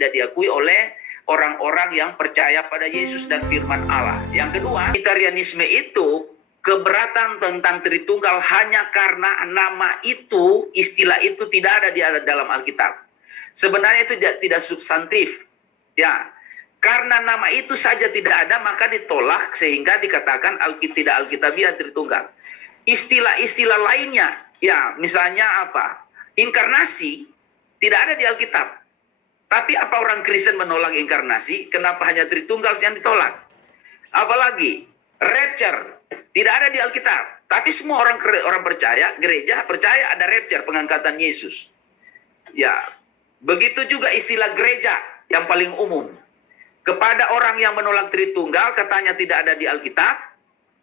tidak diakui oleh orang-orang yang percaya pada Yesus dan firman Allah. Yang kedua, Trinitarianisme itu keberatan tentang Tritunggal hanya karena nama itu, istilah itu tidak ada di dalam Alkitab. Sebenarnya itu tidak substantif. Ya, karena nama itu saja tidak ada, maka ditolak sehingga dikatakan tidak Alkitabiah Tritunggal. Istilah-istilah lainnya, ya misalnya apa? Inkarnasi tidak ada di Alkitab. Tapi apa orang Kristen menolak inkarnasi? Kenapa hanya Tritunggal yang ditolak? Apalagi rapture tidak ada di Alkitab. Tapi semua orang percaya, gereja percaya ada rapture, pengangkatan Yesus. Ya, begitu juga istilah gereja yang paling umum. Kepada orang yang menolak Tritunggal, katanya tidak ada di Alkitab.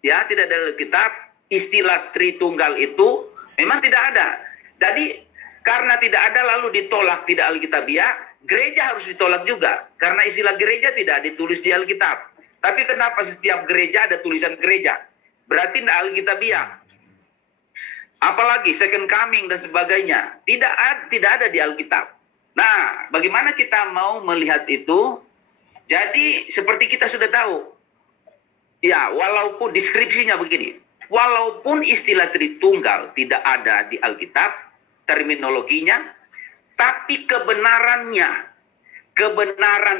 Ya, tidak ada di Alkitab. Istilah Tritunggal itu memang tidak ada. Jadi, karena tidak ada lalu ditolak tidak Alkitabiah, gereja harus ditolak juga. Karena istilah gereja tidak ditulis di Alkitab. Tapi kenapa setiap gereja ada tulisan gereja? Berarti tidak Alkitabiah. Apalagi second coming dan sebagainya. Tidak ada di Alkitab. Nah, bagaimana kita mau melihat itu? Jadi, seperti kita sudah tahu. Ya, walaupun deskripsinya begini. Walaupun istilah Tritunggal tidak ada di Alkitab, terminologinya, tapi kebenaran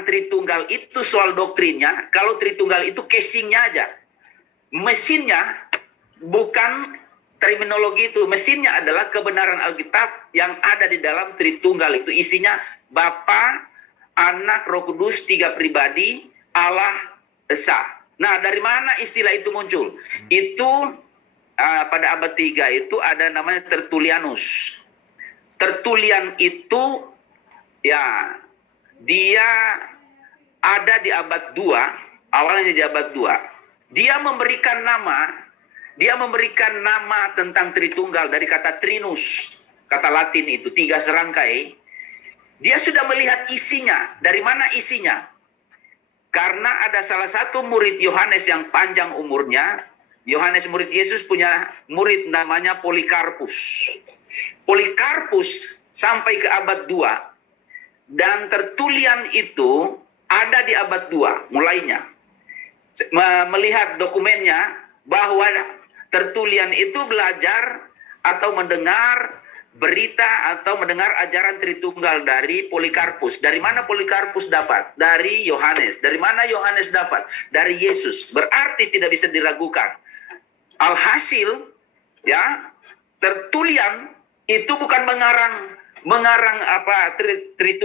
Tritunggal itu soal doktrinnya, kalau Tritunggal itu casingnya aja. Mesinnya bukan terminologi itu, mesinnya adalah kebenaran Alkitab yang ada di dalam Tritunggal itu. Isinya Bapa, Anak, Roh Kudus, 3 pribadi, Allah Esa. Nah, dari mana istilah itu muncul? Itu pada abad 3 itu ada namanya Tertullianus. Tertullian itu ya dia ada di abad 2, awalnya di abad 2. Dia memberikan nama tentang Tritunggal dari kata Trinus, kata Latin itu 3 serangkai. Dia sudah melihat isinya. Dari mana isinya? Karena ada salah satu murid Yohanes yang panjang umurnya. Yohanes murid Yesus punya murid namanya Polikarpus. Polikarpus sampai ke abad 2. Dan Tertullian itu ada di abad 2 mulainya. Melihat dokumennya bahwa Tertullian itu belajar atau mendengar berita atau mendengar ajaran Tritunggal dari Polikarpus. Dari mana Polikarpus dapat? Dari Yohanes. Dari mana Yohanes dapat? Dari Yesus. Berarti tidak bisa diragukan. Alhasil, ya, Tertullian itu bukan mengarang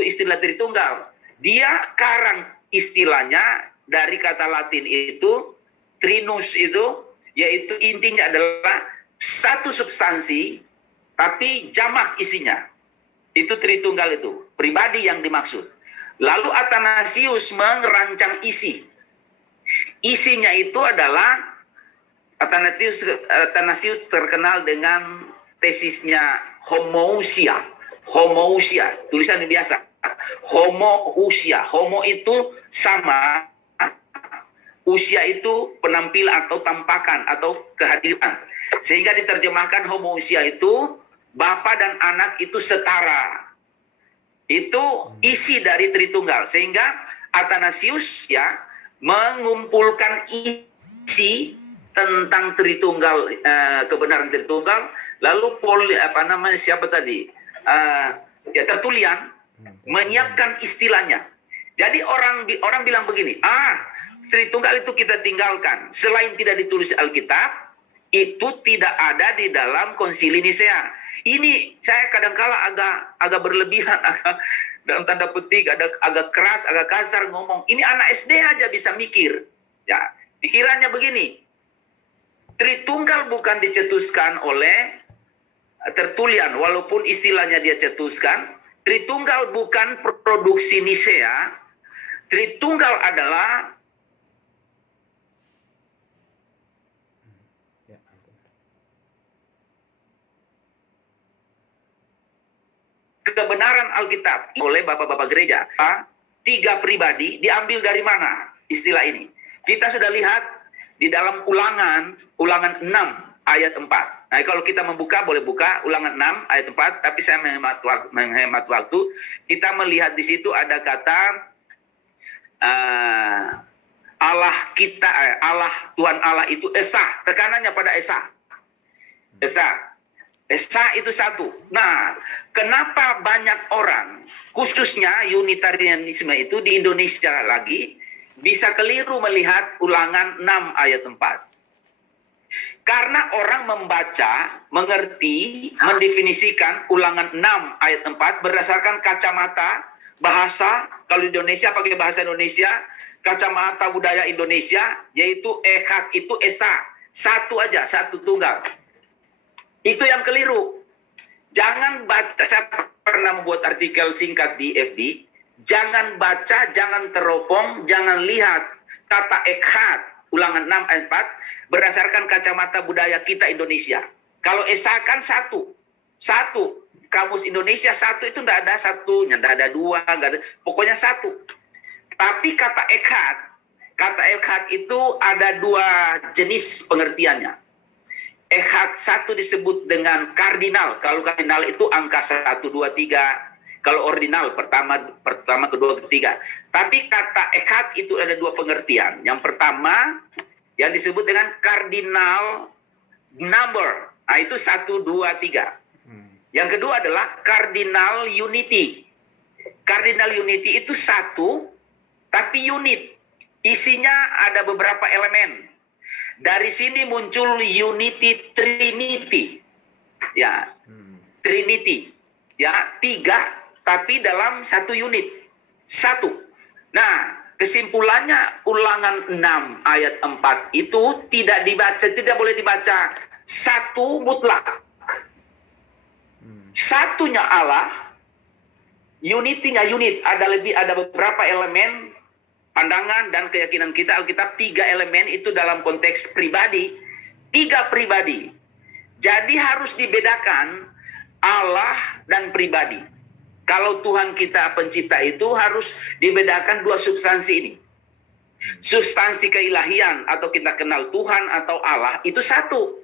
istilah Tritunggal. Dia karang istilahnya dari kata Latin itu, Trinus itu, yaitu intinya adalah satu substansi, tapi jamak isinya. Itu Tritunggal itu. Pribadi yang dimaksud. Lalu Athanasius merancang isi. Isinya itu adalah, Athanasius terkenal dengan tesisnya homousia. Homousia. Tulisan biasa. Homousia. Homo itu sama. Usia itu penampilan atau tampakan atau kehadiran. Sehingga diterjemahkan homousia itu Bapa dan Anak itu setara. Itu isi dari Tritunggal. Sehingga Athanasius ya mengumpulkan isi tentang Tritunggal, kebenaran Tritunggal. Lalu Tertullian menyiapkan istilahnya. Jadi orang bilang begini, Tritunggal itu kita tinggalkan. Selain tidak ditulis Alkitab, itu tidak ada di dalam Konsili Nisea. Ini saya kadangkala agak berlebihan, dalam tanda petik, agak keras, agak kasar ngomong. Ini anak SD aja bisa mikir. Ya, pikirannya begini. Tritunggal bukan dicetuskan oleh Tertullian, walaupun istilahnya dia cetuskan. Tritunggal bukan produksi Nisea. Tritunggal adalah kebenaran Alkitab oleh bapak-bapak gereja. 3 pribadi diambil dari mana istilah ini? Kita sudah lihat di dalam ulangan 6 ayat 4. Nah, kalau kita membuka, boleh buka Ulangan 6 ayat 4, tapi saya menghemat waktu. Kita melihat di situ ada kata Allah kita, Tuhan Allah itu Esa, tekanannya pada Esa. Esa itu satu. Nah, kenapa banyak orang, khususnya Unitarianisme itu di Indonesia lagi, bisa keliru melihat Ulangan 6 ayat 4? Karena orang membaca, mengerti, mendefinisikan Ulangan 6 ayat 4 berdasarkan kacamata bahasa. Kalau di Indonesia pakai bahasa Indonesia, kacamata budaya Indonesia, yaitu Echad itu Esa. Satu aja, satu tunggal. Itu yang keliru. Jangan baca, saya pernah membuat artikel singkat di FB, jangan baca, jangan teropong, jangan lihat kata Echad, Ulangan 6 ayat 4, berdasarkan kacamata budaya kita Indonesia. Kalau Esa kan satu. Kamus Indonesia satu itu tidak ada satunya, tidak ada dua, nggak ada, pokoknya satu. Tapi kata Echad itu ada dua jenis pengertiannya. Echad satu disebut dengan kardinal. Kalau kardinal itu angka 1, 2, 3. Kalau ordinal pertama, kedua, ketiga. Tapi kata Echad itu ada dua pengertian. Yang pertama yang disebut dengan cardinal number. Nah, itu 1, 2, 3. Yang kedua adalah cardinal unity. Cardinal unity itu satu, tapi unit. Isinya ada beberapa elemen. Dari sini muncul unity trinity. Ya, trinity. Ya, 3, tapi dalam satu unit. Satu. Nah, kesimpulannya Ulangan 6 ayat 4 itu tidak boleh dibaca satu mutlak. Satunya Allah, unity-nya unit, ada beberapa elemen pandangan dan keyakinan kita Alkitab, 3 elemen itu dalam konteks pribadi, 3 pribadi. Jadi harus dibedakan Allah dan pribadi. Kalau Tuhan kita pencipta itu harus dibedakan dua substansi ini. Substansi keilahian atau kita kenal Tuhan atau Allah itu satu.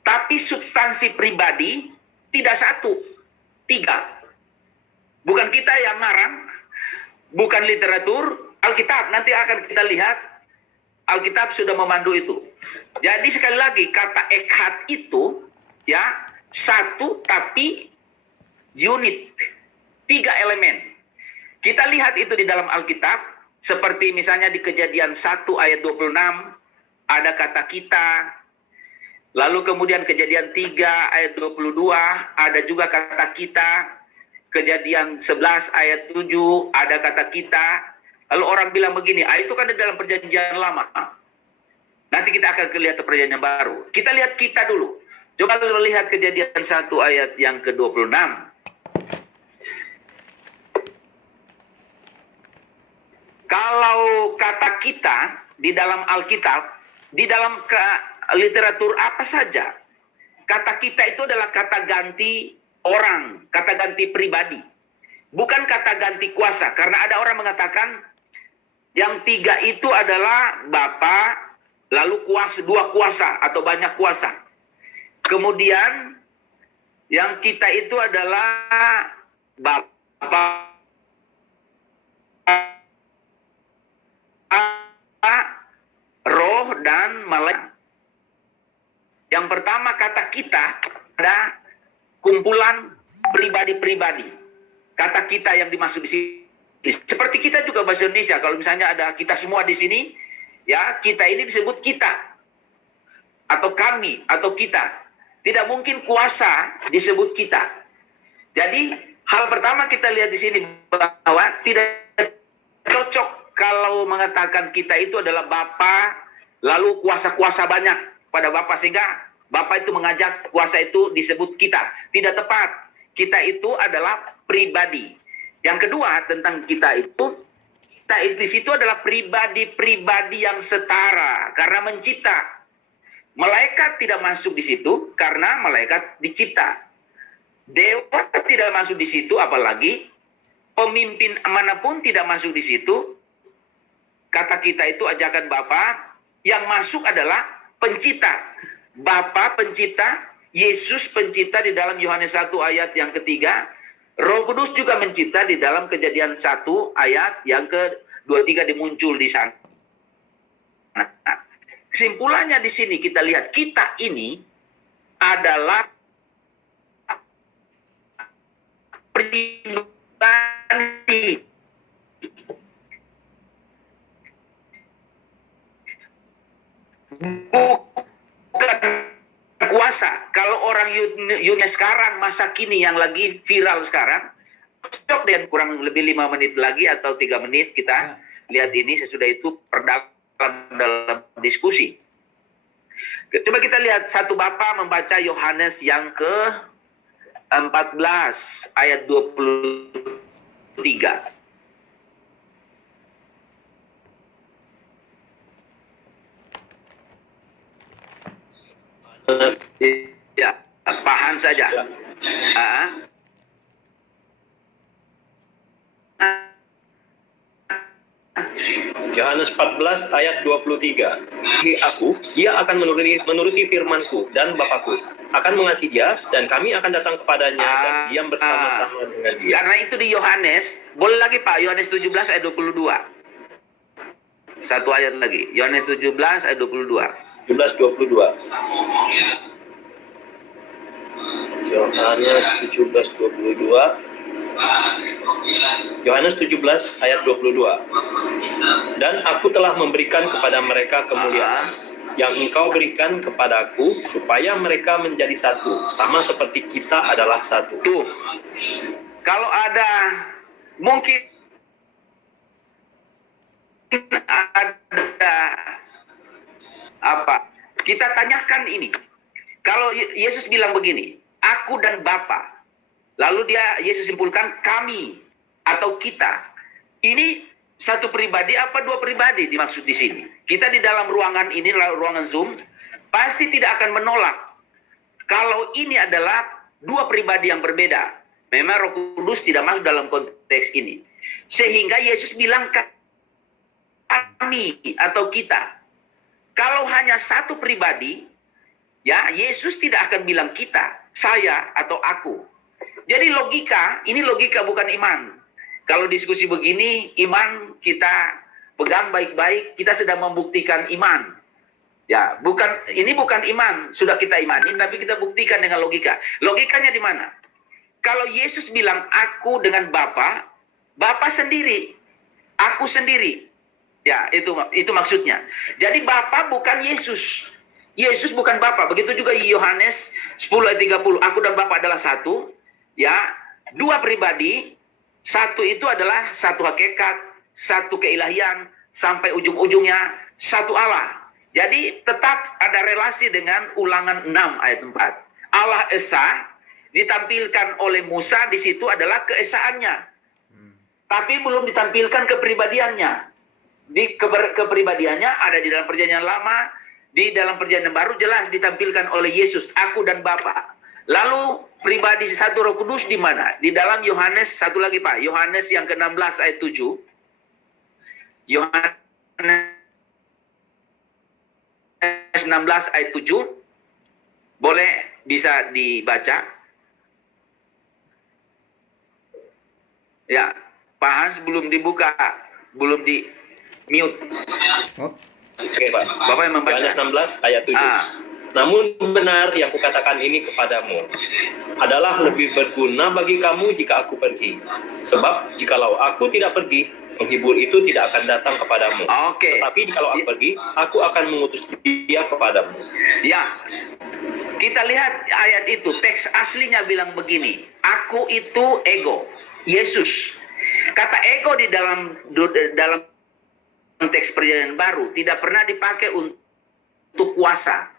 Tapi substansi pribadi tidak satu. 3. Bukan kita yang ngarang, bukan literatur, Alkitab. Nanti akan kita lihat, Alkitab sudah memandu itu. Jadi sekali lagi, kata Echad itu, ya, satu tapi unit, 3 elemen. Kita lihat itu di dalam Alkitab, seperti misalnya di Kejadian 1 ayat 26, ada kata kita. Lalu kemudian Kejadian 3 ayat 22, ada juga kata kita. Kejadian 11 ayat 7, ada kata kita. Lalu orang bilang begini, itu kan di dalam perjanjian lama. Nanti kita akan lihat perjanjian baru. Kita lihat kita dulu. Coba lihat Kejadian 1 ayat yang ke-26. Kalau kata kita di dalam Alkitab, di dalam literatur apa saja, kata kita itu adalah kata ganti orang, kata ganti pribadi. Bukan kata ganti kuasa, karena ada orang mengatakan yang 3 itu adalah Bapa, lalu 2 kuasa atau banyak kuasa. Kemudian yang kita itu adalah Bapa, Roh dan malaikat. Yang pertama kata kita ada kumpulan pribadi-pribadi. Kata kita yang dimaksud di sini seperti kita juga bahasa Indonesia. Kalau misalnya ada kita semua di sini, ya kita ini disebut kita atau kami atau kita. Tidak mungkin kuasa disebut kita. Jadi hal pertama kita lihat di sini bahwa tidak cocok kalau mengatakan kita itu adalah Bapa, lalu kuasa-kuasa banyak pada Bapa, sehingga Bapa itu mengajak kuasa itu disebut kita. Tidak tepat. Kita itu adalah pribadi. Yang kedua tentang kita itu di situ adalah pribadi-pribadi yang setara karena mencipta. Malaikat tidak masuk di situ karena malaikat dicipta. Dewa tidak masuk di situ, apalagi pemimpin manapun tidak masuk di situ. Kata kita itu ajakan Bapa, yang masuk adalah pencipta. Bapa pencipta, Yesus pencipta di dalam Yohanes 1 ayat yang ketiga, Roh Kudus juga mencipta di dalam Kejadian 1 ayat yang ke-23 dimuncul di sana. Nah, kesimpulannya di sini kita lihat kita ini adalah pribadi, bukan kuasa. Kalau orang Yunia sekarang, masa kini yang lagi viral sekarang, cocok dan kurang lebih 5 menit lagi atau 3 menit kita lihat ini, sesudah itu perdalam dalam diskusi. Coba kita lihat satu Bapa membaca Yohanes yang ke-14 ayat 23. Ya, paham saja. Ya. Yohanes 14 ayat 23. Aku, ia akan menuruti firmanku, dan Bapakku akan mengasihi dia, dan kami akan datang kepadanya dan diam bersama-sama dengan dia. Karena itu di Yohanes, boleh lagi Pak, Yohanes 17 ayat 22. Satu ayat lagi, Yohanes 17 ayat 22. 17:22. Yohanes 17:22. Yohanes 17 ayat 22. Dan aku telah memberikan kepada mereka kemuliaan yang engkau berikan kepadaku, supaya mereka menjadi satu, sama seperti kita adalah satu. Tuh, kalau ada mungkin ada apa? Kita tanyakan ini. Kalau Yesus bilang begini, aku dan Bapa. Lalu Yesus simpulkan kami atau kita. Ini satu pribadi apa dua pribadi dimaksud di sini? Kita di dalam ruangan ini, ruangan Zoom, pasti tidak akan menolak kalau ini adalah dua pribadi yang berbeda. Memang Roh Kudus tidak masuk dalam konteks ini. Sehingga Yesus bilang kami atau kita. Kalau hanya satu pribadi, ya Yesus tidak akan bilang kita, saya atau aku. Jadi logika, ini logika bukan iman. Kalau diskusi begini, iman kita pegang baik-baik, kita sedang membuktikan iman. Ya, ini bukan iman, sudah kita imani, tapi kita buktikan dengan logika. Logikanya di mana? Kalau Yesus bilang aku dengan Bapa, Bapa sendiri, aku sendiri. Ya, itu maksudnya. Jadi Bapa bukan Yesus. Yesus bukan Bapa. Begitu juga Yohanes 10 ayat 30, aku dan Bapa adalah satu. Ya, dua pribadi, satu itu adalah satu hakikat, satu keilahian, sampai ujung-ujungnya satu Allah. Jadi tetap ada relasi dengan Ulangan 6 ayat 4. Allah Esa ditampilkan oleh Musa di situ adalah keesaannya. Tapi belum ditampilkan kepribadiannya. Di kepribadiannya ada di dalam Perjanjian Lama, di dalam Perjanjian Baru jelas ditampilkan oleh Yesus, aku dan Bapa. Lalu pribadi satu Roh Kudus di mana? Di dalam Yohanes, satu lagi Pak, Yohanes yang ke-16 ayat 7. Yohanes 16 ayat 7. Boleh bisa dibaca? Ya, Pak Hans belum dibuka, belum di mute. Oke Pak. Bapak yang membaca. Yohanes 16 ayat 7. Namun benar yang kukatakan ini kepadamu adalah lebih berguna bagi kamu jika aku pergi. Sebab jikalau aku tidak pergi, penghibur itu tidak akan datang kepadamu. Oke. Tetapi jikalau aku pergi, aku akan mengutus dia kepadamu. Ya, kita lihat ayat itu, teks aslinya bilang begini, aku itu ego, Yesus. Kata ego di dalam teks Perjanjian Baru tidak pernah dipakai untuk kuasa.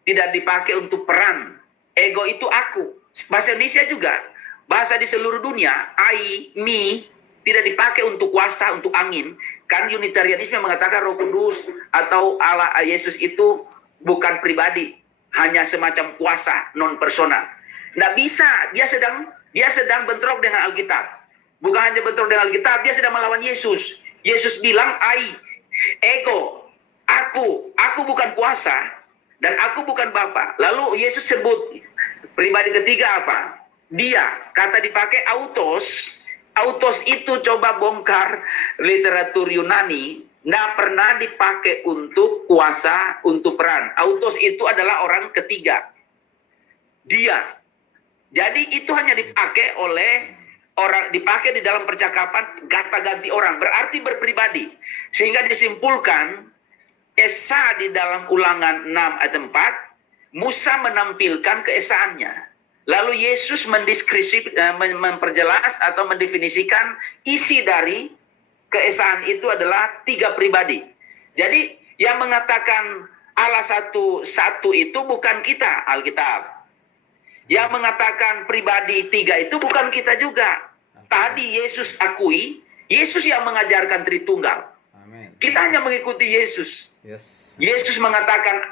Tidak dipakai untuk peran. Ego itu aku. Bahasa Indonesia juga. Bahasa di seluruh dunia, I, me, tidak dipakai untuk kuasa, untuk angin. Kan Unitarianisme mengatakan Roh Kudus atau Allah Yesus itu bukan pribadi. Hanya semacam kuasa, non-personal. Nggak bisa. Dia sedang bentrok dengan Alkitab. Bukan hanya bentrok dengan Alkitab, dia sedang melawan Yesus. Yesus bilang, I, ego, aku bukan kuasa. dan aku bukan Bapa. Lalu Yesus sebut pribadi ketiga apa? Dia. Kata dipakai autos. Autos itu coba bongkar literatur Yunani, nggak pernah dipakai untuk kuasa, untuk peran. Autos itu adalah orang ketiga. Dia. Jadi itu hanya dipakai oleh orang, dipakai di dalam percakapan kata-ganti orang, berarti berpribadi. Sehingga disimpulkan Esa di dalam Ulangan 6 ayat 4, Musa menampilkan keesaannya. Lalu Yesus memperjelas atau mendefinisikan isi dari keesaan itu adalah tiga pribadi. Jadi yang mengatakan Allah satu itu bukan kita, Alkitab. Yang mengatakan pribadi tiga itu bukan kita juga. Tadi Yesus akui, Yesus yang mengajarkan Tritunggal. Amin. Kita hanya mengikuti Yesus. Yes. Yesus mengatakan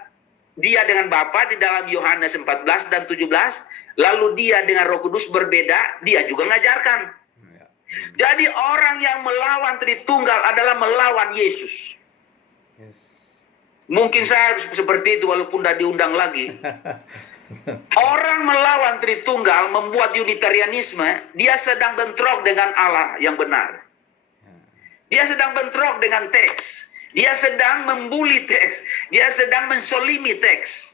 dia dengan Bapa di dalam Yohanes 14 dan 17, lalu dia dengan Roh Kudus berbeda, dia juga mengajarkan. Ya. Jadi orang yang melawan Tritunggal adalah melawan Yesus. Yes. Mungkin saya harus seperti itu walaupun tidak diundang lagi. Orang melawan Tritunggal membuat Unitarianisme, dia sedang bentrok dengan Allah yang benar. Dia sedang bentrok dengan teks. Dia sedang membuli teks. Dia sedang mensolimi teks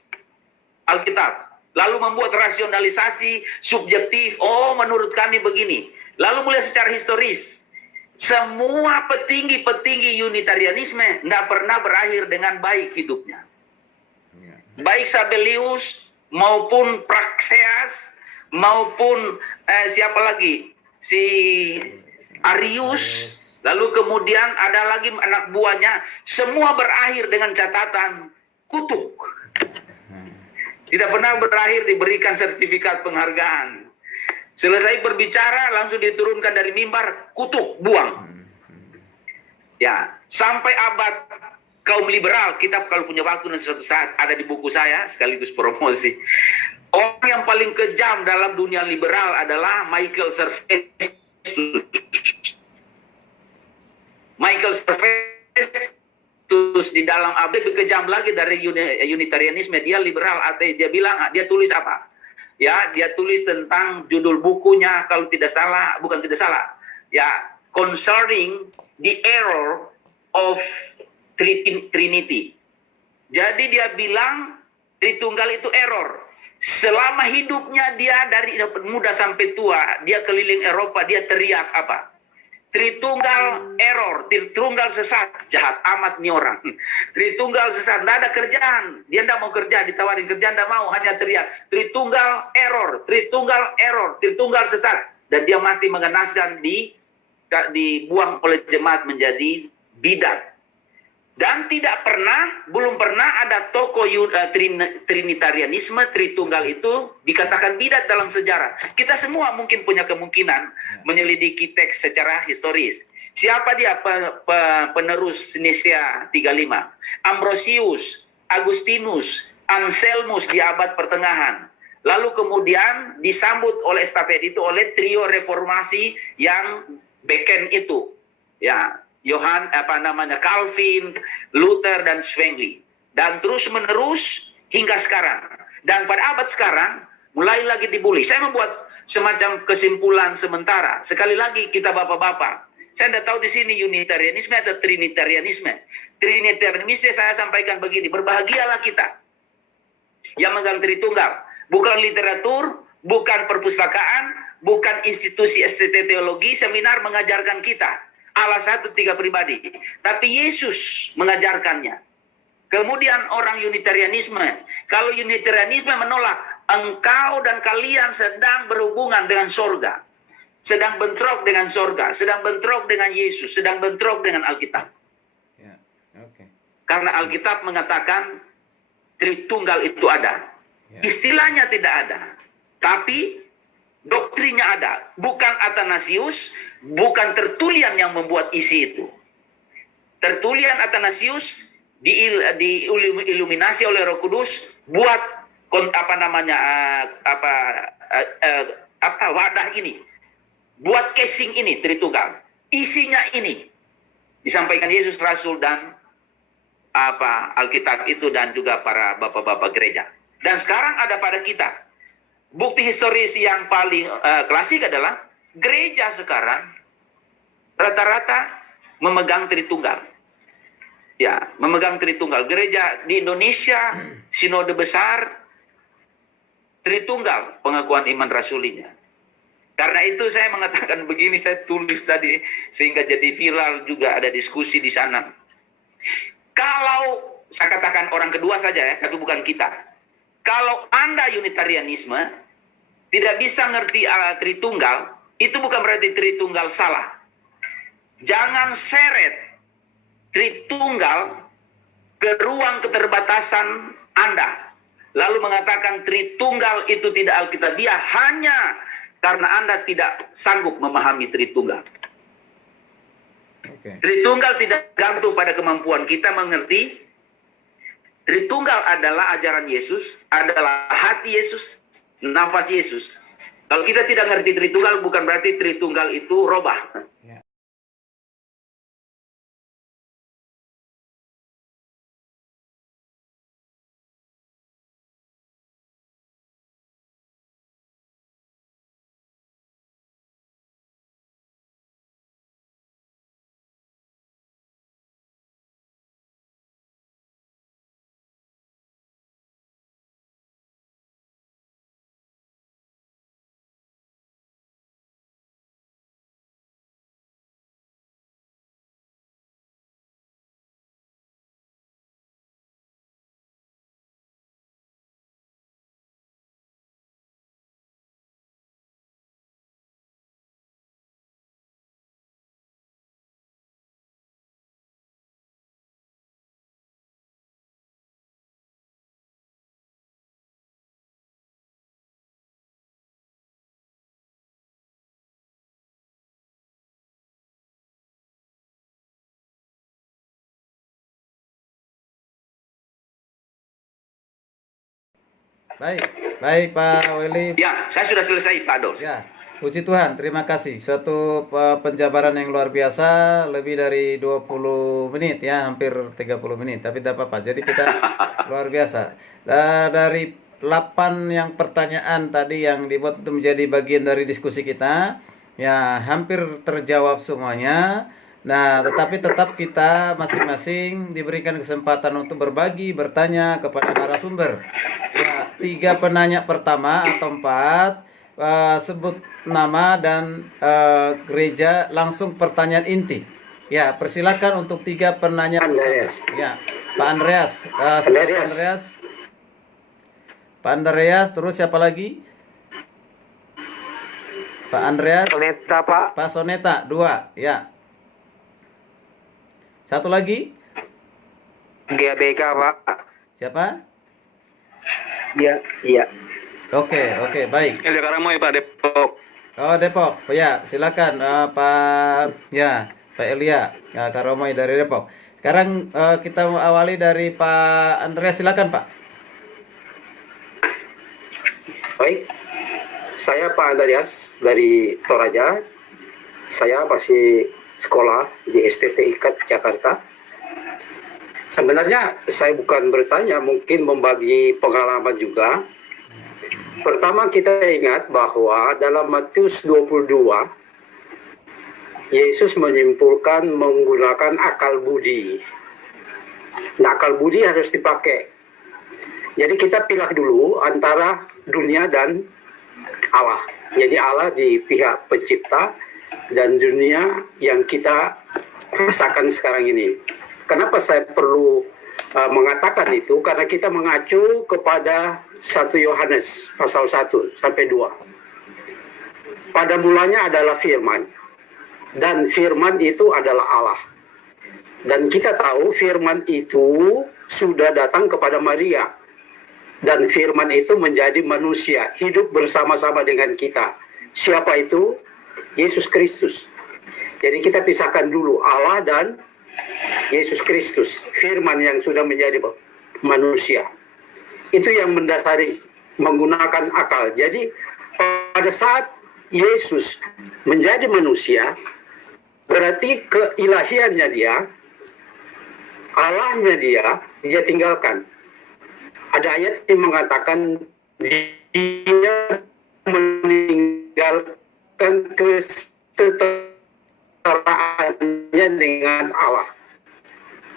Alkitab. Lalu membuat rasionalisasi subjektif. Oh, menurut kami begini. Lalu mulai secara historis. Semua petinggi-petinggi Unitarianisme tidak pernah berakhir dengan baik hidupnya. Baik Sabellius maupun Praxeas maupun siapa lagi? Si Arius. Lalu kemudian ada lagi anak buahnya. Semua berakhir dengan catatan kutuk. Tidak pernah berakhir diberikan sertifikat penghargaan. Selesai berbicara langsung diturunkan dari mimbar, kutuk, buang. Ya, sampai abad kaum liberal, kita kalau punya waktu nanti suatu saat ada di buku saya sekaligus promosi. Orang yang paling kejam dalam dunia liberal adalah Michael Servetus. Michael Servetus di dalam lebih kejam lagi dari Unitarianisme. Dia liberal, atau dia bilang, dia tulis apa? Ya, dia tulis tentang judul bukunya kalau tidak salah, bukan tidak salah. Ya, concerning the error of Trinity. Jadi dia bilang Tritunggal itu error. Selama hidupnya dia dari muda sampai tua, dia keliling Eropa, dia teriak apa? Tritunggal error, Tritunggal sesat, jahat amat nih orang. Tritunggal sesat, tidak ada kerjaan. Dia tidak mau kerja, ditawarin kerjaan tidak mau, hanya teriak. Tritunggal error, Tritunggal error, Tritunggal sesat. Dan dia mati mengenaskan, dibuang oleh jemaat menjadi bidat. Dan belum pernah ada tokoh Trinitarianisme, Tritunggal itu dikatakan bidat dalam sejarah. Kita semua mungkin punya kemungkinan menyelidiki teks secara historis. Siapa dia penerus Nicea 35? Ambrosius, Agustinus, Anselmus di abad pertengahan. Lalu kemudian disambut oleh estafet itu oleh trio reformasi yang beken itu. Ya, Calvin, Luther dan Zwingli, dan terus menerus hingga sekarang. Dan pada abad sekarang mulai lagi dibully. Saya membuat semacam kesimpulan sementara. Sekali lagi kita bapak-bapak, saya tidak tahu di sini Unitarianisme atau Trinitarianisme. Trinitarianisme saya sampaikan begini, berbahagialah kita yang megang Tritunggal, bukan literatur, bukan perpustakaan, bukan institusi STT teologi, seminar mengajarkan kita Allah satu tiga pribadi. Tapi Yesus mengajarkannya. Kemudian orang Unitarianisme. Kalau Unitarianisme menolak, engkau dan kalian sedang berhubungan dengan sorga. Sedang bentrok dengan sorga. Sedang bentrok dengan Yesus. Sedang bentrok dengan Alkitab. Ya, okay. Karena Alkitab mengatakan Tritunggal itu ada. Ya. Istilahnya tidak ada. Tapi doktrinnya ada. Bukan Athanasius, bukan Tertullian yang membuat isi itu. Tertullian Athanasius diiluminasi oleh Roh Kudus buat wadah ini. Buat casing ini Tritunggal. Isinya ini. Disampaikan Yesus Rasul dan Alkitab itu dan juga para bapak-bapak gereja. Dan sekarang ada pada kita. Bukti historis yang paling klasik adalah gereja sekarang rata-rata memegang Tritunggal. Ya, memegang Tritunggal. Gereja di Indonesia, sinode besar, Tritunggal pengakuan iman rasulinya. Karena itu saya mengatakan begini, saya tulis tadi sehingga jadi viral juga, ada diskusi di sana. Kalau saya katakan orang kedua saja ya, tapi bukan kita. Kalau Anda Unitarianisme tidak bisa ngerti Tritunggal, itu bukan berarti Tritunggal salah. Jangan seret Tritunggal ke ruang keterbatasan Anda, lalu mengatakan Tritunggal itu tidak Alkitabiah hanya karena Anda tidak sanggup memahami Tritunggal. Okay. Tritunggal tidak gantung pada kemampuan kita mengerti. Tritunggal adalah ajaran Yesus, adalah hati Yesus, nafas Yesus. Kalau kita tidak ngerti Tritunggal, bukan berarti Tritunggal itu robah. Ya. Baik Pak Willy. Ya, saya sudah selesai Pak Dos. Ya, puji Tuhan, terima kasih. Suatu penjabaran yang luar biasa, lebih dari 20 menit ya, hampir 30 menit, tapi tidak apa-apa. Jadi kita luar biasa. Dari 8 yang pertanyaan tadi yang dibuat untuk menjadi bagian dari diskusi kita, ya hampir terjawab semuanya. Nah, tetapi tetap kita masing-masing diberikan kesempatan untuk berbagi, bertanya kepada narasumber. Ya, 3 penanya pertama atau 4, sebut nama dan gereja, langsung pertanyaan inti. Ya, persilakan untuk 3 penanya. Andreas. Ya, Pak Andreas. Silakan, Pak Andreas. Pak Andreas, terus siapa lagi? Pak Andreas. Soneta, Pak. Pak Soneta, 2. Ya. Satu lagi. GBK, Pak. Siapa? Iya. Oke, baik. Elia Karamoy, Pak, Depok. Oh, Depok. Ya, silakan Pak Elia Karomoy dari Depok. Sekarang kita awali dari Pak Andreas, silakan Pak. Baik. Saya Pak Andreas dari Toraja. Saya masih sekolah di STT IKAT Jakarta. Sebenarnya saya bukan bertanya, mungkin membagi pengalaman juga. Pertama kita ingat bahwa dalam Matius 22, Yesus menyimpulkan menggunakan akal budi. Nah, akal budi harus dipakai. Jadi kita pilih dulu antara dunia dan Allah. Jadi Allah di pihak pencipta dan dunia yang kita rasakan sekarang ini. Kenapa saya perlu mengatakan itu? Karena kita mengacu kepada 1 Yohanes pasal 1 sampai 2. Pada mulanya adalah firman. Dan firman itu adalah Allah. Dan kita tahu firman itu sudah datang kepada Maria. Dan firman itu menjadi manusia, hidup bersama-sama dengan kita. Siapa itu? Yesus Kristus. Jadi kita pisahkan dulu Allah dan Yesus Kristus, firman yang sudah menjadi manusia. Itu yang mendasari menggunakan akal. Jadi pada saat Yesus menjadi manusia, berarti keilahiannya dia Allahnya dia tinggalkan. Ada ayat yang mengatakan dia meninggalkan kesetaraannya dengan Allah.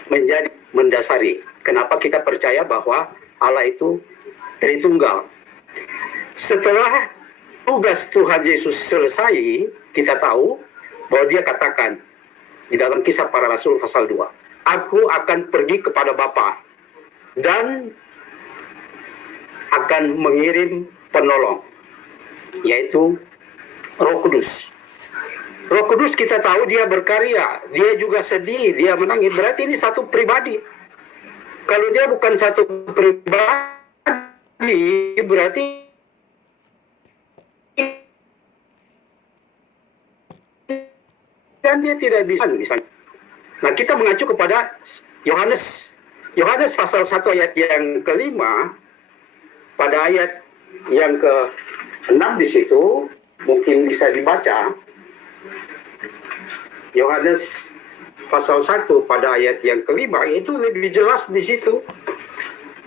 Menjadi mendasari. Kenapa kita percaya bahwa Allah itu Tritunggal. Setelah tugas Tuhan Yesus selesai, kita tahu bahwa dia katakan di dalam Kisah Para Rasul pasal 2, Aku akan pergi kepada Bapa dan akan mengirim penolong, yaitu Roh Kudus. Roh Kudus kita tahu dia berkarya, dia juga sedih, dia menangis. Berarti ini satu pribadi. Kalau dia bukan satu pribadi, berarti dan dia tidak bisa. Nah, kita mengacu kepada Yohanes pasal 1 ayat yang kelima, pada ayat yang ke-6 di situ mungkin bisa dibaca. Yohanes pasal 1 pada ayat yang kelima itu lebih jelas di situ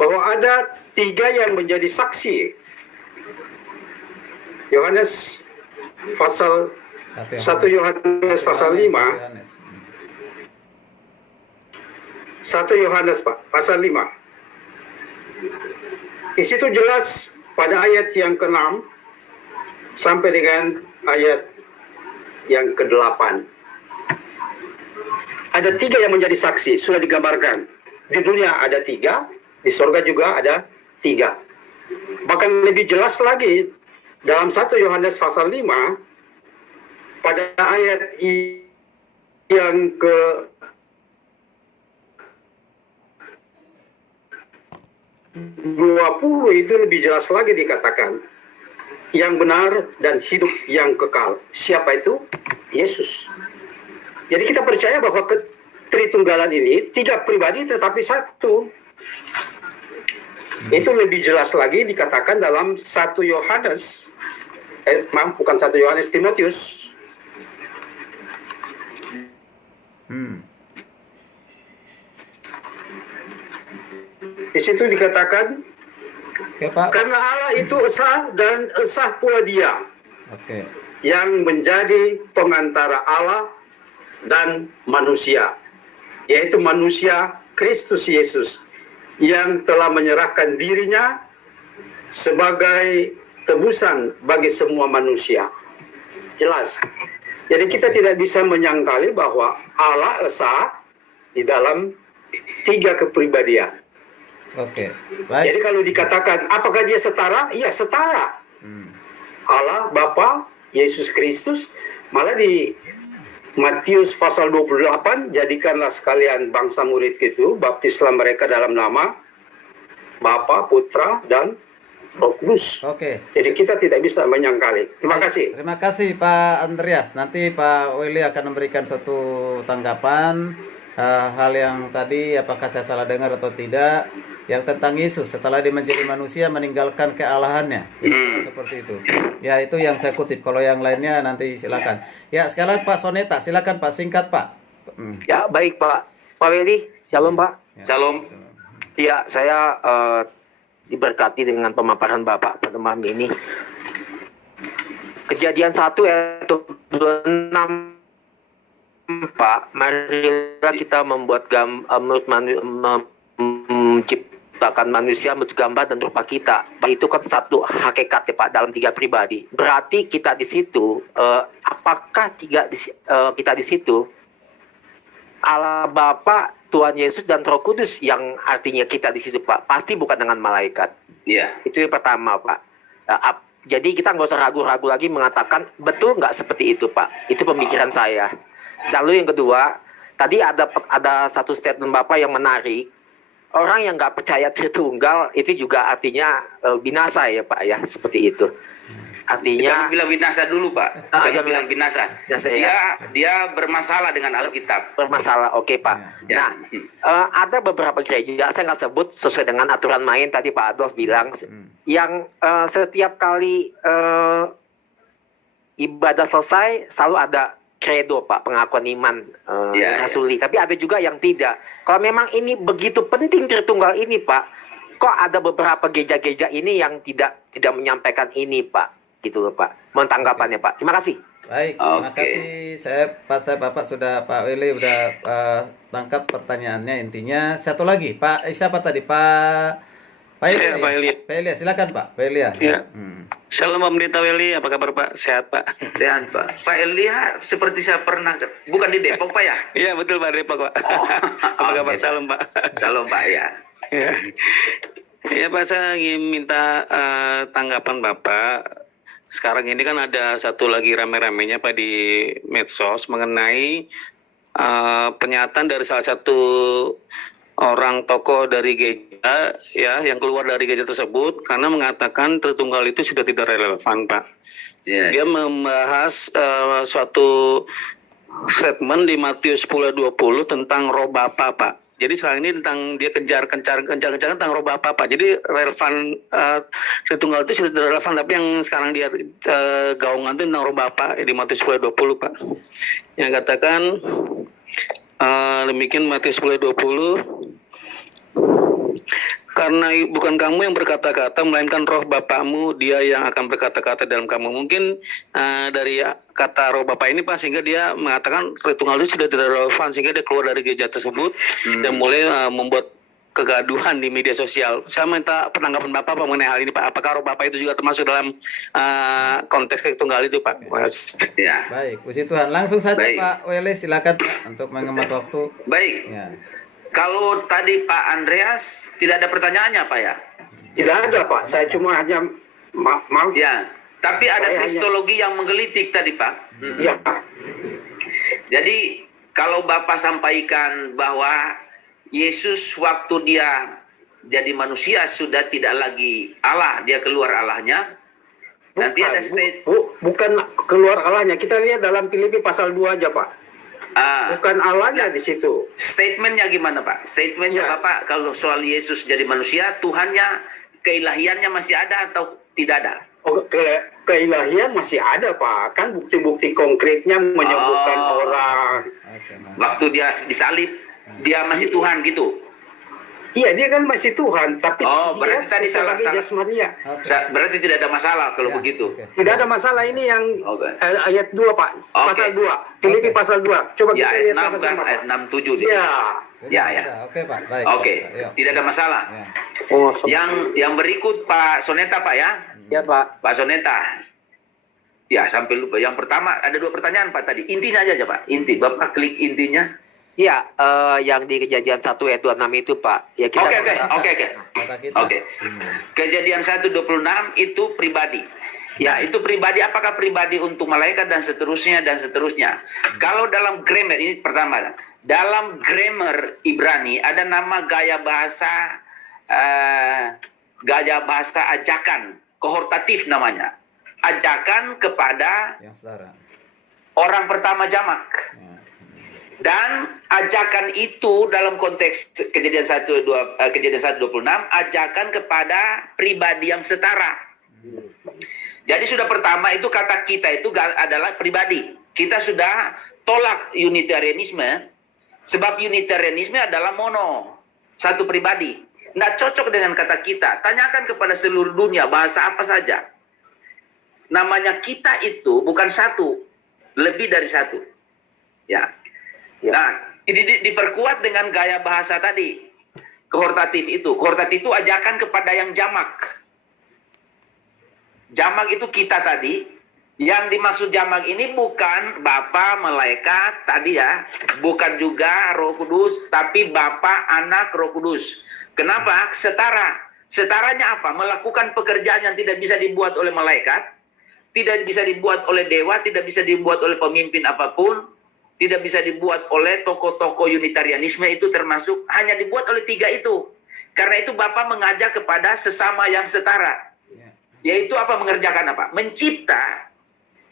bahwa ada 3 yang menjadi saksi. Yohanes pasal 1 Yohanes pasal 5. 1 Yohanes pasal 5. Di situ jelas pada ayat yang ke-6 sampai dengan ayat yang ke-8. Ada 3 yang menjadi saksi, sudah digambarkan. Di dunia ada 3, di sorga juga ada 3. Bahkan lebih jelas lagi, dalam 1 Yohanes pasal 5, pada ayat yang ke 20 itu lebih jelas lagi dikatakan yang benar dan hidup yang kekal. Siapa itu? Yesus. Jadi kita percaya bahwa Tritunggalan ini 3 pribadi tetapi satu. Itu lebih jelas lagi dikatakan dalam 1 Yohanes bukan 1 Yohanes, Timotius. Di situ dikatakan, karena Allah itu esa dan esa pula dia, yang menjadi pengantara Allah dan manusia, yaitu manusia Kristus Yesus, yang telah menyerahkan dirinya sebagai tebusan bagi semua manusia. Jelas. Jadi kita tidak bisa menyangkali bahwa Allah esa di dalam 3 kepribadian. Baik. Jadi kalau dikatakan apakah dia setara? Iya, setara. Allah, Bapa, Yesus Kristus. Malah di Matius pasal 28, jadikanlah sekalian bangsa murid itu, baptislah mereka dalam nama Bapa, Putra, dan Roh Kudus. Jadi kita tidak bisa menyangkali. Terima kasih. Terima kasih Pak Andreas. Nanti Pak Willy akan memberikan suatu tanggapan hal yang tadi, apakah saya salah dengar atau tidak, yang tentang Yesus setelah dia menjadi manusia meninggalkan kealahannya. Seperti itu. Ya, itu yang saya kutip. Kalau yang lainnya nanti silakan. Ya, sekarang Pak Soneta, silakan Pak, singkat Pak. Ya, baik Pak. Pak Willy, shalom Pak. Shalom. Ya, saya diberkati dengan pemaparan Bapak pada malam ini. Kejadian 1 ayat 26, Pak, marilah kita membuat menciptakan manusia menurut gambar dan rupa kita. Itu kan satu hakikat ya Pak, dalam 3 pribadi. Berarti kita di situ, apakah kita di situ Allah Bapa, Tuhan Yesus dan Roh Kudus yang artinya kita di situ Pak? Pasti bukan dengan malaikat. Iya. Itu yang pertama Pak. Jadi kita nggak usah ragu-ragu lagi mengatakan betul nggak seperti itu Pak. Itu pemikiran saya. Lalu yang kedua, tadi ada satu statement Bapak yang menarik. Orang yang nggak percaya Tritunggal itu juga artinya binasa ya Pak ya, seperti itu. Artinya Jangan bilang binasa dulu Pak. Jangan bilang binasa. Dia bermasalah dengan Alkitab. Bermasalah, oke Pak. Ya. Nah, ada beberapa gereja, saya nggak sebut sesuai dengan aturan main tadi Pak Adolf bilang, yang setiap kali ibadah selesai selalu ada kredo Pak, pengakuan iman Iya, rasuli. Tapi ada juga yang tidak. Kalau memang ini begitu penting Tritunggal ini Pak, kok ada beberapa gereja-gereja ini yang tidak menyampaikan ini Pak, gitu loh Pak. Mohon tanggapannya Pak. Terima kasih. Baik, terima Oke. kasih. Bapak sudah, Pak Willy udah tangkap pertanyaannya. Intinya satu lagi, Pak siapa tadi? Pak Saya, Pak Elia. Pak Elia, silakan Pak. Pak Elia. Iya. Hmm. Shalom Pak Pendeta Weli, apa kabar Pak? Sehat Pak? Sehat, Pak. Pak Elia seperti saya pernah, bukan di Depok Pak ya? Iya betul Pak Depok Pak. Oh, Apa kabar? oke. Salam Pak. Salam Pak ya. Ya. Ya Pak, saya ingin minta tanggapan Bapak. Sekarang ini kan ada satu lagi rame-ramenya Pak di medsos mengenai pernyataan dari salah satu orang tokoh dari gereja ya yang keluar dari gereja tersebut karena mengatakan Tritunggal itu sudah tidak relevan Pak. Iya. Dia membahas suatu statement di Matius 10:20 tentang roh Bapa Pak. Jadi sekarang ini tentang dia kejar tentang roh Bapa Pak. Jadi relevan Tritunggal itu sudah tidak relevan, tapi yang sekarang dia gaungan itu tentang roh Bapa di Matius 10:20 Pak. Yang katakan demikian Matius 10:20, karena bukan kamu yang berkata-kata, melainkan roh Bapamu, dia yang akan berkata-kata dalam kamu. Mungkin dari kata roh Bapa ini Pak, sehingga dia mengatakan Tritunggal itu sudah tidak relevan, sehingga dia keluar dari gereja tersebut dan mulai membuat kegaduhan di media sosial. Saya minta penanggapan Bapak mengenai hal ini Pak. Apakah roh Bapa itu juga termasuk dalam konteks Tritunggal itu Pak? Terima kasih. Ya. Baik, puji Tuhan. Langsung saja Baik. Pak Willy, silakan Pak untuk menghemat waktu. Baik. Ya. Kalau tadi Pak Andreas tidak ada pertanyaannya Pak ya? Tidak ada Pak, saya cuma hanya maaf. Ya. Tapi ada Saya hanya- kristologi yang menggelitik tadi Pak. Ya, Jadi kalau Bapak sampaikan bahwa Yesus waktu dia jadi manusia sudah tidak lagi Allah, dia keluar Allahnya. Nanti ada bukan keluar Allahnya. Kita lihat dalam Filipi pasal 2 aja Pak. Bukan Allahnya di situ. Statementnya gimana Pak? Statementnya Ya. Bapak kalau soal Yesus jadi manusia, Tuhannya, keilahiannya masih ada atau tidak ada? Oh, keilahian masih ada Pak. Kan bukti-bukti konkretnya menyembuhkan orang. Oke, nah. Waktu dia disalib, dia masih Tuhan gitu. Iya, dia kan masih Tuhan, tapi Oh, dia berarti tadi sebagai salah. jasmania. Oke. Berarti tidak ada masalah kalau Ya, begitu. oke. Tidak ada masalah, ini yang Oke. ayat 2 Pak. Oke. Pasal 2. Filipi Oke. pasal 2. Coba Ya, kita ayat lihat 6 kan, sama-sama ayat Pak. 6-7 dia. Iya. Sudah, Ya, ya. sudah. Oke Pak, baik. Oke, Pak. Yuk. tidak ada masalah. Ya. Yang berikut Pak Soneta Pak ya. Ya Pak. Pak Soneta. Ya, sampai lupa. Yang pertama ada 2 pertanyaan Pak tadi. Intinya aja Pak. Inti. Bapak klik intinya. Ya, yang di Kejadian 1 ayat 26 itu Pak. Ya kita Oke. Kata kita. Oke. Kejadian 1:26 itu pribadi. Ya, itu pribadi. Apakah pribadi untuk malaikat dan seterusnya dan seterusnya. Kalau dalam grammar ini pertama, dalam grammar Ibrani ada nama gaya bahasa ajakan, kohortatif namanya. Ajakan kepada Yang setara. orang pertama jamak. Ya. Dan ajakan itu dalam konteks kejadian 1:26 ajakan kepada pribadi yang setara. Jadi sudah pertama itu kata kita itu adalah pribadi. Kita sudah tolak Unitarianisme sebab Unitarianisme adalah mono, satu pribadi. Nggak cocok dengan kata kita. Tanyakan kepada seluruh dunia bahasa apa saja. Namanya kita itu bukan satu, lebih dari satu. Ya. Nah, ini diperkuat dengan gaya bahasa tadi. Kohortatif itu. Kohortatif itu ajakan kepada yang jamak. Jamak itu kita tadi. Yang dimaksud jamak ini bukan Bapa, malaikat tadi ya. Bukan juga Roh Kudus, tapi Bapa, Anak, Roh Kudus. Kenapa? Setara. Setaranya apa? Melakukan pekerjaan yang tidak bisa dibuat oleh malaikat, tidak bisa dibuat oleh dewa, tidak bisa dibuat oleh pemimpin apapun, tidak bisa dibuat oleh tokoh-tokoh Unitarianisme, itu termasuk hanya dibuat oleh 3 itu. Karena itu Bapa mengajak kepada sesama yang setara. Yaitu apa? Mengerjakan apa? Mencipta.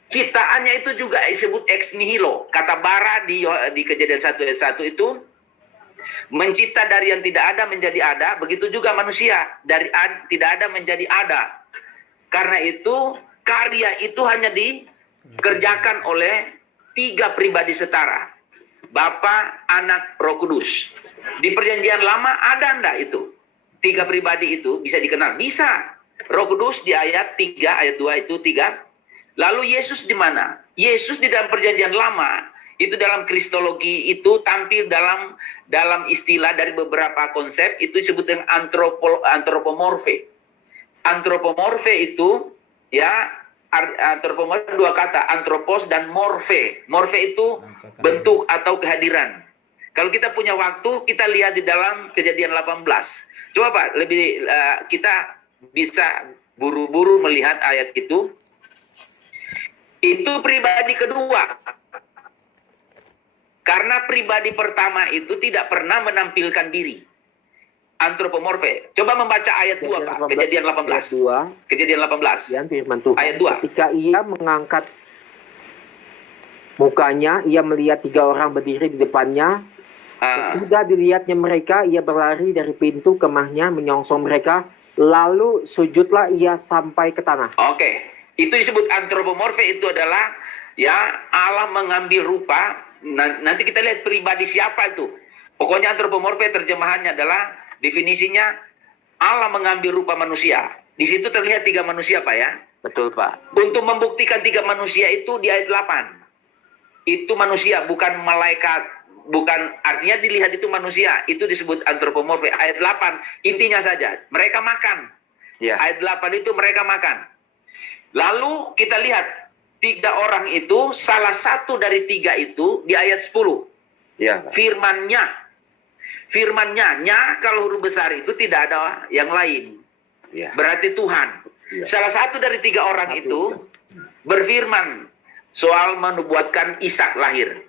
Ciptaannya itu juga disebut ex nihilo. Kata bara di Kejadian 1 ayat 1 itu mencipta dari yang tidak ada menjadi ada. Begitu juga manusia dari tidak ada menjadi ada. Karena itu karya itu hanya dikerjakan oleh tiga pribadi setara. Bapa, Anak, Roh Kudus. Di perjanjian lama ada enggak itu? Tiga pribadi itu bisa dikenal? Bisa. Roh Kudus di ayat 3, ayat 2 itu 3. Lalu Yesus di mana? Yesus di dalam perjanjian lama, itu dalam kristologi itu tampil dalam istilah dari beberapa konsep, itu disebut dengan antropomorfe. Antropomorfe itu, ya, antropomorfe dua kata, antropos dan morfe. Morfe itu bentuk atau kehadiran. Kalau kita punya waktu, kita lihat di dalam Kejadian 18. Coba Pak, lebih kita bisa buru-buru melihat ayat itu. Itu pribadi kedua. Karena pribadi pertama itu tidak pernah menampilkan diri. Antropomorfe. Coba membaca ayat 2 Pak, Kejadian 18. Kejadian 18. Firman Tuhan. Ayat 2. Ketika ia mengangkat mukanya, ia melihat 3 orang berdiri di depannya. Sudah dilihatnya mereka, ia berlari dari pintu kemahnya menyongsong mereka. Lalu sujudlah ia sampai ke tanah. Oke, itu disebut antropomorfe, itu adalah ya Allah mengambil rupa. Nanti kita lihat pribadi siapa itu. Pokoknya antropomorfe terjemahannya adalah definisinya Allah mengambil rupa manusia. Di situ terlihat 3 manusia Pak ya. Betul Pak. Untuk membuktikan 3 manusia itu di ayat 8. Itu manusia, bukan malaikat. Bukan, artinya dilihat itu manusia. Itu disebut antropomorfe. Ayat 8, intinya saja. Mereka makan. Ya. Ayat 8 itu mereka makan. Lalu kita lihat 3 orang itu, salah satu dari 3 itu di ayat 10. Ya. Firman-Nya. Firman-Nya. Nya kalau huruf besar itu tidak ada yang lain. Ya. Berarti Tuhan. Ya. Salah satu dari 3 orang itu berfirman soal menubuatkan Ishak lahir.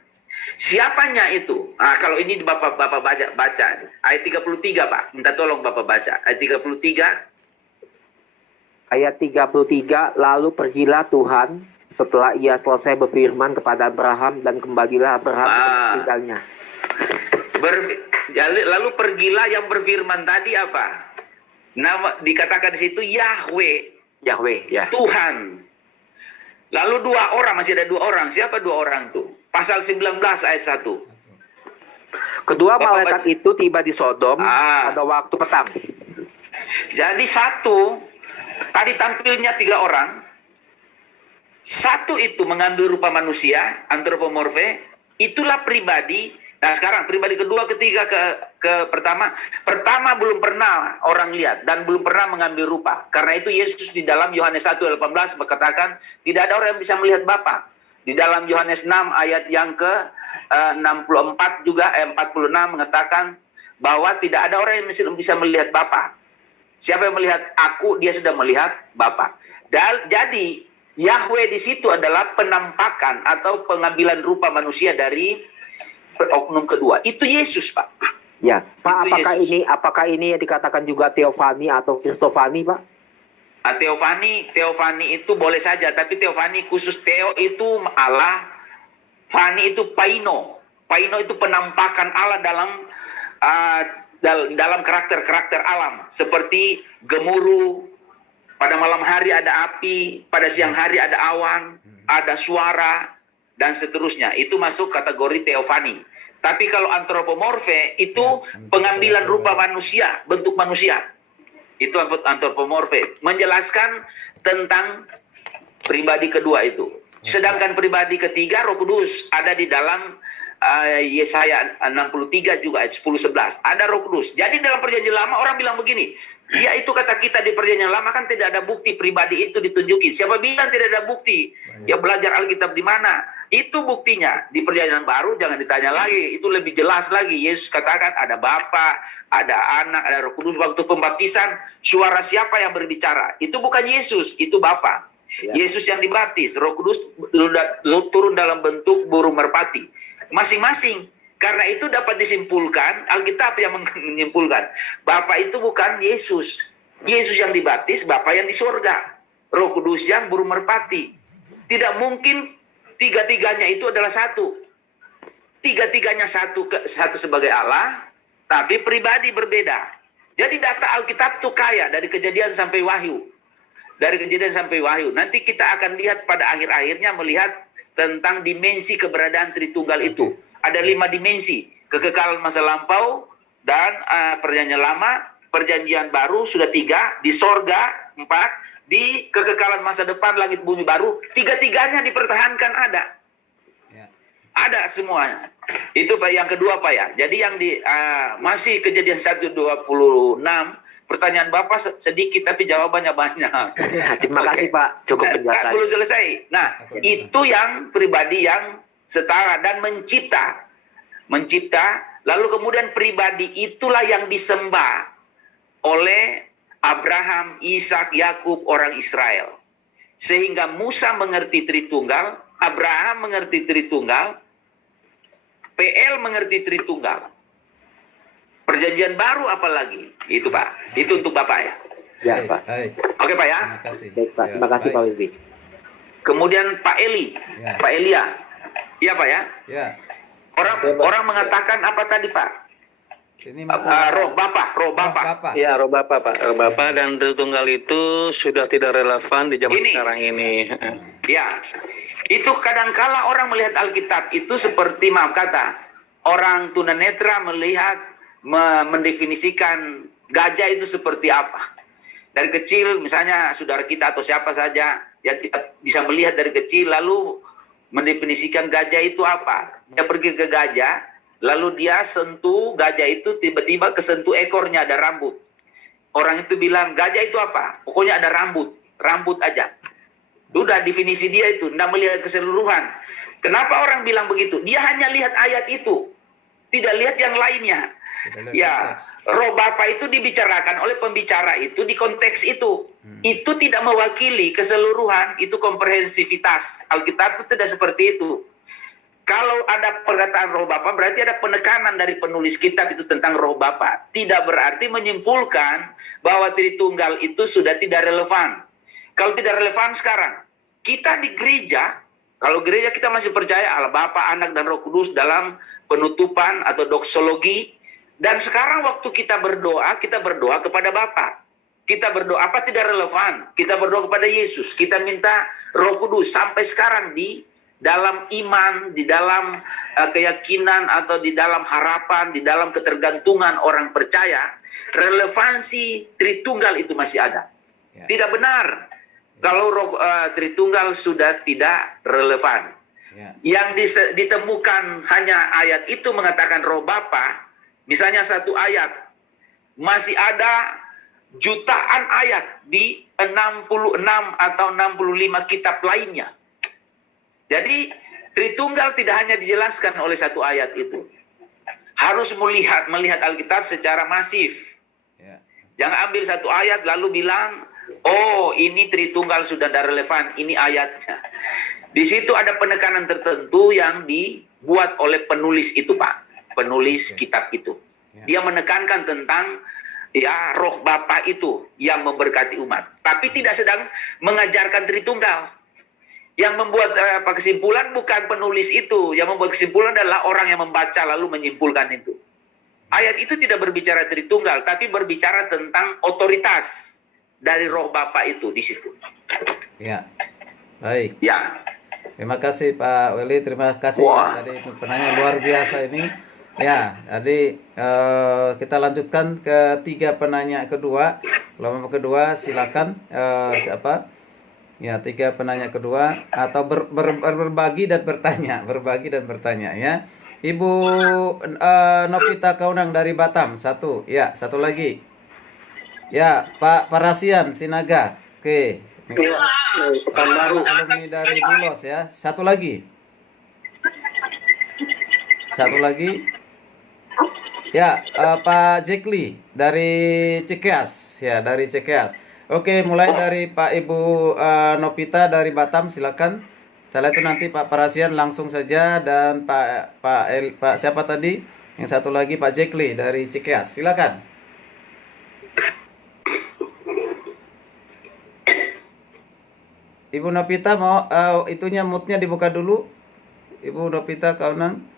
Siapanya itu? Kalau ini Bapak baca. Ayat 33 Pak. Minta tolong Bapak baca. Ayat 33. Ayat 33, lalu pergilah Tuhan setelah ia selesai berfirman kepada Abraham, dan kembalilah Abraham ke tinggalnya. Lalu pergilah yang berfirman tadi apa? Nama dikatakan di situ Yahweh. Yahweh, ya. Tuhan. Lalu 2 orang, masih ada 2 orang. Siapa 2 orang tuh? Pasal 19 ayat 1. Kedua malaikat itu tiba di Sodom pada waktu petang. Jadi tadi tampilnya 3 orang. 1 itu mengambil rupa manusia, antropomorfe. Itulah pribadi. Nah sekarang pribadi kedua, ketiga, ke pertama. Pertama belum pernah orang lihat dan belum pernah mengambil rupa. Karena itu Yesus di dalam Yohanes 1:18 berkatakan tidak ada orang yang bisa melihat Bapa. Di dalam Yohanes 6 ayat yang ke 64 juga 46 mengatakan bahwa tidak ada orang yang bisa melihat Bapa. Siapa yang melihat aku, dia sudah melihat Bapa. Jadi Yahweh di situ adalah penampakan atau pengambilan rupa manusia dari oknum kedua. Itu Yesus, Pak. Ya, Pak, Itu apakah ini yang dikatakan juga teofani atau kristofani, Pak? Teofani itu boleh saja, tapi teofani khusus. Theo itu Allah, fani itu paino. Paino itu penampakan Allah dalam karakter-karakter alam, seperti gemuruh. Pada malam hari ada api, pada siang hari ada awan, ada suara, dan seterusnya. Itu masuk kategori teofani. Tapi kalau antropomorfe itu pengambilan rupa manusia, bentuk manusia. Itu antropomorfe, menjelaskan tentang pribadi kedua itu. Sedangkan pribadi ketiga, Roh Kudus, ada di dalam Yesaya 63 juga ayat 10-11. Ada Roh Kudus. Jadi dalam perjanjian lama orang bilang begini, ya itu kata kita di perjanjian lama kan tidak ada bukti pribadi itu ditunjukin. Siapa bilang tidak ada bukti? Ya belajar Alkitab di mana? Itu buktinya. Di perjanjian baru jangan ditanya lagi. Itu lebih jelas lagi. Yesus katakan ada Bapa, ada Anak, ada Roh Kudus. Waktu pembaptisan, suara siapa yang berbicara? Itu bukan Yesus, itu Bapa. Ya. Yesus yang dibaptis, Roh Kudus turun dalam bentuk burung merpati. Masing-masing. Karena itu dapat disimpulkan, Alkitab yang menyimpulkan, Bapa itu bukan Yesus. Yesus yang dibaptis, Bapa yang di surga. Roh Kudus yang burung merpati. Tidak mungkin tiga-tiganya itu adalah satu. Tiga-tiganya satu sebagai Allah, tapi pribadi berbeda. Jadi data Alkitab itu kaya dari Kejadian sampai Wahyu. Dari Kejadian sampai Wahyu. Nanti kita akan lihat pada akhir-akhirnya melihat tentang dimensi keberadaan Tritunggal itu. Ada 5 dimensi. Kekekalan masa lampau dan perjanjian lama, perjanjian baru sudah 3, di sorga 4, di kekekalan masa depan langit bumi baru, 3-tiganya dipertahankan ada. Ya. Ada semuanya. Itu Pak yang kedua Pak ya. Jadi yang masih Kejadian 1:26, pertanyaan Bapak sedikit tapi jawabannya banyak. Terima kasih Pak, cukup penjelasan. Belum selesai. Nah, itu yang pribadi yang setara dan mencipta, lalu kemudian pribadi itulah yang disembah oleh Abraham, Ishak, Yakub, orang Israel. Sehingga Musa mengerti Tritunggal, Abraham mengerti Tritunggal, PL mengerti Tritunggal. Perjanjian baru apalagi? Itu Pak. Itu untuk Bapak ya. Ya Baik, Pak. baik. Oke Pak ya. Terima kasih. Baik Pak, Ya, terima kasih baik. Pak Willy. Kemudian Pak Eli, Ya. Pak Elia. Iya Pak ya. Ya, Orang mengatakan apa tadi Pak? ini masalah Roh Bapa. Bapak. Ya, roh Bapa, Pak. Roh Bapa dan Tritunggal itu sudah tidak relevan di zaman Ini. sekarang ini. Ya, itu kadangkala orang melihat Alkitab itu seperti maaf kata orang tunanetra melihat mendefinisikan gajah itu seperti apa. Dari kecil misalnya saudara kita atau siapa saja yang kita bisa melihat dari kecil lalu mendefinisikan gajah itu apa. Dia pergi ke gajah, lalu dia sentuh gajah itu tiba-tiba kesentuh ekornya ada rambut. Orang itu bilang gajah itu apa? Pokoknya ada rambut aja. Sudah definisi dia itu, tidak melihat keseluruhan. Kenapa orang bilang begitu? Dia hanya lihat ayat itu, tidak lihat yang lainnya. Tidak lihat Ya, konteks. roh Bapa itu dibicarakan oleh pembicara itu di konteks itu. Itu tidak mewakili keseluruhan, itu komprehensivitas. Alkitab itu tidak seperti itu. Kalau ada perkataan roh Bapa, berarti ada penekanan dari penulis kitab itu tentang roh Bapa. Tidak berarti menyimpulkan bahwa Tritunggal itu sudah tidak relevan. Kalau tidak relevan sekarang, kita di gereja, kalau gereja kita masih percaya Allah Bapa, Anak, dan Roh Kudus dalam penutupan atau doksologi. Dan sekarang waktu kita berdoa kepada Bapa. Kita berdoa apa tidak relevan. Kita berdoa kepada Yesus. Kita minta Roh Kudus sampai sekarang di dalam iman, di dalam keyakinan atau di dalam harapan, di dalam ketergantungan orang percaya, relevansi Tritunggal itu masih ada. Ya. Tidak benar kalau Tritunggal sudah tidak relevan. Ya. Yang ditemukan hanya ayat itu mengatakan roh Bapa. Misalnya satu ayat, masih ada jutaan ayat di 66 atau 65 kitab lainnya. Jadi Tritunggal tidak hanya dijelaskan oleh satu ayat itu. Harus melihat Alkitab secara masif. Ya. Jangan ambil satu ayat lalu bilang, oh ini Tritunggal sudah tidak relevan, ini ayatnya. Di situ ada penekanan tertentu yang dibuat oleh penulis itu Pak. Penulis kitab itu. Dia menekankan tentang ya roh Bapa itu yang memberkati umat. Tapi tidak sedang mengajarkan Tritunggal. Yang membuat kesimpulan bukan penulis itu. Yang membuat kesimpulan adalah orang yang membaca lalu menyimpulkan itu. Ayat itu tidak berbicara Tritunggal, tapi berbicara tentang otoritas dari roh Bapa itu di situ. Ya. Baik. Ya. Terima kasih Pak Willy, terima kasih tadi penanya luar biasa ini. Ya, jadi kita lanjutkan ke 3 penanya kedua. Kelompok kedua silakan siapa? Ya, 3 penanya kedua atau berbagi dan bertanya, ya. Ibu Novita Kaunang dari Batam, 1. Ya, 1 lagi. Ya, Pak Parasian Sinaga. Oke. Pekanbaru. Alumni dari Bulos ya. 1 lagi. 1 lagi. Ya, Pak Jekli dari Cikeas. Ya, dari Cikeas. Oke, mulai dari Pak Ibu Novita dari Batam, silakan. Setelah itu nanti Pak Parasian langsung saja dan Pak siapa tadi? Yang 1 lagi Pak Jekli dari Cikeas. Silakan. Ibu Novita mau itunya mute-nya dibuka dulu. Ibu Novita Kaunang.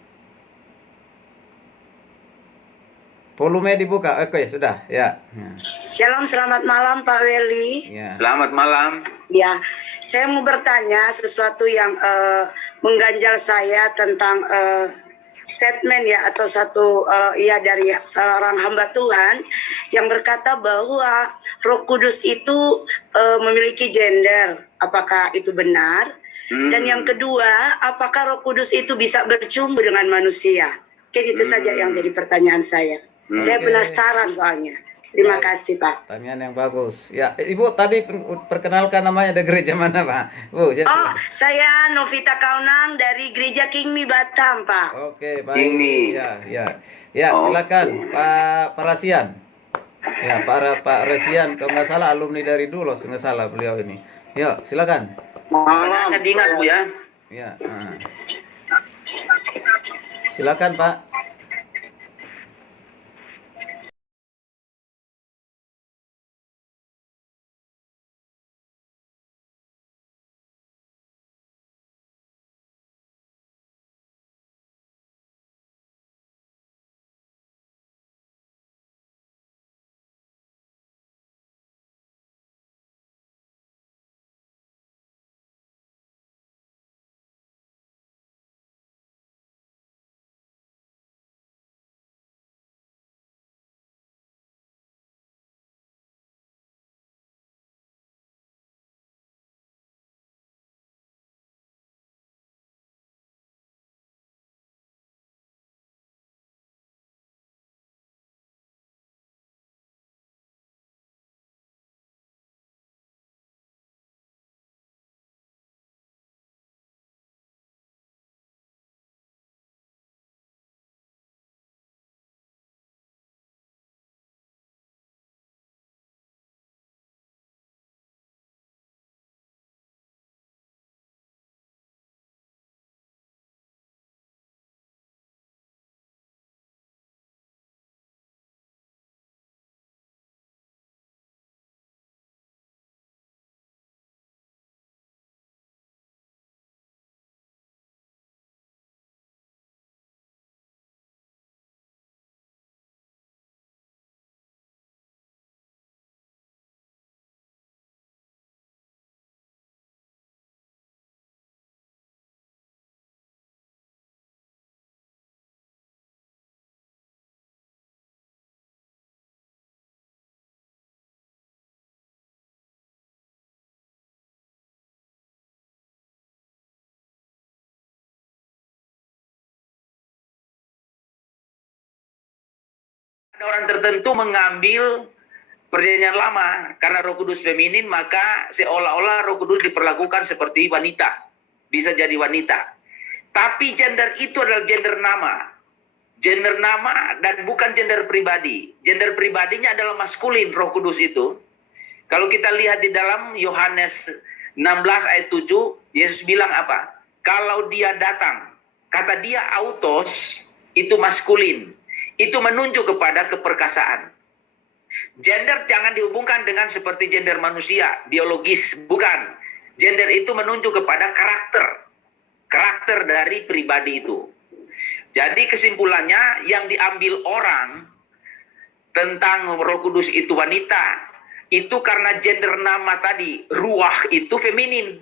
Volume dibuka. Oke, sudah. Ya. Shalom, selamat malam Pak Weli. Ya. Selamat malam. Ya, saya mau bertanya sesuatu yang mengganjal saya tentang statement ya atau satu ya dari seorang hamba Tuhan yang berkata bahwa Roh Kudus itu memiliki gender. Apakah itu benar? Dan yang kedua, apakah Roh Kudus itu bisa bercumbu dengan manusia? Oke, itu saja yang jadi pertanyaan saya. Saya penasaran soalnya. Terima kasih, Pak. Pertanyaan yang bagus. Ya, Ibu tadi perkenalkan namanya dari gereja mana, Pak? Bu, Oh, saya Novita Kaunang dari Gereja Kingmi Batam, Pak. Oke, baik. Kingmi. Ya, silakan Pak Rasian. Ya, Pak Rasian, kalau nggak salah alumni dari Dulos, nggak salah beliau ini. Ya, silakan. Pertanyaannya diingat Bu ya. Ya, silakan Pak. Ada orang tertentu mengambil perjanjian lama karena Roh Kudus feminin, maka seolah-olah Roh Kudus diperlakukan seperti wanita. Bisa jadi wanita. Tapi gender itu adalah gender nama. Gender nama dan bukan gender pribadi. Gender pribadinya adalah maskulin Roh Kudus itu. Kalau kita lihat di dalam Yohanes 16 ayat 7, Yesus bilang apa? Kalau dia datang, kata dia autos, itu maskulin. Itu menunjuk kepada keperkasaan. Gender jangan dihubungkan dengan seperti gender manusia, biologis, bukan. Gender itu menunjuk kepada karakter. Karakter dari pribadi itu. Jadi kesimpulannya yang diambil orang tentang Roh Kudus itu wanita, itu karena gender nama tadi, ruah itu feminin.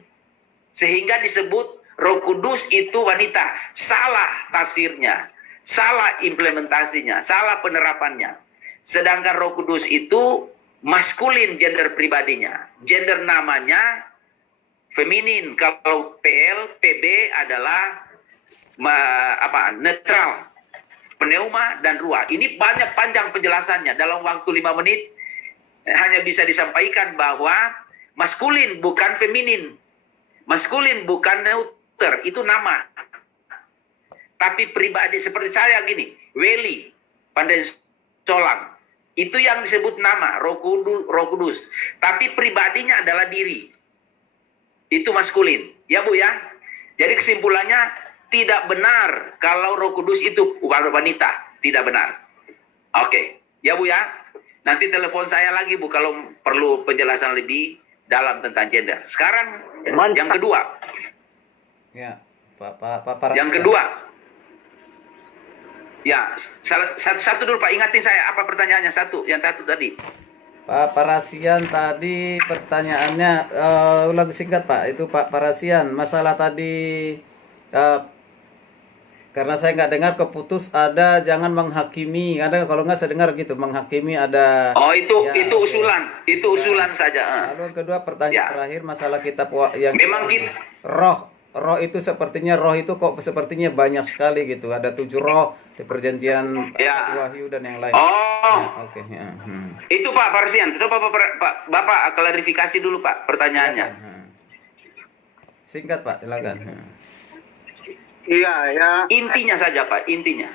Sehingga disebut Roh Kudus itu wanita. Salah tafsirnya, salah implementasinya, salah penerapannya. Sedangkan Roh Kudus itu maskulin gender pribadinya. Gender namanya feminin. Kalau PL, PB adalah netral. Pneuma dan ruah. Ini banyak panjang penjelasannya. Dalam waktu 5 menit hanya bisa disampaikan bahwa maskulin bukan feminin. Maskulin bukan neuter. Itu nama. Tapi pribadi seperti saya gini. Weli, Pandai Colang. Itu yang disebut nama. Roh Kudus. Tapi pribadinya adalah diri. Itu maskulin. Ya Bu ya. Jadi kesimpulannya tidak benar kalau Roh Kudus itu wanita. Tidak benar. Oke. Ya Bu ya. Nanti telepon saya lagi Bu kalau perlu penjelasan lebih dalam tentang gender. Sekarang yang kedua. Ya, Yang kedua. Ya, satu dulu Pak, ingatin saya apa pertanyaannya yang satu tadi. Pak Parasian tadi pertanyaannya ulang singkat Pak. Itu Pak Parasian masalah tadi Eh, karena saya nggak dengar keputus ada jangan menghakimi. Ada kalau nggak saya dengar gitu menghakimi ada. Oh, itu Ya, itu oke. usulan, itu usulan saja. Lalu yang kedua pertanyaan Ya. terakhir masalah kitab yang Memang kita roh itu sepertinya roh itu kok sepertinya banyak sekali gitu. Ada 7 roh di perjanjian Ya. Wahyu dan yang lain. Oh, Ya, oke. Ya. itu Pak Parsian. Itu Bapak klarifikasi dulu Pak pertanyaannya. Silakan. Singkat Pak, silakan. Iya, ya. Intinya saja Pak, intinya.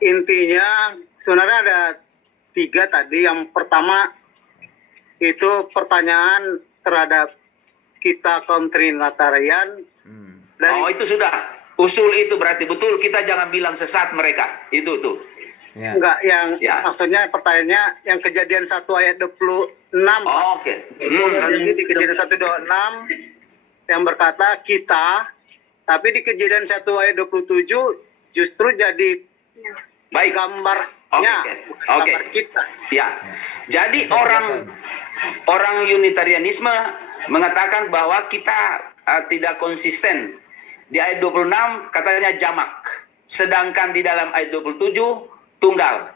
Intinya sebenarnya ada 3 tadi. Yang pertama itu pertanyaan terhadap kita kaum Trinitarian. Oh, itu sudah. Usul itu berarti betul kita jangan bilang sesat mereka. Itu tuh. Ya. Enggak, yang Ya. maksudnya pertanyaannya yang Kejadian 1 ayat 26. Oh, oke. Jadi di Kejadian 1:26 yang berkata kita, tapi di Kejadian 1 ayat 27 justru jadi Baik. gambarnya, Oke. bukan Oke. gambar kita. Ya. Jadi Oke, orang Unitarianisme mengatakan bahwa kita tidak konsisten. Di ayat 26 katanya jamak. Sedangkan di dalam ayat 27 tunggal.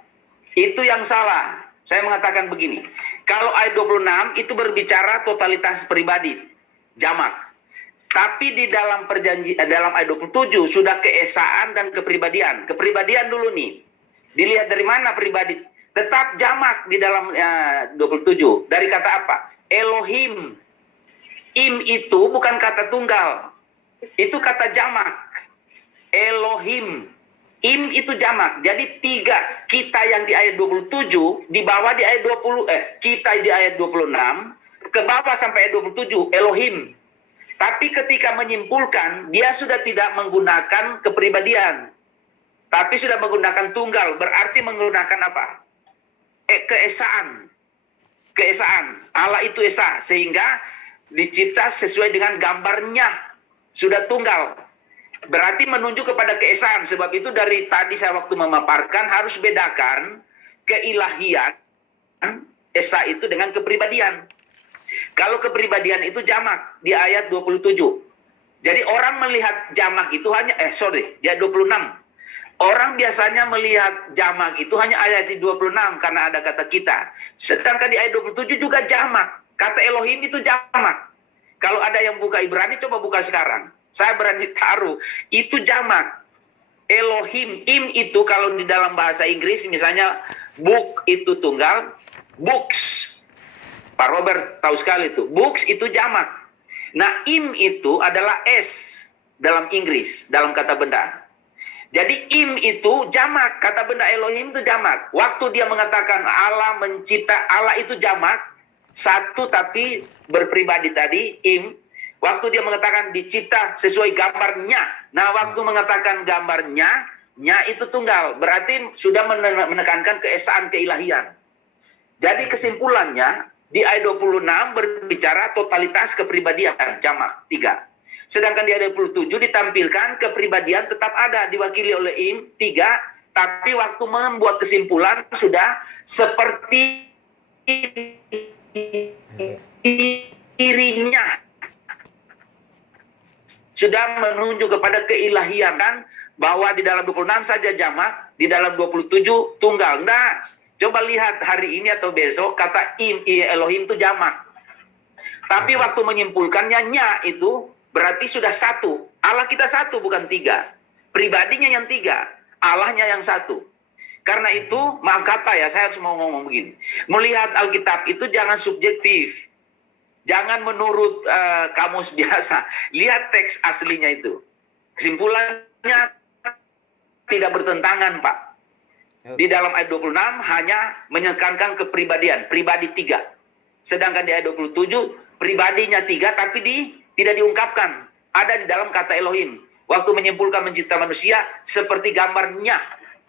Itu yang salah. Saya mengatakan begini. Kalau ayat 26 itu berbicara totalitas pribadi. Jamak. Tapi di dalam dalam ayat 27 sudah keesaan dan kepribadian. Kepribadian dulu nih. Dilihat dari mana pribadi. Tetap jamak di dalam 27. Dari kata apa? Elohim. Im itu bukan kata tunggal. Itu kata jamak. Elohim. Im itu jamak. Jadi 3 kita yang di ayat 27 di bawah di ayat 20 kita di ayat 26 ke bawah sampai ayat 27 Elohim. Tapi ketika menyimpulkan dia sudah tidak menggunakan kepribadian. Tapi sudah menggunakan tunggal, berarti menggunakan apa? Keesaan. Keesaan. Allah itu esa sehingga dicipta sesuai dengan gambarnya. Sudah tunggal. Berarti menunjuk kepada keesaan. Sebab itu dari tadi saya waktu memaparkan harus bedakan keilahian esa itu dengan kepribadian. Kalau kepribadian itu jamak di ayat 27. Jadi orang melihat jamak itu hanya di ayat 26. Orang biasanya melihat jamak itu hanya ayat di 26 karena ada kata kita. Sedangkan di ayat 27 juga jamak. Kata Elohim itu jamak. Kalau ada yang buka Ibrani coba buka sekarang. Saya berani taruh itu jamak. Elohim, im itu kalau di dalam bahasa Inggris misalnya book itu tunggal, books. Pak Robert tahu sekali itu. Books itu jamak. Nah, im itu adalah S dalam Inggris, dalam kata benda. Jadi im itu jamak. Kata benda Elohim itu jamak. Waktu dia mengatakan Allah mencipta, Allah itu jamak. Satu tapi berpribadi tadi, im. Waktu dia mengatakan dicipta sesuai gambarnya. Nah, waktu mengatakan gambarnya, nya itu tunggal. Berarti sudah menekankan keesaan keilahian. Jadi kesimpulannya, di ayat 26 berbicara totalitas kepribadian, jamak, 3. Sedangkan di ayat 27 ditampilkan kepribadian tetap ada, diwakili oleh im, 3. Tapi waktu membuat kesimpulan sudah seperti dirinya. Sudah menunjuk kepada keilahian kan, bahwa di dalam 26 saja jamak, di dalam 27 tunggal. Enggak. Coba lihat hari ini atau besok kata Elohim itu jamak. Tapi waktu menyimpulkannya nya itu berarti sudah satu. Allah kita satu bukan 3. Pribadinya yang 3, Allahnya yang 1. Karena itu maaf kata ya, saya harus mau ngomong begini. Melihat Alkitab itu jangan subjektif. Jangan menurut kamus biasa. Lihat teks aslinya itu. Kesimpulannya tidak bertentangan, Pak. Di dalam ayat 26 hanya menekankan kepribadian, pribadi 3. Sedangkan di ayat 27 pribadinya 3 tapi tidak diungkapkan. Ada di dalam kata Elohim. Waktu menyimpulkan mencipta manusia seperti gambarnya,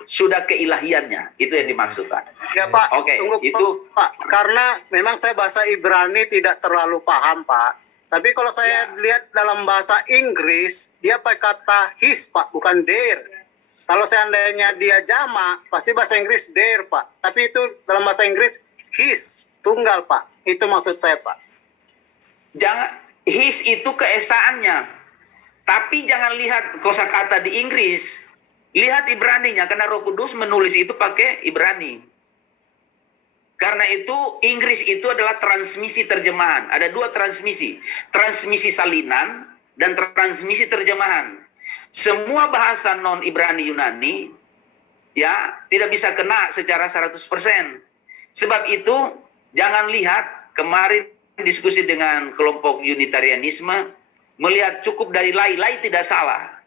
sudah keilahiannya. Itu yang dimaksud, Pak. Ya, Pak. Oke, Tunggu, itu Pak. Karena memang saya bahasa Ibrani tidak terlalu paham, Pak. Tapi kalau saya lihat dalam bahasa Inggris, dia pakai kata his, Pak, bukan their. Kalau seandainya dia jamak, pasti bahasa Inggris their, Pak. Tapi itu dalam bahasa Inggris his, tunggal, Pak. Itu maksud saya, Pak. jangan his itu keesaannya. Tapi jangan lihat kosakata di Inggris. Lihat Ibraninya, karena Roh Kudus menulis itu pakai Ibrani. Karena itu Inggris itu adalah transmisi terjemahan. Ada dua transmisi. Transmisi salinan dan transmisi terjemahan. Semua bahasa non-Ibrani Yunani ya tidak bisa kena secara 100%. Sebab itu jangan lihat kemarin diskusi dengan kelompok Unitarianisme, melihat cukup dari Lai. Lai tidak salah.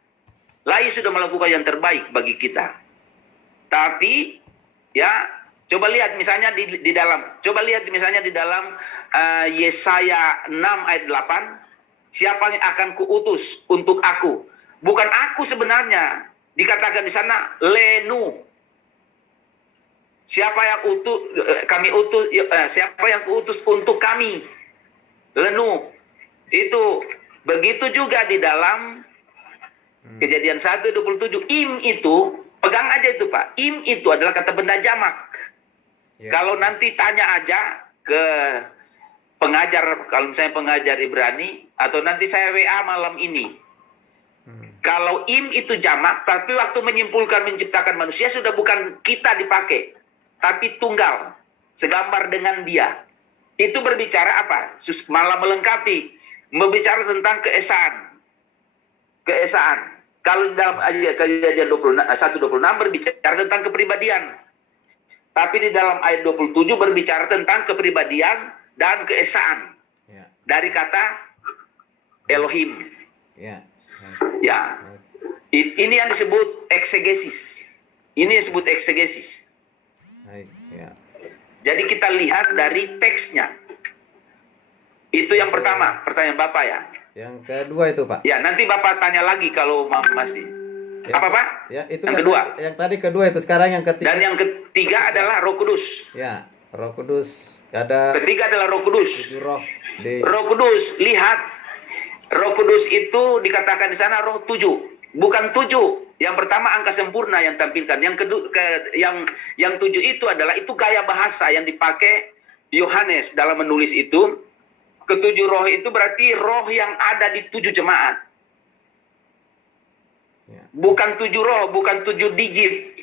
Lai sudah melakukan yang terbaik bagi kita. Tapi ya coba lihat misalnya di dalam Yesaya 6 ayat 8, siapa yang akan kuutus untuk aku? Bukan aku sebenarnya, dikatakan di sana lenu. Siapa yang siapa yang kuutus untuk kami? Lenu. Itu begitu juga di dalam Kejadian 1:27. Im itu, pegang aja itu Pak. Im itu adalah kata benda jamak. Ya. Kalau nanti tanya aja ke pengajar, kalau misalnya pengajar Ibrani, atau nanti saya WA malam ini. Kalau im itu jamak, tapi waktu menyimpulkan menciptakan manusia sudah bukan kita dipakai, tapi tunggal, segambar dengan dia. Itu berbicara apa? Malah melengkapi, berbicara tentang keesaan. Kalau dalam Kejadian 1:26 berbicara tentang kepribadian. Tapi di dalam ayat 27 berbicara tentang kepribadian dan keesaan. Ya. Dari kata Elohim. Ya. Ya. Ini yang disebut eksegesis. Baik. Ya. Jadi kita lihat dari teksnya. Itu yang pertama, pertanyaan Bapak ya. Yang kedua itu Pak. Ya, nanti Bapak tanya lagi kalau masih. Ya, Apa Pak? Ya, itu yang kedua. Yang tadi kedua itu, sekarang yang ketiga. Dan yang ketiga adalah Roh Kudus. Ya, Roh Kudus. Ada Ketiga adalah Roh Kudus. 7 roh di Roh Kudus, lihat. Roh Kudus itu dikatakan di sana roh 7. Bukan 7. Yang pertama angka sempurna yang tampilkan. Yang kedua yang 7 itu adalah itu gaya bahasa yang dipakai Yohanes dalam menulis itu. Ketujuh roh itu berarti roh yang ada di 7 jemaat. Ya. Bukan 7 roh, bukan 7 digit.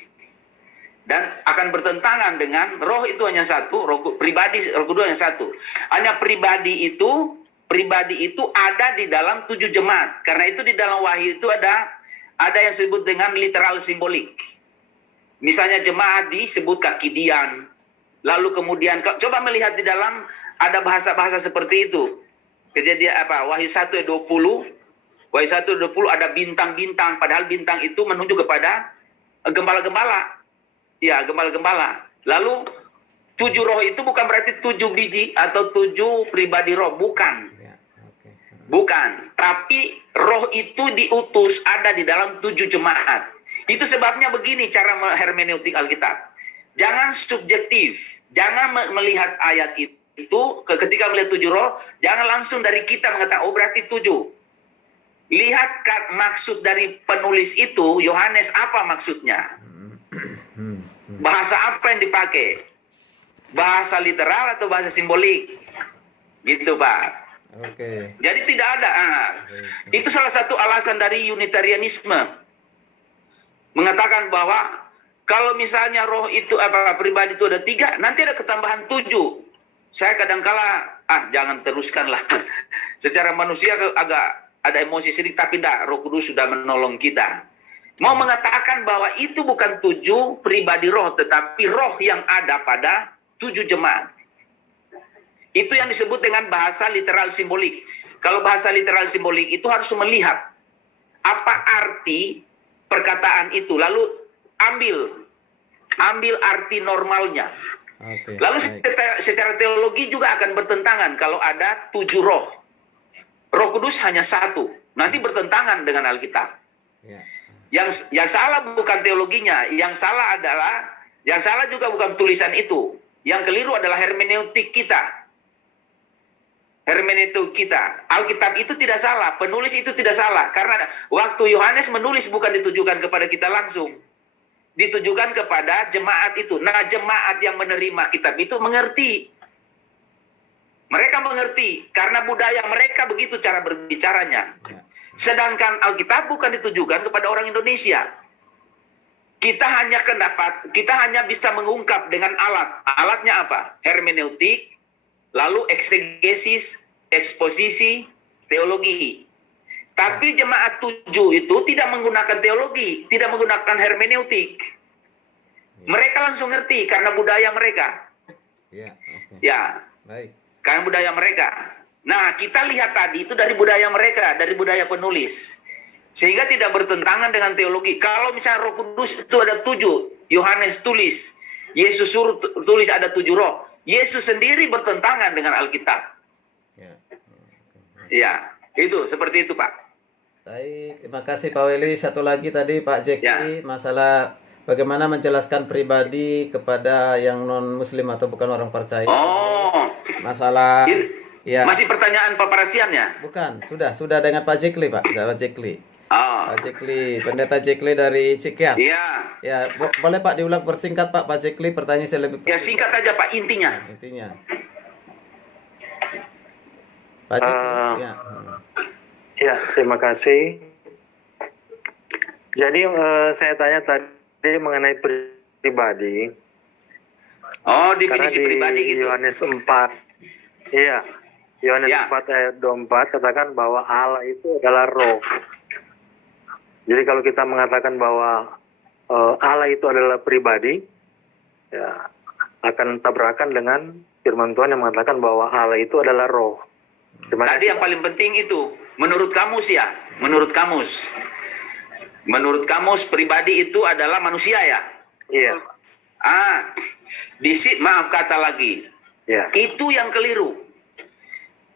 Dan akan bertentangan dengan roh itu hanya satu, roh kudus hanya satu. Hanya pribadi itu ada di dalam 7 jemaat. Karena itu di dalam Wahyu itu ada yang disebut dengan literal simbolik. Misalnya jemaat disebut kaki Dian. Lalu kemudian coba melihat di dalam ada bahasa-bahasa seperti itu. Kejadian Wahyu 1:20. Wahyu 1:20 ada bintang-bintang, padahal bintang itu menunjuk kepada gembala-gembala. Ya, gembala-gembala. Lalu 7 roh itu bukan berarti 7 biji atau 7 pribadi roh, bukan. Ya, oke. Bukan, tapi roh itu diutus ada di dalam 7 jemaat. Itu sebabnya begini cara hermeneutik Alkitab. Jangan subjektif, jangan melihat ayat itu ketika melihat 7 roh, jangan langsung dari kita mengatakan, oh berarti 7. Lihat maksud dari penulis itu, Yohanes apa maksudnya? Bahasa apa yang dipakai? Bahasa literal atau bahasa simbolik? Gitu Pak. Oke. Jadi tidak ada. Itu salah satu alasan dari Unitarianisme. Mengatakan bahwa kalau misalnya roh itu pribadi itu ada 3, nanti ada ketambahan 7. Saya kadangkala, jangan teruskanlah. Secara manusia agak ada emosi sedikit, tapi tidak, Roh Kudus sudah menolong kita. Mau mengatakan bahwa itu bukan 7 pribadi roh, tetapi roh yang ada pada 7 jemaat. Itu yang disebut dengan bahasa literal simbolik. Kalau bahasa literal simbolik itu harus melihat apa arti perkataan itu, lalu ambil arti normalnya. Oke. Lalu secara teologi juga akan bertentangan kalau ada 7 roh. Roh Kudus hanya 1. Nanti bertentangan dengan Alkitab. Ya. Yang salah bukan teologinya, yang salah juga bukan tulisan itu. Yang keliru adalah hermeneutik kita. Alkitab itu tidak salah, penulis itu tidak salah. Karena waktu Yohanes menulis bukan ditujukan kepada kita langsung. Ditujukan kepada jemaat itu. Nah, jemaat yang menerima kitab itu mengerti. Mereka mengerti karena budaya mereka begitu cara berbicaranya. Ya. Sedangkan Alkitab bukan ditujukan kepada orang Indonesia. Kita hanya bisa mengungkap dengan alat. Alatnya apa? Hermeneutik, lalu eksegesis, eksposisi, teologi. Tapi jemaat 7 itu tidak menggunakan teologi, tidak menggunakan hermeneutik. Mereka langsung ngerti karena budaya mereka. Ya, oke. Ya, Baik. karena budaya mereka. Nah, kita lihat tadi itu dari budaya mereka, dari budaya penulis. Sehingga tidak bertentangan dengan teologi. Kalau misalnya Roh Kudus itu ada 7, Yohanes tulis, Yesus suruh tulis ada 7 roh. Yesus sendiri bertentangan dengan Alkitab. Ya. Ya, itu seperti itu, Pak. Baik, terima kasih Pak Weli. Satu lagi tadi Pak Jeki, Ya. masalah bagaimana menjelaskan pribadi kepada yang non Muslim atau bukan orang percaya. Oh, Masalah, ya. masih pertanyaan paparasiannya? Bukan, sudah dengan Pak Jekli Pak, Pak Jekli. Oh, Pak Jekli, Pendeta Jekli dari Cikias. iya. Ya, boleh Pak diulang persingkat Pak Jekli, pertanyaan saya lebih Ya singkat aja Pak, intinya. intinya. Pak Jekli, ya. Ya, terima kasih. Jadi saya tanya tadi mengenai pribadi. Oh, Karena definisi di pribadi gitu. Yohanes 4, iya, Yohanes Ya. 4 ayat 24 katakan bahwa Allah itu adalah roh. Jadi kalau kita mengatakan bahwa Allah itu adalah pribadi, ya akan tabrakan dengan firman Tuhan yang mengatakan bahwa Allah itu adalah roh. Terima Tadi kasih. yang paling penting itu, menurut kamus ya, menurut kamus. Menurut kamus pribadi itu adalah manusia ya. Iya, Maaf kata lagi. iya. Itu yang keliru.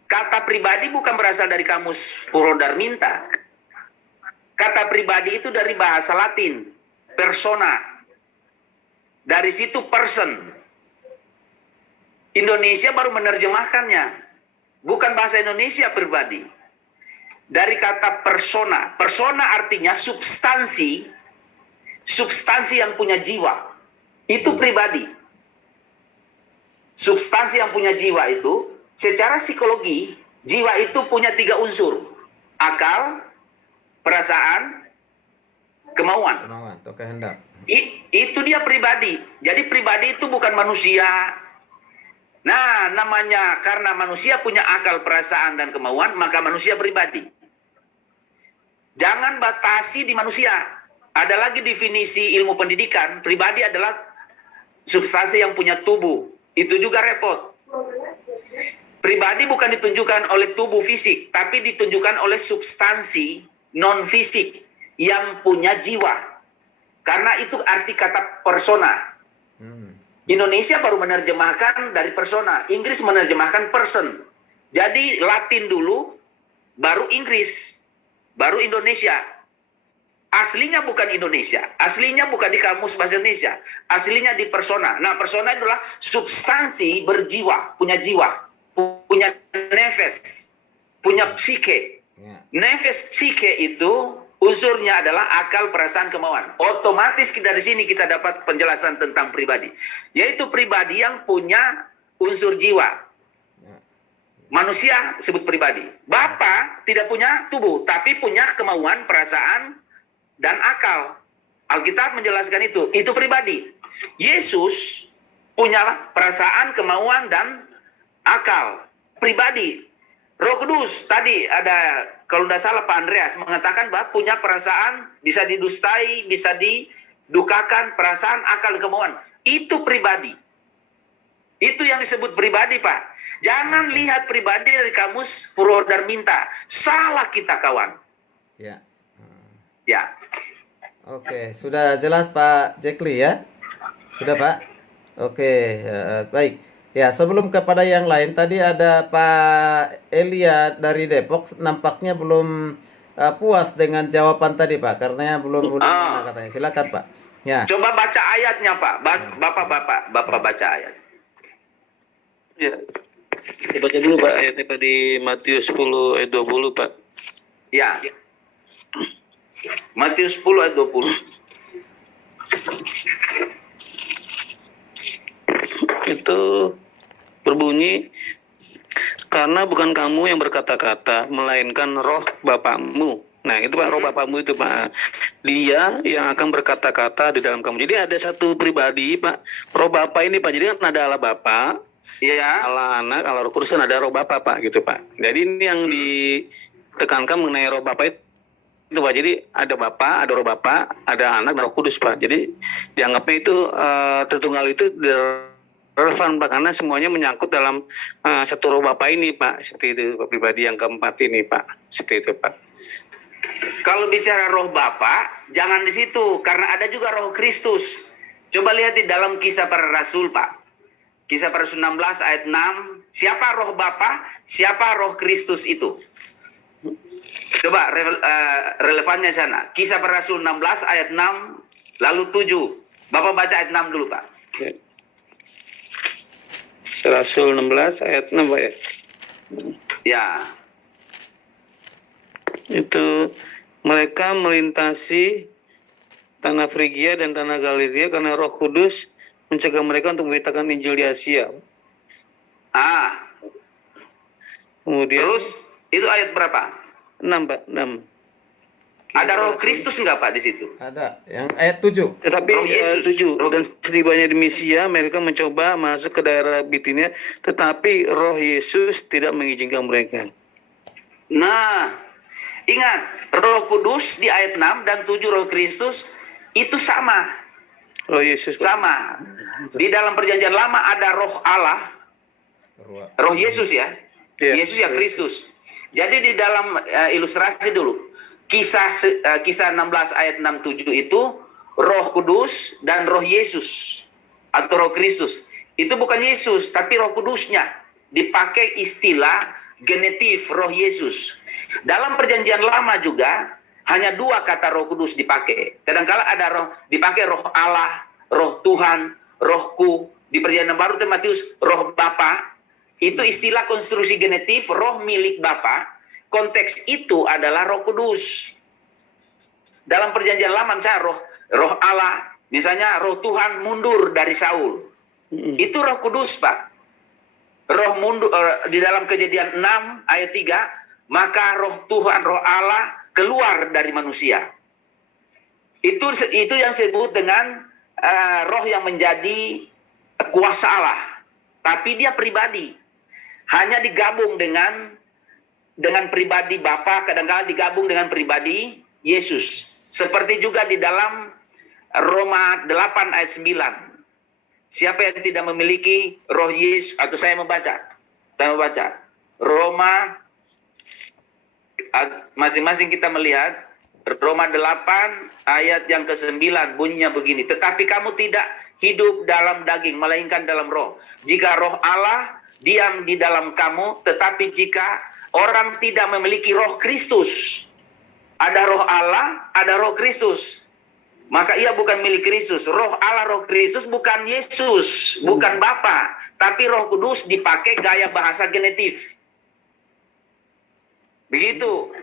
Kata pribadi bukan berasal dari kamus Purwodarminta. Kata pribadi itu dari bahasa Latin, persona. Dari situ person. Indonesia baru menerjemahkannya. Bukan bahasa Indonesia pribadi. Dari kata persona. Persona artinya substansi. Substansi yang punya jiwa. Itu pribadi. Substansi yang punya jiwa itu, secara psikologi, jiwa itu punya 3 unsur. Akal, perasaan, kemauan. Kemauan atau kehendak. Itu dia pribadi. Jadi pribadi itu bukan manusia. Nah, namanya karena manusia punya akal, perasaan, dan kemauan, maka manusia pribadi. Jangan batasi di manusia. Ada lagi definisi ilmu pendidikan, pribadi adalah substansi yang punya tubuh. Itu juga repot. Pribadi bukan ditunjukkan oleh tubuh fisik, tapi ditunjukkan oleh substansi non-fisik yang punya jiwa. Karena itu arti kata persona. Indonesia baru menerjemahkan dari persona. Inggris menerjemahkan person. Jadi Latin dulu, baru Inggris, baru Indonesia. Aslinya bukan Indonesia. Aslinya bukan di kamus bahasa Indonesia. Aslinya di persona. Nah, persona adalah substansi berjiwa, punya jiwa, punya nefes, punya psike. Ya. Nefes psike itu unsurnya adalah akal, perasaan, kemauan. Otomatis dari sini kita dapat penjelasan tentang pribadi. Yaitu pribadi yang punya unsur jiwa. Manusia sebut pribadi. Bapa tidak punya tubuh, tapi punya kemauan, perasaan, dan akal. Alkitab menjelaskan itu. Itu pribadi. Yesus punya perasaan, kemauan, dan akal. Pribadi. Roh Kudus tadi ada, kalau tidak salah Pak Andreas mengatakan bahwa punya perasaan, bisa didustai, bisa didukakan, perasaan, akal, dan kemauan. Itu pribadi. Itu yang disebut pribadi, Pak. Jangan lihat pribadi dari kamus Purwodarminta. Salah kita, kawan. Ya. Ya. Oke, sudah jelas Pak Jekli ya? Sudah Pak? Oke, baik. Ya, sebelum kepada yang lain, tadi ada Pak Elia dari Depok, nampaknya belum puas dengan jawaban tadi Pak, karena belum katanya. Silakan Pak. Ya. Coba baca ayatnya, Pak. Bapak baca ayat. Ya. Saya baca dulu Pak ayatnya Pak di Matius 10 ayat 20 Pak. Ya. Matius 10 ayat 20. Itu berbunyi, karena bukan kamu yang berkata-kata, melainkan roh Bapakmu Nah, itu Pak, roh Bapamu itu Pak. Dia yang akan berkata-kata di dalam kamu. Jadi ada satu pribadi Pak, roh Bapa ini Pak. Jadi kan ada Allah Bapa, Iya. Allah Anak, Allah Roh Kudus, dan ada roh Bapa Pak gitu Pak. Jadi ini yang ditekankan mengenai roh Bapa itu Pak. Jadi ada Bapa, ada roh Bapa, ada Anak dan Roh Kudus Pak. Jadi dianggapnya itu Tritunggal itu relevan Pak, karena semuanya menyangkut dalam satu roh Bapa ini Pak. Seperti itu Pak, pribadi yang keempat ini Pak. Seperti itu Pak. Kalau bicara roh Bapa, jangan di situ, karena ada juga roh Kristus. Coba lihat di dalam Kisah Para Rasul, Pak. Kisah Para Rasul 16 ayat 6, siapa roh Bapa, siapa roh Kristus itu? Coba relevannya sana. Kisah Para Rasul 16 ayat 6, lalu 7. Bapak baca ayat 6 dulu, Pak. Rasul 16 ayat 6 Pak ya. Ya. Itu mereka melintasi tanah Frigia dan tanah Galilea karena Roh Kudus mencegah mereka untuk memberitakan Injil di Asia. Kemudian Terus itu ayat berapa? 6 Pak, 6. Ada roh Kristus enggak, Pak, di situ? Ada. Yang ayat 7. Tetapi Roh Yesus. 7, dan setibanya di Misia mereka mencoba masuk ke daerah Bitinia, tetapi Roh Yesus tidak mengizinkan mereka. Nah, ingat, Roh Kudus di ayat 6 dan 7 Roh Kristus itu sama. Roh Yesus Pak. Sama. Di dalam perjanjian lama ada Roh Allah, Roh Yesus ya. Iya. Yesus ya Kristus. Jadi di dalam ilustrasi dulu, kisah 16 ayat 67 itu Roh Kudus dan Roh Yesus atau Roh Kristus. Itu bukan Yesus, tapi Roh Kudusnya. Dipakai istilah genetif Roh Yesus. Dalam perjanjian lama juga hanya 2 kata Roh Kudus dipakai. Kadang-kala ada roh dipakai Roh Allah, Roh Tuhan, Rohku. Di perjanjian baru Matius Roh Bapa. Itu istilah konstruksi genetif roh milik Bapa. Konteks itu adalah Roh Kudus. Dalam perjanjian lama misalnya roh Allah, misalnya Roh Tuhan mundur dari Saul. Itu Roh Kudus, Pak. Roh mundur di dalam Kejadian 6 ayat 3, maka Roh Tuhan, Roh Allah keluar dari manusia. Itu yang disebut dengan roh yang menjadi kuasa Allah. Tapi dia pribadi. Hanya digabung dengan pribadi Bapa, kadang-kadang digabung dengan pribadi Yesus. Seperti juga di dalam Roma 8 ayat 9. Siapa yang tidak memiliki roh Yesus, atau saya membaca. Roma, masing-masing kita melihat, Roma 8 ayat yang ke-9 bunyinya begini. Tetapi kamu tidak hidup dalam daging, melainkan dalam roh. Jika roh Allah diam di dalam kamu, tetapi jika orang tidak memiliki roh Kristus, ada roh Allah, ada roh Kristus, maka ia bukan milik Kristus. Roh Allah, roh Kristus bukan Yesus, bukan Bapa, tapi Roh Kudus dipakai gaya bahasa genetif. Begitu.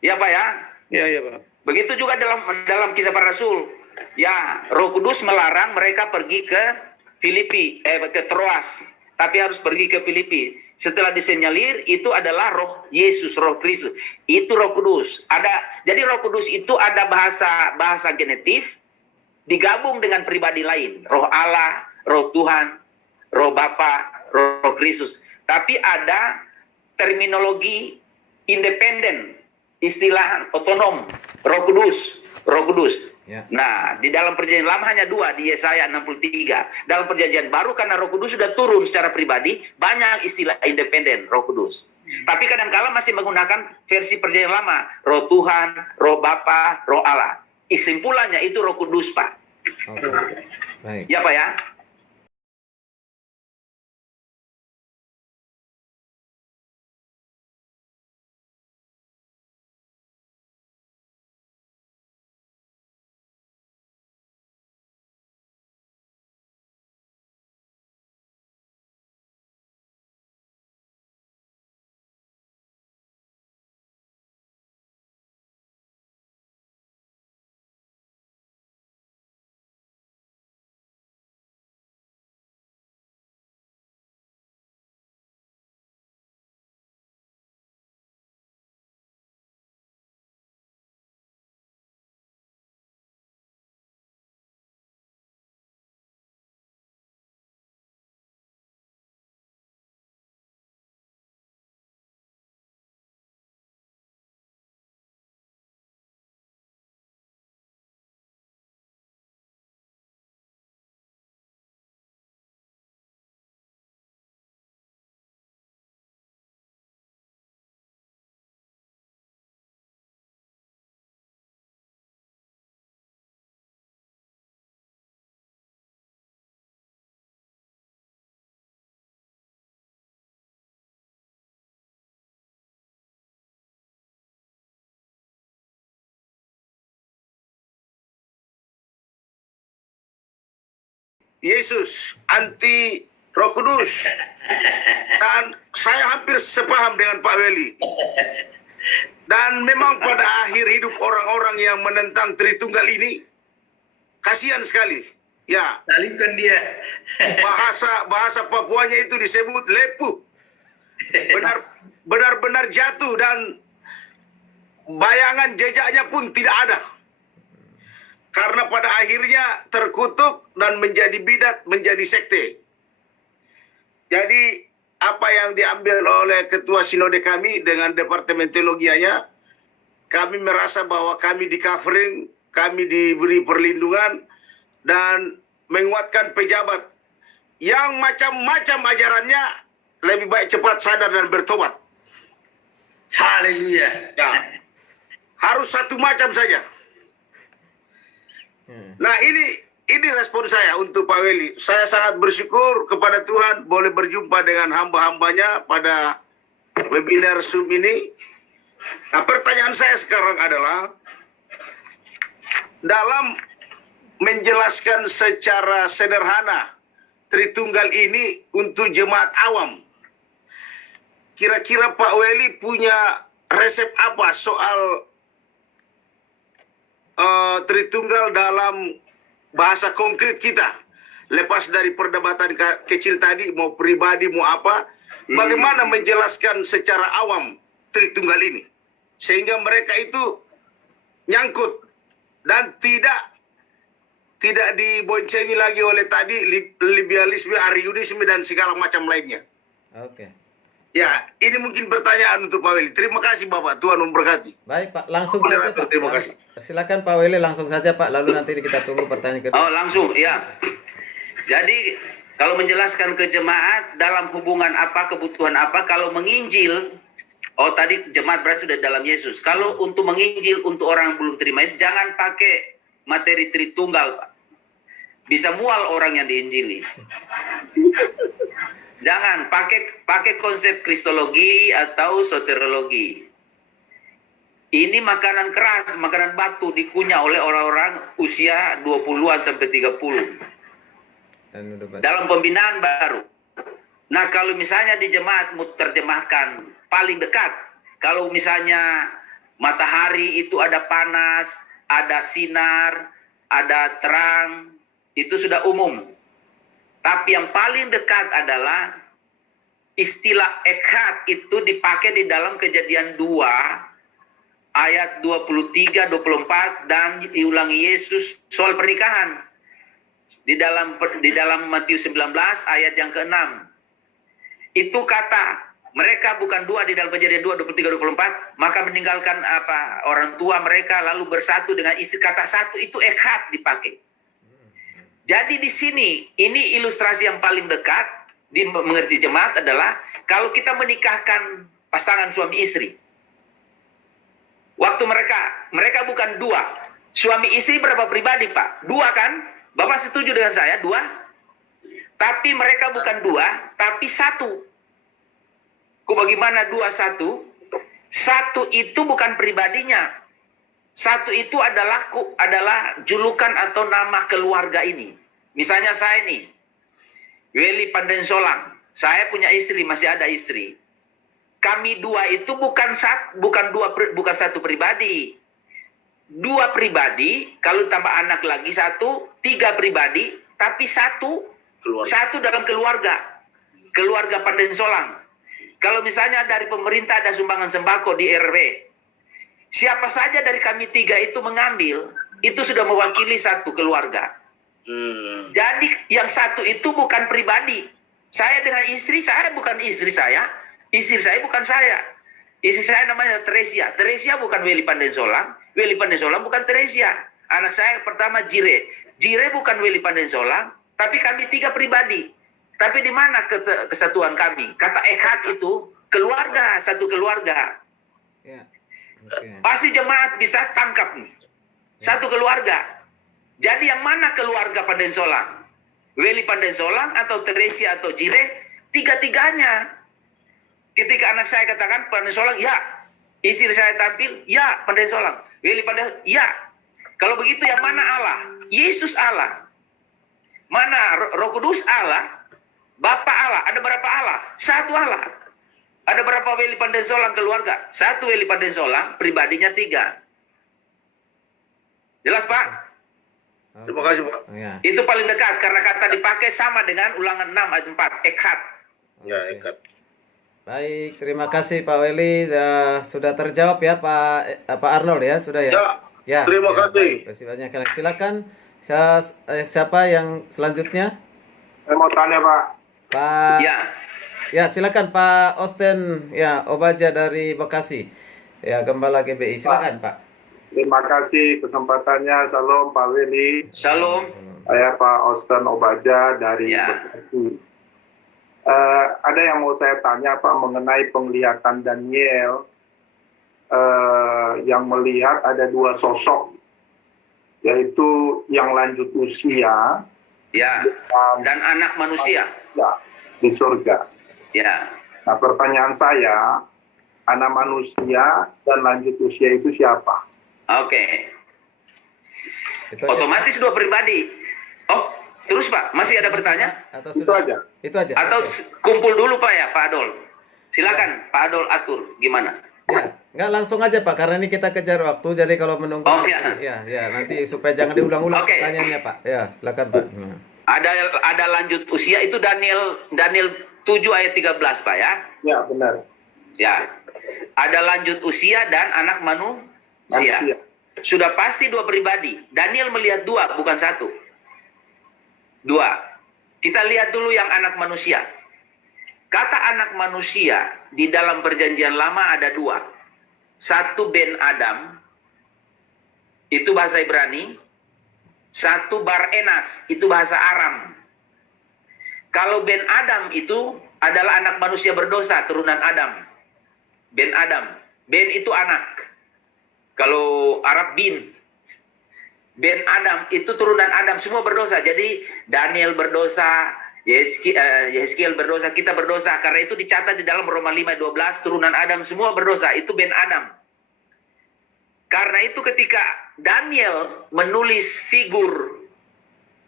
Ya Pak ya? Ya Pak. Begitu juga dalam Kisah Para Rasul. Ya, Roh Kudus melarang mereka pergi ke ke Troas. Tapi harus pergi ke Filipi. Setelah disenyalir, itu adalah roh Yesus, roh Kristus. Itu Roh Kudus. Jadi Roh Kudus itu ada bahasa genetif digabung dengan pribadi lain. Roh Allah, roh Tuhan, roh Bapa, roh Kristus. Tapi ada terminologi independen, istilah otonom, Roh Kudus, Roh Kudus. Ya. Nah, di dalam perjanjian lama hanya 2, di Yesaya 63. Dalam perjanjian baru karena Roh Kudus sudah turun secara pribadi, banyak istilah independen Roh Kudus. Tapi kadang-kala masih menggunakan versi perjanjian lama, Roh Tuhan, Roh Bapa, Roh Allah. Kesimpulannya itu Roh Kudus, Pak. Oke. Baik. Ya, Pak ya. Yesus, anti Roh Kudus. Dan saya hampir sepaham dengan Pak Weli. Dan memang pada akhir hidup orang-orang yang menentang Tritunggal ini, kasihan sekali. Ya, Salibkan dia. bahasa Papuanya itu disebut lepuh. Benar-benar jatuh dan bayangan jejaknya pun tidak ada. Karena pada akhirnya terkutuk dan menjadi bidat, menjadi sekte. Jadi apa yang diambil oleh ketua sinode kami dengan departemen teologianya, kami merasa bahwa kami di covering, kami diberi perlindungan dan menguatkan pejabat yang macam-macam ajarannya, lebih baik cepat sadar dan bertobat. Haleluya. Ya, harus satu macam saja. Nah ini respon saya untuk Pak Weli. Saya sangat bersyukur kepada Tuhan boleh berjumpa dengan hamba-hambanya pada webinar Zoom ini. Nah, pertanyaan saya sekarang adalah, dalam menjelaskan secara sederhana Tritunggal ini untuk jemaat awam, kira-kira Pak Weli punya resep apa soal Tritunggal dalam bahasa konkret kita, lepas dari perdebatan kecil tadi, mau pribadi mau apa, bagaimana menjelaskan secara awam Tritunggal ini sehingga mereka itu nyangkut dan tidak diboncengi lagi oleh tadi liberalisme, arianisme dan segala macam lainnya. Oke. Ya, ini mungkin pertanyaan untuk Pak Weli. Terima kasih Bapak, Tuhan memberkati. Baik Pak, langsung saja Pak. Terima kasih. Silakan Pak Weli, langsung saja Pak, lalu nanti kita tunggu pertanyaan kedua. Oh, langsung, ya. Jadi, kalau menjelaskan ke jemaat dalam hubungan apa, kebutuhan apa, kalau menginjil, tadi jemaat berarti sudah dalam Yesus. Kalau untuk menginjil, untuk orang yang belum terima Yesus, jangan pakai materi Tritunggal, Pak. Bisa mual orang yang diinjili. Jangan pakai konsep kristologi atau soteriologi. Ini makanan keras, makanan batu dikunyah oleh orang-orang usia 20-an sampai 30. Dalam pembinaan baru. Nah, kalau misalnya di jemaat mau terjemahkan paling dekat, kalau misalnya matahari itu ada panas, ada sinar, ada terang, itu sudah umum. Tapi yang paling dekat adalah istilah echad itu dipakai di dalam Kejadian 2 ayat 23, 24 dan diulangi Yesus soal pernikahan. Di dalam Matius 19 ayat yang ke-6. Itu kata mereka bukan dua di dalam Kejadian 2 23 24, maka meninggalkan orang tua mereka lalu bersatu dengan istri. Kata satu itu echad dipakai. Jadi di sini, ini ilustrasi yang paling dekat mengerti jemaat adalah kalau kita menikahkan pasangan suami istri. Waktu mereka bukan dua. Suami istri berapa pribadi, Pak? Dua kan? Bapak setuju dengan saya, dua? Tapi mereka bukan dua, tapi satu. Bagaimana dua satu? Satu itu bukan pribadinya. Satu itu adalah julukan atau nama keluarga ini. Misalnya saya nih, Weli Pandensolang. Saya punya istri, masih ada istri. Kami dua itu bukan satu pribadi. Dua pribadi, kalau tambah anak lagi satu, tiga pribadi, tapi satu dalam keluarga. Keluarga Pandensolang. Kalau misalnya dari pemerintah ada sumbangan sembako di RW, siapa saja dari kami tiga itu mengambil, itu sudah mewakili satu keluarga. Jadi yang satu itu bukan pribadi. Saya dengan istri, saya bukan istri saya. Istri saya bukan saya. Istri saya namanya Teresia. Teresia bukan Weli Pandensolang. Weli Pandensolang bukan Teresia. Anak saya pertama Jire. Jire bukan Weli Pandensolang. Tapi kami tiga pribadi. Tapi di mana kesatuan kami? Kata echad itu keluarga, satu keluarga. Ya. Okay. Pasti jemaat bisa tangkap nih. Satu keluarga. Jadi yang mana keluarga Pandensolang? Weli Pandensolang atau Teresia atau Jire? Tiga-tiganya. Ketika anak saya katakan Pandensolang, ya. Istri saya tampil, ya Pandensolang. Weli Pandensolang, ya. Kalau begitu yang mana Allah? Yesus Allah. Mana Roh Kudus Allah, Bapa Allah, ada berapa Allah? Satu Allah. Ada berapa weli pandensolang keluarga? Satu weli pandensolang, pribadinya 3. Jelas Pak? Terima kasih Pak. Ya. Itu paling dekat karena kata dipakai sama dengan Ulangan 6 ayat 4, ekhat. Ya, ikat. Baik, terima kasih Pak Weli. Sudah terjawab ya Pak Arnold ya, sudah ya. Ya, terima kasih. Baik, terima kasih banyak. Silakan siapa yang selanjutnya? Saya mau tanya Pak. Pak. Ya. Ya, silakan Pak Osten ya, Obaja dari Bekasi. Ya, Gembala GBI. Silakan Pak. Terima kasih kesempatannya. Salam Pak Weli. Shalom. Saya Pak Osten Obaja dari Ya. Bekasi. Ada yang mau saya tanya Pak mengenai penglihatan Daniel yang melihat ada 2 sosok, yaitu yang lanjut usia Ya. Dan anak manusia. ya, di surga. Ya. Nah, pertanyaan saya, anak manusia dan lanjut usia itu siapa? Oke. Itu aja. Otomatis 2 pribadi. Oh, terus Pak, masih ada bertanya? Atau Itu sudah? aja. Itu aja. Atau Oke. kumpul dulu Pak ya, Pak Adol. Silakan Pak Adol atur gimana? Ya, nggak langsung aja Pak, karena ini kita kejar waktu, jadi kalau menunggu, Oh, ya. ya, nanti supaya jangan diulang-ulang Oke. pertanyaannya Pak. Ya, silakan Pak. Ada lanjut usia itu Daniel 7 ayat 13 Pak ya. Ya, benar. Ya. Ada lanjut usia dan anak manusia. Manusia. Sudah pasti 2 pribadi. Daniel melihat 2 bukan 1. 2. Kita lihat dulu yang anak manusia. Kata anak manusia di dalam perjanjian lama ada 2. 1 Ben Adam, itu bahasa Ibrani. 1 Bar Enas, itu bahasa Aram. Kalau Ben Adam itu adalah anak manusia berdosa, turunan Adam. Ben Adam. Ben itu anak. Kalau Arab bin. Ben Adam itu turunan Adam, semua berdosa. Jadi Daniel berdosa, Yeskiel berdosa, kita berdosa. Karena itu dicatat di dalam Roma 5:12, turunan Adam semua berdosa. Itu Ben Adam. Karena itu ketika Daniel menulis figur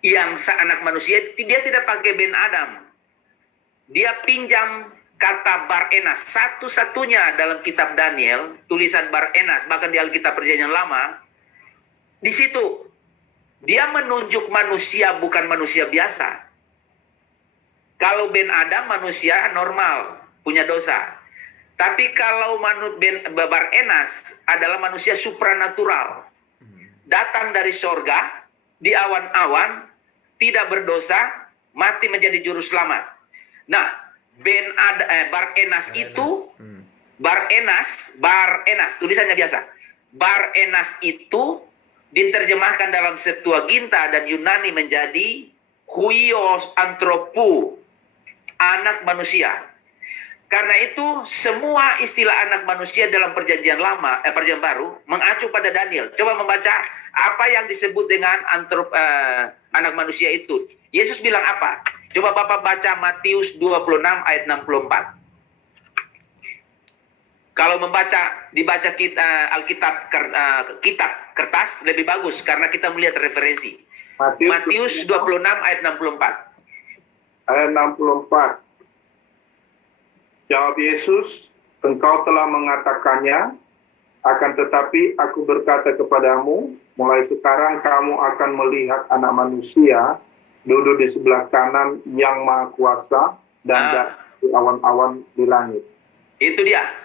yang anak manusia, dia tidak pakai Ben Adam. Dia pinjam kata Bar Enas. Satu-satunya dalam kitab Daniel, tulisan Bar Enas, bahkan di Alkitab Perjanjian Lama, di situ dia menunjuk manusia bukan manusia biasa. Kalau Ben Adam manusia normal, punya dosa. Tapi kalau Bar Enas adalah manusia supranatural. Datang dari sorga, di awan-awan, tidak berdosa, mati menjadi juru selamat. Nah, Bar Enas itu, Bar Enas, tulisannya biasa. Bar Enas itu diterjemahkan dalam Septuaginta dan Yunani menjadi Huios Anthropu, anak manusia. Karena itu semua istilah anak manusia dalam perjanjian lama, perjanjian baru mengacu pada Daniel. Coba membaca apa yang disebut dengan anak manusia itu. Yesus bilang apa? Coba Bapak baca Matius 26 ayat 64. Kalau dibaca Alkitab kitab kertas lebih bagus karena kita melihat referensi. Matius 26 ayat 64. Ayat 64. Jawab Yesus, engkau telah mengatakannya, akan tetapi aku berkata kepadamu, mulai sekarang kamu akan melihat anak manusia duduk di sebelah kanan yang maha kuasa dan di awan-awan di langit. Itu dia.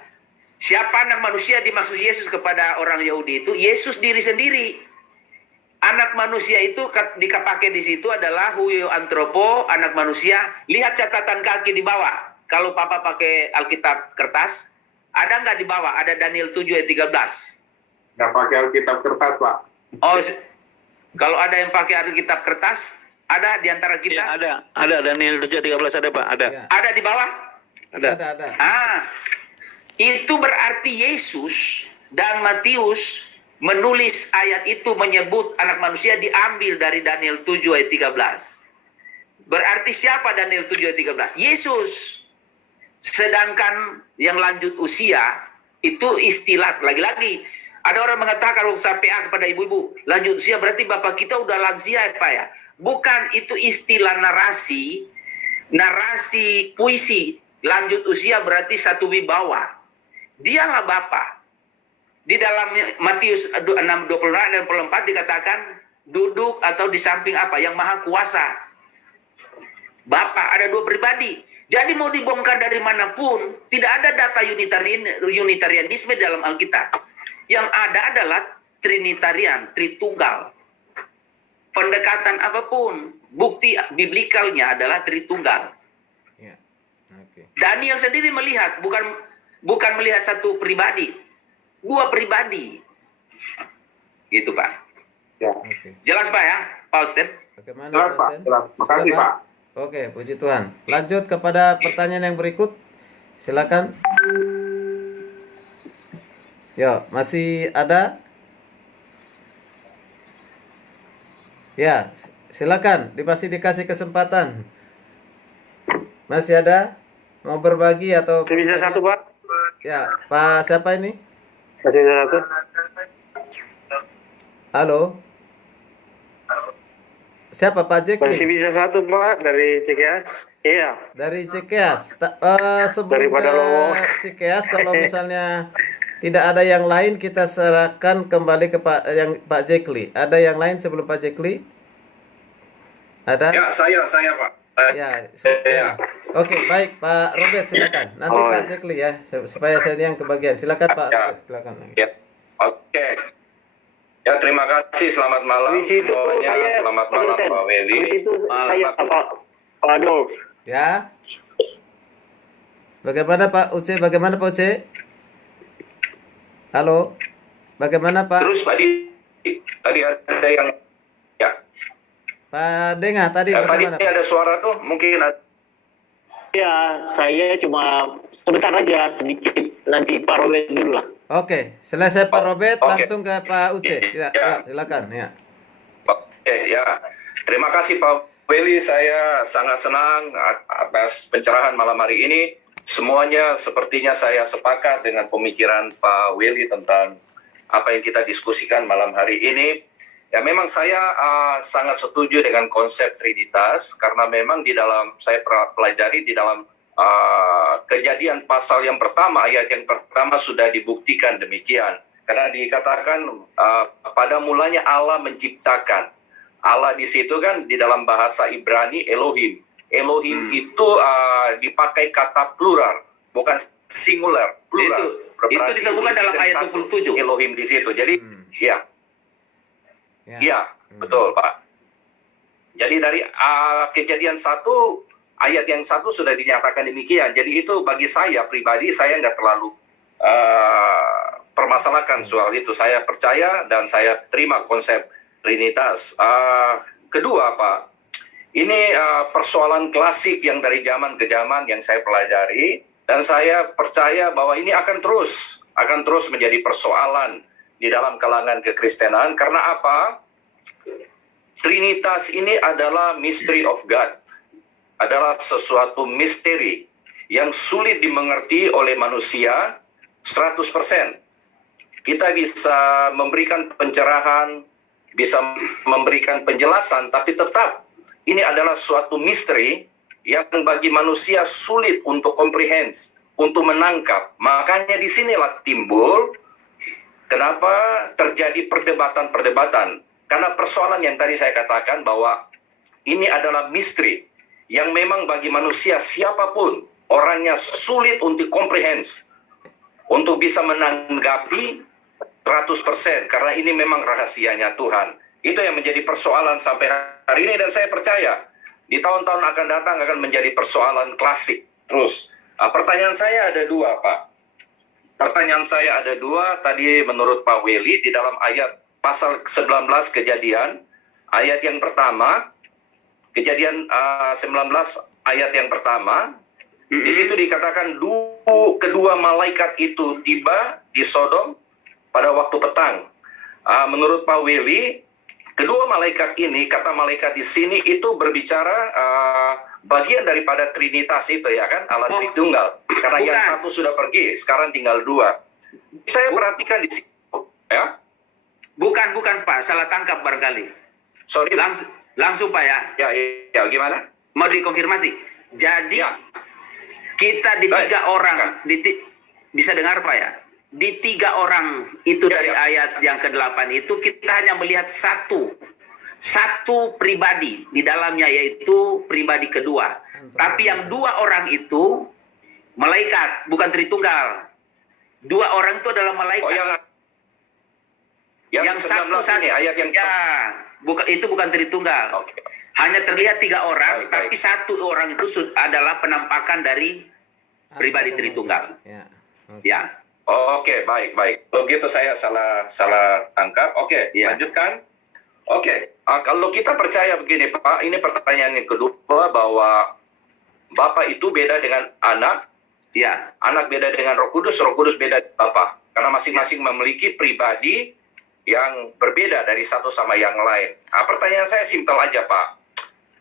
Siapa anak manusia dimaksud Yesus kepada orang Yahudi itu? Yesus diri sendiri. Anak manusia itu dipakai di situ adalah huio antropo, anak manusia. Lihat catatan kaki di bawah. Kalau Papa pakai Alkitab kertas, ada nggak di bawah? Ada Daniel 7 ayat 13. Nggak pakai Alkitab kertas, Pak. Oh, kalau ada yang pakai Alkitab kertas, ada di antara kita? Ya, ada Daniel 7 ayat 13 ada Pak, ada. Ya. Ada di bawah? Ada. Itu berarti Yesus dan Matius menulis ayat itu menyebut anak manusia diambil dari Daniel 7 ayat 13. Berarti siapa Daniel 7 ayat 13? Yesus. Sedangkan yang lanjut usia itu istilah lagi-lagi. Ada orang mengatakan kalau saya PA kepada ibu-ibu, lanjut usia berarti bapak kita udah lansia ya Pak ya. Bukan itu istilah narasi puisi. Lanjut usia berarti satu wibawa. Dialah Bapa. Di dalam Matius 6:26 dan 24 dikatakan duduk atau di samping apa? Yang Maha Kuasa. Bapa, ada dua pribadi. Jadi mau dibongkar dari manapun, tidak ada data Unitarianisme dalam Alkitab. Yang ada adalah Trinitarian, Tritunggal. Pendekatan apapun, bukti biblikalnya adalah Tritunggal. Ya. Oke. Daniel sendiri melihat, bukan melihat satu pribadi, dua pribadi. Gitu Pak. Ya. Oke. Jelas Pak ya, Pak Ustadz? Bagaimana Jelas, Pak Pak. Sen? Jelas. Makasih, Sudah, Pak. Oke, puji Tuhan. Lanjut kepada pertanyaan yang berikut. Silakan. Yo, masih ada? Ya, silakan. Masih dikasih kesempatan. Masih ada? Mau berbagi atau? Masih bisa satu, Pak? Ya, Pak siapa ini? Masih bisa satu? Halo? Siapa Pak Jack? Masih bisa satu, Pak, dari Cikeas. Iya. Dari Cikeas. Sebelum Daripada ke Lowo. Cikeas, kalau misalnya tidak ada yang lain, kita serahkan kembali ke Pak Jekli. Ada yang lain sebelum Pak Jekli? Ada? Ya, saya Pak. Ya. Oke, baik Pak Robert, silakan. Nanti Oh, Pak ya. Jekli ya, supaya saya yang kebagian. Silakan Pak Ya. Robert, silakan. Ya. Oke. Ya, terima kasih. Selamat malam Habis itu semuanya. saya, Selamat malam Pak Pak Weli. Habis itu saya, Pak. Pak Adolf. Ya. Bagaimana Pak Uce? Bagaimana Pak Uce? Halo. Bagaimana Pak? Terus Pak tadi ada yang ya. Pak Denga tadi Tadi bagaimana Pak? ada suara tuh, mungkin Ya, saya cuma sebentar aja, sedikit. Nanti Pak Robert dulu lah. Oke, selesai Pak Robert, Oke. langsung ke Pak Uce. Ya, Ya. silakan ya. Oke, ya. Terima kasih Pak Weli. Saya sangat senang atas pencerahan malam hari ini. Semuanya sepertinya saya sepakat dengan pemikiran Pak Weli tentang apa yang kita diskusikan malam hari ini. Ya, memang saya sangat setuju dengan konsep Trinitas karena memang di dalam saya pelajari di dalam Kejadian pasal yang pertama, ayat yang pertama sudah dibuktikan demikian. Karena dikatakan pada mulanya Allah menciptakan. Allah di situ kan di dalam bahasa Ibrani Elohim. Elohim itu dipakai kata plural, bukan singular, plural. Itu ditemukan dalam ayat 27. Elohim di situ. Jadi iya, betul Pak. Jadi dari Kejadian 1 ayat yang 1 sudah dinyatakan demikian. Jadi itu bagi saya pribadi, saya nggak terlalu permasalahkan soal itu. Saya percaya dan saya terima konsep Trinitas. Kedua Pak, ini persoalan klasik yang dari zaman ke zaman yang saya pelajari. Dan saya percaya bahwa ini akan terus menjadi persoalan di dalam kalangan kekristenan. Karena apa? Trinitas ini adalah mystery of God. Adalah sesuatu misteri yang sulit dimengerti oleh manusia 100%. Kita bisa memberikan pencerahan, bisa memberikan penjelasan, tapi tetap ini adalah suatu misteri yang bagi manusia sulit untuk comprehend, untuk menangkap. Makanya disinilah timbul kenapa terjadi perdebatan-perdebatan. Karena persoalan yang tadi saya katakan bahwa ini adalah misteri yang memang bagi manusia siapapun orangnya sulit untuk comprehend, untuk bisa menanggapi 100%, karena ini memang rahasianya Tuhan. Itu yang menjadi persoalan sampai hari ini, dan saya percaya di tahun-tahun akan datang akan menjadi persoalan klasik. Terus, pertanyaan saya ada dua, Pak. Pertanyaan saya ada dua, tadi menurut Pak Weli, di dalam ayat pasal 19 Kejadian, ayat yang pertama, Kejadian 19 ayat yang pertama, di situ dikatakan kedua malaikat itu tiba di Sodom pada waktu petang. Menurut Pak Weli, kedua malaikat ini, kata malaikat di sini itu berbicara bagian daripada Trinitas itu ya kan, Allah Tritunggal. Karena yang satu sudah pergi, sekarang tinggal dua. Saya perhatikan di situ, ya. Bukan Pak, salah tangkap barangkali. Sorry. Langsung Pak ya. Ya, gimana? Mau dikonfirmasi. Jadi Ya. kita di Baik. 3 orang, bisa dengar Pak ya? Di 3 orang itu Ya, dari ya. ayat yang ke-8 itu kita hanya melihat satu pribadi di dalamnya, yaitu pribadi kedua. Tapi yang 2 orang itu malaikat, bukan Tritunggal. 2 orang itu adalah malaikat. Oh, yang 19 ini ayat yang itu bukan Tritunggal. Oke. Hanya terlihat 3 orang, Baik, tapi 1 orang itu adalah penampakan dari pribadi Tritunggal. Ya. Ya. Oke, baik. Kalau gitu saya salah tangkap. Oke, Ya. lanjutkan. Oke, kalau kita percaya begini Pak, ini pertanyaan yang kedua bahwa Bapa itu beda dengan anak, Ya. anak beda dengan Roh Kudus beda dengan Bapa. Karena masing-masing memiliki pribadi yang berbeda dari satu sama yang lain. Pertanyaan saya simpel aja Pak.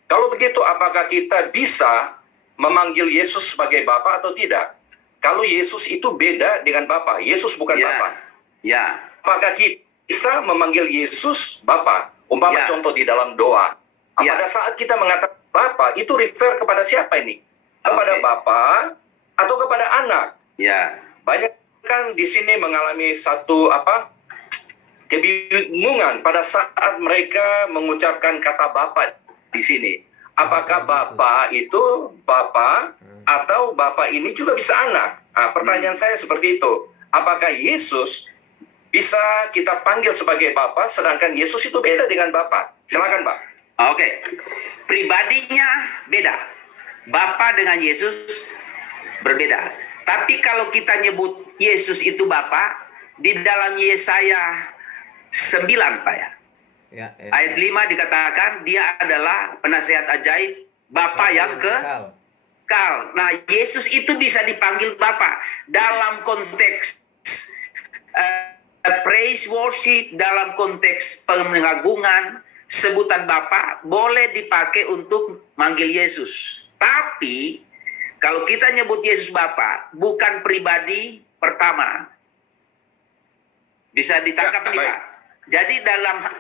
Kalau begitu apakah kita bisa memanggil Yesus sebagai Bapa atau tidak? Kalau Yesus itu beda dengan Bapa, Yesus bukan Ya. Bapa. Ya. Apakah kita bisa memanggil Yesus Bapa? Umpama Ya. contoh di dalam doa. Ya. Pada saat kita mengatakan Bapa, itu refer kepada siapa ini? Kepada Oke. Bapa atau kepada anak? Ya. Banyak kan di sini mengalami satu kebingungan pada saat mereka mengucapkan kata Bapa di sini. Apakah Bapa itu Bapa atau Bapa ini juga bisa anak? Pertanyaan saya seperti itu. Apakah Yesus bisa kita panggil sebagai Bapa sedangkan Yesus itu beda dengan Bapa? Silakan, Pak. Oke. Pribadinya beda. Bapa dengan Yesus berbeda. Tapi kalau kita nyebut Yesus itu Bapa, di dalam Yesaya 9 Pak ya. Ya, Ayat 5 dikatakan dia adalah penasihat ajaib, Bapa yang kekal. Nah, Yesus itu bisa dipanggil Bapa dalam konteks praise worship, dalam konteks pengagungan, sebutan Bapa boleh dipakai untuk manggil Yesus. Tapi kalau kita nyebut Yesus Bapa, bukan pribadi pertama. Bisa ditangkap nih Pak. Jadi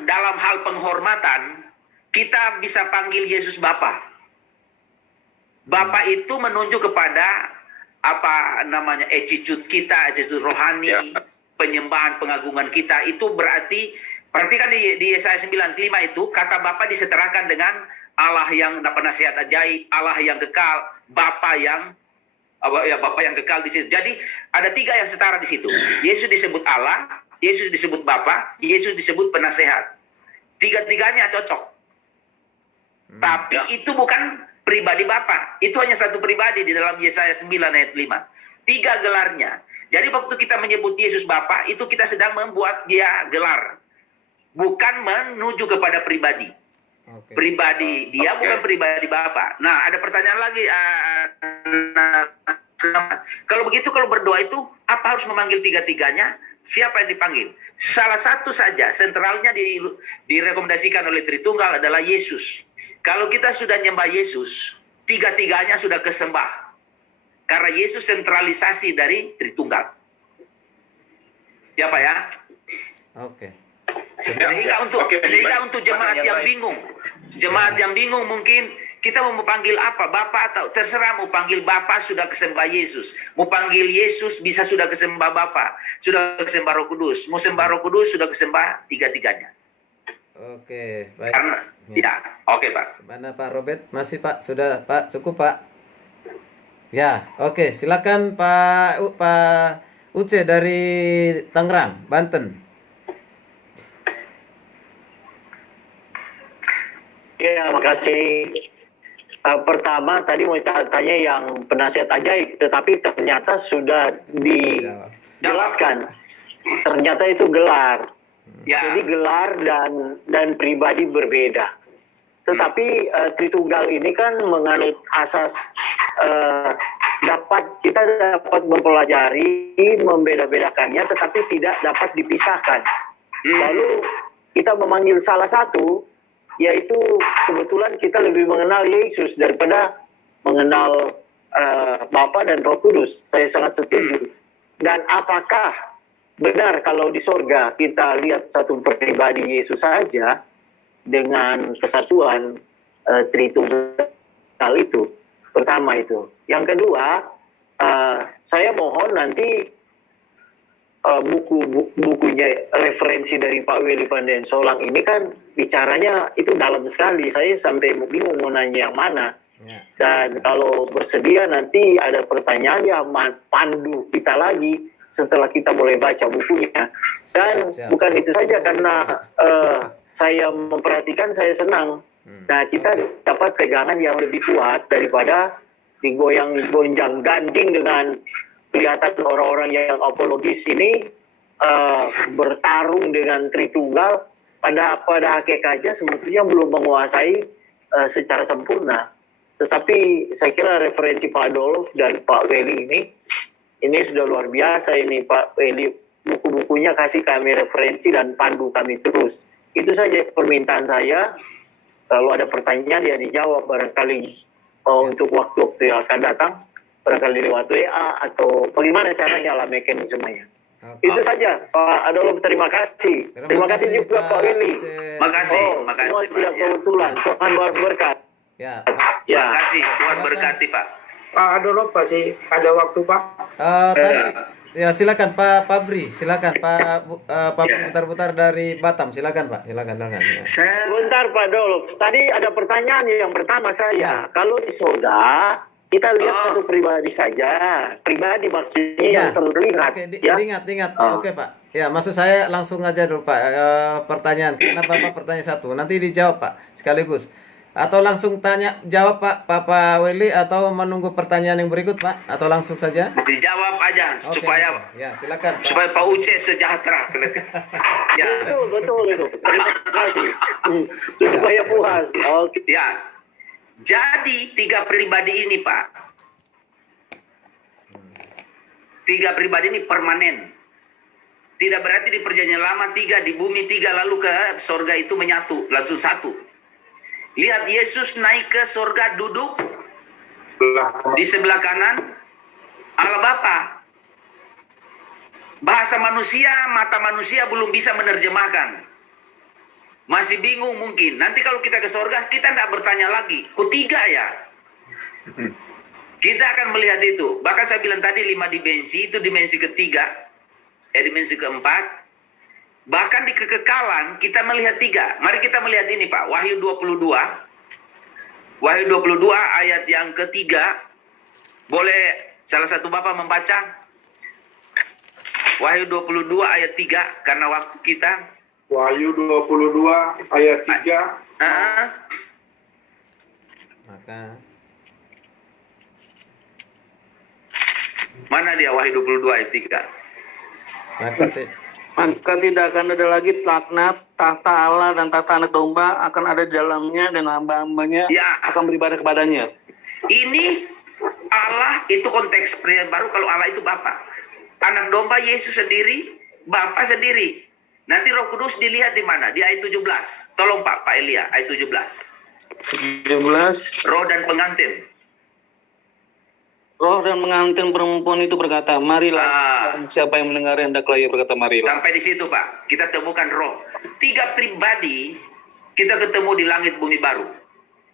dalam hal penghormatan, kita bisa panggil Yesus Bapa. Bapa itu menunjuk kepada attitude kita, attitude rohani, penyembahan, pengagungan kita. Itu berarti, perhatikan di Yesaya 9:5 itu, kata Bapa disetarakan dengan Allah yang penasihat ajaib, Allah yang kekal, Bapa yang kekal di situ. Jadi ada 3 yang setara di situ. Yesus disebut Allah, Yesus disebut Bapa, Yesus disebut penasehat. 3-tiganya cocok. Tapi itu bukan pribadi Bapa. Itu hanya satu pribadi di dalam Yesaya 9 ayat 5. 3 gelarnya. Jadi waktu kita menyebut Yesus Bapa, itu kita sedang membuat dia gelar. Bukan menuju kepada pribadi. Pribadi dia bukan pribadi Bapa. Nah, ada pertanyaan lagi. Kalau begitu, kalau berdoa itu, apa harus memanggil 3-tiganya? Siapa yang dipanggil? Salah satu saja, sentralnya direkomendasikan oleh Tritunggal adalah Yesus. Kalau kita sudah nyembah Yesus, 3-tiganya sudah kesembah. Karena Yesus sentralisasi dari Tritunggal. Ya Pak ya? Oke. Sehingga untuk jemaat yang bingung, mungkin kita mau panggil apa? Bapa atau terserah, mau panggil Bapa sudah kesembah Yesus. Mau panggil Yesus bisa sudah kesembah Bapa, sudah kesembah Roh Kudus. Mau sembah Roh Kudus sudah kesembah 3-tiganya. Oke, baik. Karena oke Pak. Mana Pak Robert? Masih Pak? Sudah Pak? Cukup Pak? Ya, oke. Silakan Pak Uce dari Tangerang, Banten. Ya, makasih. Pertama tadi mau tanya yang penasihat ajaib, tetapi ternyata sudah dijelaskan. Ternyata itu gelar. Jadi gelar dan pribadi berbeda. Tetapi Tritunggal ini kan menganut asas kita dapat mempelajari, membeda-bedakannya, tetapi tidak dapat dipisahkan. Lalu kita memanggil salah satu, yaitu kebetulan kita lebih mengenal Yesus daripada mengenal Bapa dan Roh Kudus. Saya sangat setuju. Dan apakah benar kalau di sorga kita lihat satu pribadi Yesus saja, dengan kesatuan Tritunggal itu. Pertama itu. Yang kedua, saya mohon nanti bukunya referensi dari Pak Willy van den Solang ini kan bicaranya itu dalam sekali. Saya sampai bingung mau nanya yang mana. Dan kalau bersedia nanti ada pertanyaan yang pandu kita lagi setelah kita mulai baca bukunya. Dan bukan itu saja, karena saya memperhatikan, saya senang. Nah, kita dapat pegangan yang lebih kuat daripada digoyang-gonjang ganjing dengan kelihatan orang-orang yang apologis ini bertarung dengan Tritunggal, pada hakikatnya sebetulnya belum menguasai secara sempurna. Tetapi saya kira referensi Pak Adolf dan Pak Willy ini sudah luar biasa ini Pak Willy. Buku-bukunya kasih kami referensi dan pandu kami terus. Itu saja permintaan saya. Kalau ada pertanyaan ya dijawab barangkali untuk waktu-waktu yang akan datang, barangkali lewat WA atau bagaimana caranya lah mekanismenya. Itu saja Pak Adolf, terima kasih. Terima kasih juga Pak Willy. Makasih. Semua tidak kebetulan. Tuhan berkat. Ya. Terima kasih. Tuhan berkati Pak. Pak Adolf masih ada waktu Pak? Tadi ya silakan Pak Fabri, silakan Pak putar-putar dari Batam, silakan Pak, silakan. Ya. Sebentar Pak Adolf, tadi ada pertanyaan yang pertama saya. Kalau di surga kita lihat satu pribadi saja, pribadi maksudnya yang terlihat. Oke, ya. ingat. Oke Pak. Ya, maksud saya langsung aja dulu Pak pertanyaan. Karena Bapak bertanya satu, nanti dijawab Pak sekaligus. Atau langsung jawab Pak Willy, atau menunggu pertanyaan yang berikut Pak, atau langsung saja? Dijawab aja supaya ya silakan Pak. supaya Pak Uce sejahtera. Ya. Betul itu. Terima kasih. Supaya puas. Oke. Ya. Jadi 3 pribadi ini Pak, 3 pribadi ini permanen. Tidak berarti di perjanjian lama 3, di bumi 3, lalu ke sorga itu menyatu, langsung satu. Lihat Yesus naik ke sorga, duduk di sebelah kanan Allah Bapa. Bahasa manusia, mata manusia belum bisa menerjemahkan. Masih bingung mungkin. Nanti kalau kita ke sorga, kita tidak bertanya lagi. Kok 3 ya? Kita akan melihat itu. Bahkan saya bilang tadi 5 dimensi, itu dimensi ketiga. Dimensi keempat. Bahkan di kekekalan kita melihat 3. Mari kita melihat ini Pak. Wahyu 22. Wahyu 22 ayat yang ketiga. Boleh salah satu Bapak membaca? Wahyu 22 ayat 3. Karena waktu kita. Wahyu 22 ayat 3. Maka mana dia Wahyu 22 ayat 3? Maka tidak akan ada lagi laknat, tahta Allah dan tahta anak domba akan ada di dalamnya, dan hamba-hambanya akan beribadah kepadanya. Ini Allah itu konteks pria baru. Kalau Allah itu Bapa, anak domba Yesus sendiri, Bapa sendiri. Nanti Roh Kudus dilihat di mana? Di ayat 17. Tolong Pak Elia, ayat 17. 17. Roh dan pengantin. Roh dan pengantin perempuan itu berkata, marilah. Siapa yang mendengar hendaklah ia berkata, marilah. Sampai di situ Pak, kita temukan roh. 3 pribadi kita ketemu di langit bumi baru.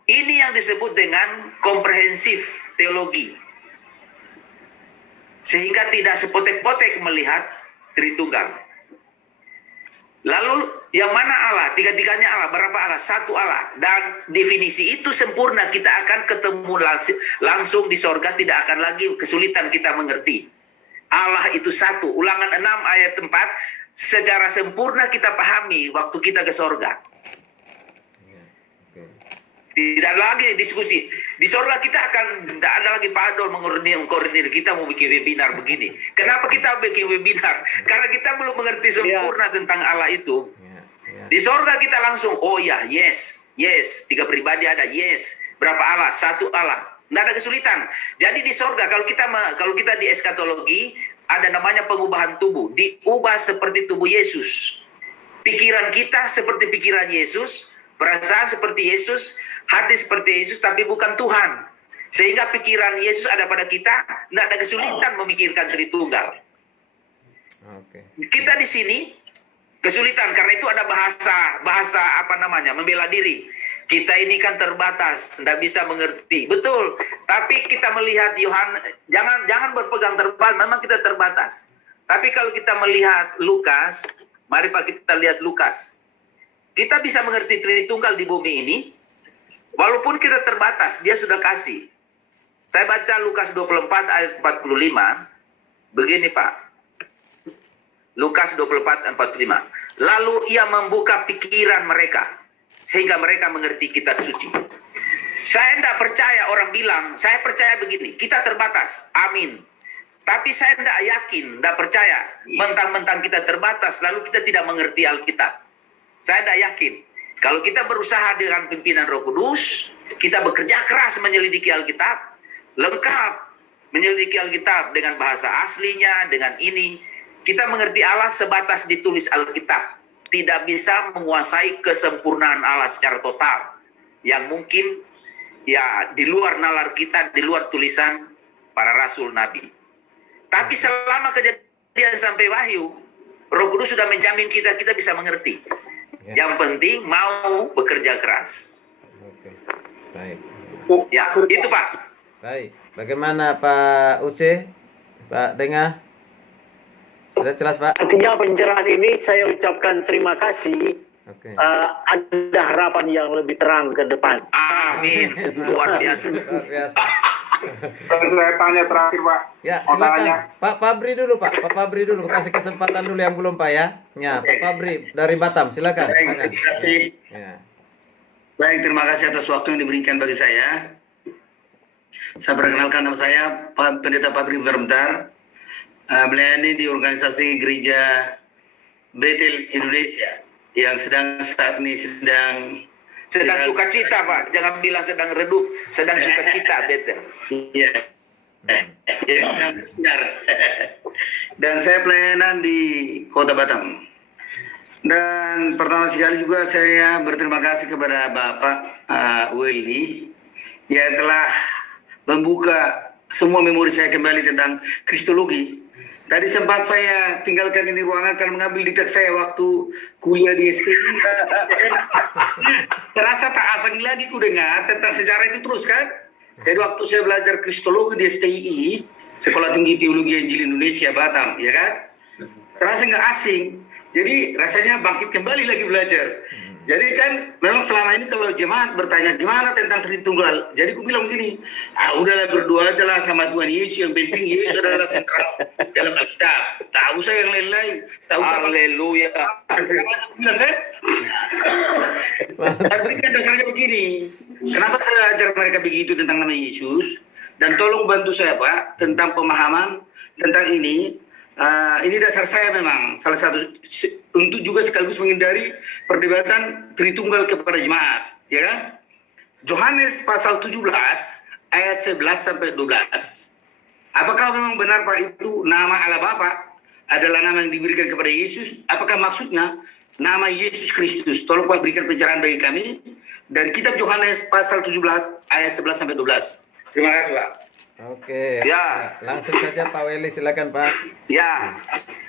Ini yang disebut dengan komprehensif teologi. Sehingga tidak sepotek-potek melihat Tritunggal. Lalu yang mana Allah? 3-3-nya Allah. Berapa Allah? 1 Allah. Dan definisi itu sempurna. Kita akan ketemu langsung di sorga. Tidak akan lagi kesulitan kita mengerti. Allah itu 1. Ulangan 6 ayat 4. Secara sempurna kita pahami waktu kita ke sorga. Tidak lagi diskusi. Di sorga kita akan tidak ada lagi Pak Adol mengkoordinir kita mau bikin webinar begini. Kenapa kita bikin webinar? Karena kita belum mengerti sempurna tentang Allah itu. Di sorga kita langsung, oh ya, yes. 3 pribadi ada, yes. Berapa Allah? 1 Allah. Tidak ada kesulitan. Jadi di sorga kalau kita di eskatologi ada namanya pengubahan tubuh. Diubah seperti tubuh Yesus. Pikiran kita seperti pikiran Yesus. Perasaan seperti Yesus, hati seperti Yesus, tapi bukan Tuhan. Sehingga pikiran Yesus ada pada kita, tidak ada kesulitan memikirkan Tritunggal. Kita di sini, Kesulitan karena itu ada bahasa apa namanya, membela diri. Kita ini kan terbatas, tidak bisa mengerti. Betul. Tapi kita melihat Yohanes, jangan berpegang terbatas, memang kita terbatas. Tapi kalau kita melihat Lukas, mari Pak kita lihat Lukas. Kita bisa mengerti Tritunggal di bumi ini, walaupun kita terbatas, dia sudah kasih. Saya baca Lukas 24 ayat 45, begini Pak. Lukas 24 ayat 45. Lalu ia membuka pikiran mereka, sehingga mereka mengerti kitab suci. Saya tidak percaya orang bilang, saya percaya begini, kita terbatas, amin. Tapi saya tidak yakin, tidak percaya, mentang-mentang kita terbatas, lalu kita tidak mengerti Alkitab. Saya tidak yakin. Kalau kita berusaha dengan pimpinan Roh Kudus, kita bekerja keras menyelidiki Alkitab, lengkap menyelidiki Alkitab dengan bahasa aslinya, dengan ini, kita mengerti Allah sebatas ditulis Alkitab. Tidak bisa menguasai kesempurnaan Allah secara total. Yang mungkin ya di luar nalar kita, di luar tulisan para rasul nabi. Tapi selama kejadian sampai Wahyu, Roh Kudus sudah menjamin kita bisa mengerti. Yang penting mau bekerja keras. Oke. Baik. Ya, itu Pak. Baik. Bagaimana Pak Uce? Pak Denga? Sudah jelas Pak? Artinya pencerahan ini saya ucapkan terima kasih. Oke. Ada harapan yang lebih terang ke depan. Amin. Luar biasa. Luar biasa. Saya tanya terakhir, Pak. Ya, Mau silakan. tanya. Pak Fabri dulu, Pak. Pak Fabri dulu. Kasih kesempatan dulu yang belum, Pak ya. Ya, Pak Fabri dari Batam, silakan. Baik, terima kasih. Ya. Baik, terima kasih atas waktu yang diberikan bagi saya. Saya perkenalkan nama saya Pak Pendeta Fabri Bentar. Melayani di organisasi Gereja Bethel Indonesia yang saat ini sedang sukacita Pak, jangan bilang sedang redup, sedang sukacita Bethel. Iya. Sedang bersinar. Dan saya pelayanan di Kota Batam. Dan pertama sekali juga saya berterima kasih kepada Bapak Welly yang telah membuka semua memori saya kembali tentang Kristologi. Tadi sempat saya tinggalkan ini ruangan karena mengambil diktat saya waktu kuliah di STI. Terasa tak asing lagi ku dengar tentang sejarah itu terus kan. Jadi waktu saya belajar Kristologi di STI, Sekolah Tinggi Teologi Injil Indonesia Batam, ya kan? Terasa nggak asing. Jadi rasanya bangkit kembali lagi belajar. Jadi kan memang selama ini kalau jemaat bertanya gimana tentang Tritunggal, jadi aku bilang begini, udahlah berdoa aja lah sama Tuhan Yesus, yang penting Yesus adalah sentral dalam Alkitab. Tak usah yang lain-lain. Haleluya. Aku bilang kan? Dan berikan dasarnya begini, kenapa saya ajar mereka begitu tentang nama Yesus, dan tolong bantu saya Pak tentang pemahaman tentang ini. Ini dasar saya memang salah satu untuk juga sekaligus menghindari perdebatan Tritunggal kepada jemaat, ya kan? Yohanes pasal 17 ayat 11 sampai 12. Apakah memang benar Pak itu nama Allah Bapa adalah nama yang diberikan kepada Yesus? Apakah maksudnya nama Yesus Kristus? Tolong Pak berikan pencerahan bagi kami dari kitab Yohanes pasal 17 ayat 11 sampai 12. Terima kasih Pak. Oke. Ya. Langsung saja Pak Welly, silakan Pak. Ya,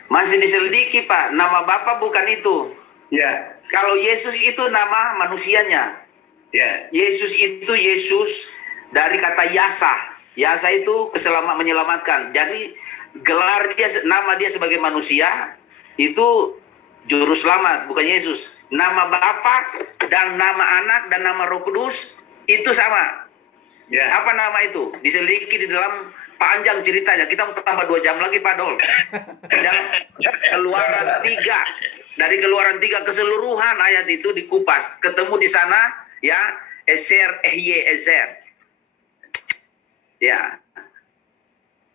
masih diselidiki Pak. Nama Bapa bukan itu. Ya. Kalau Yesus itu nama manusianya. Ya. Yesus itu Yesus dari kata Yasa. Yasa itu menyelamatkan. Jadi gelar dia, nama dia sebagai manusia itu juru selamat, bukan Yesus. Nama Bapa dan nama Anak dan nama Roh Kudus itu sama. Ya. Apa nama itu? Diselidiki di dalam panjang ceritanya. Kita mau tambah 2 jam lagi Pak Dol. Dalam Keluaran 3. Dari Keluaran 3 keseluruhan ayat itu dikupas. Ketemu di sana ya Ezer. Ya.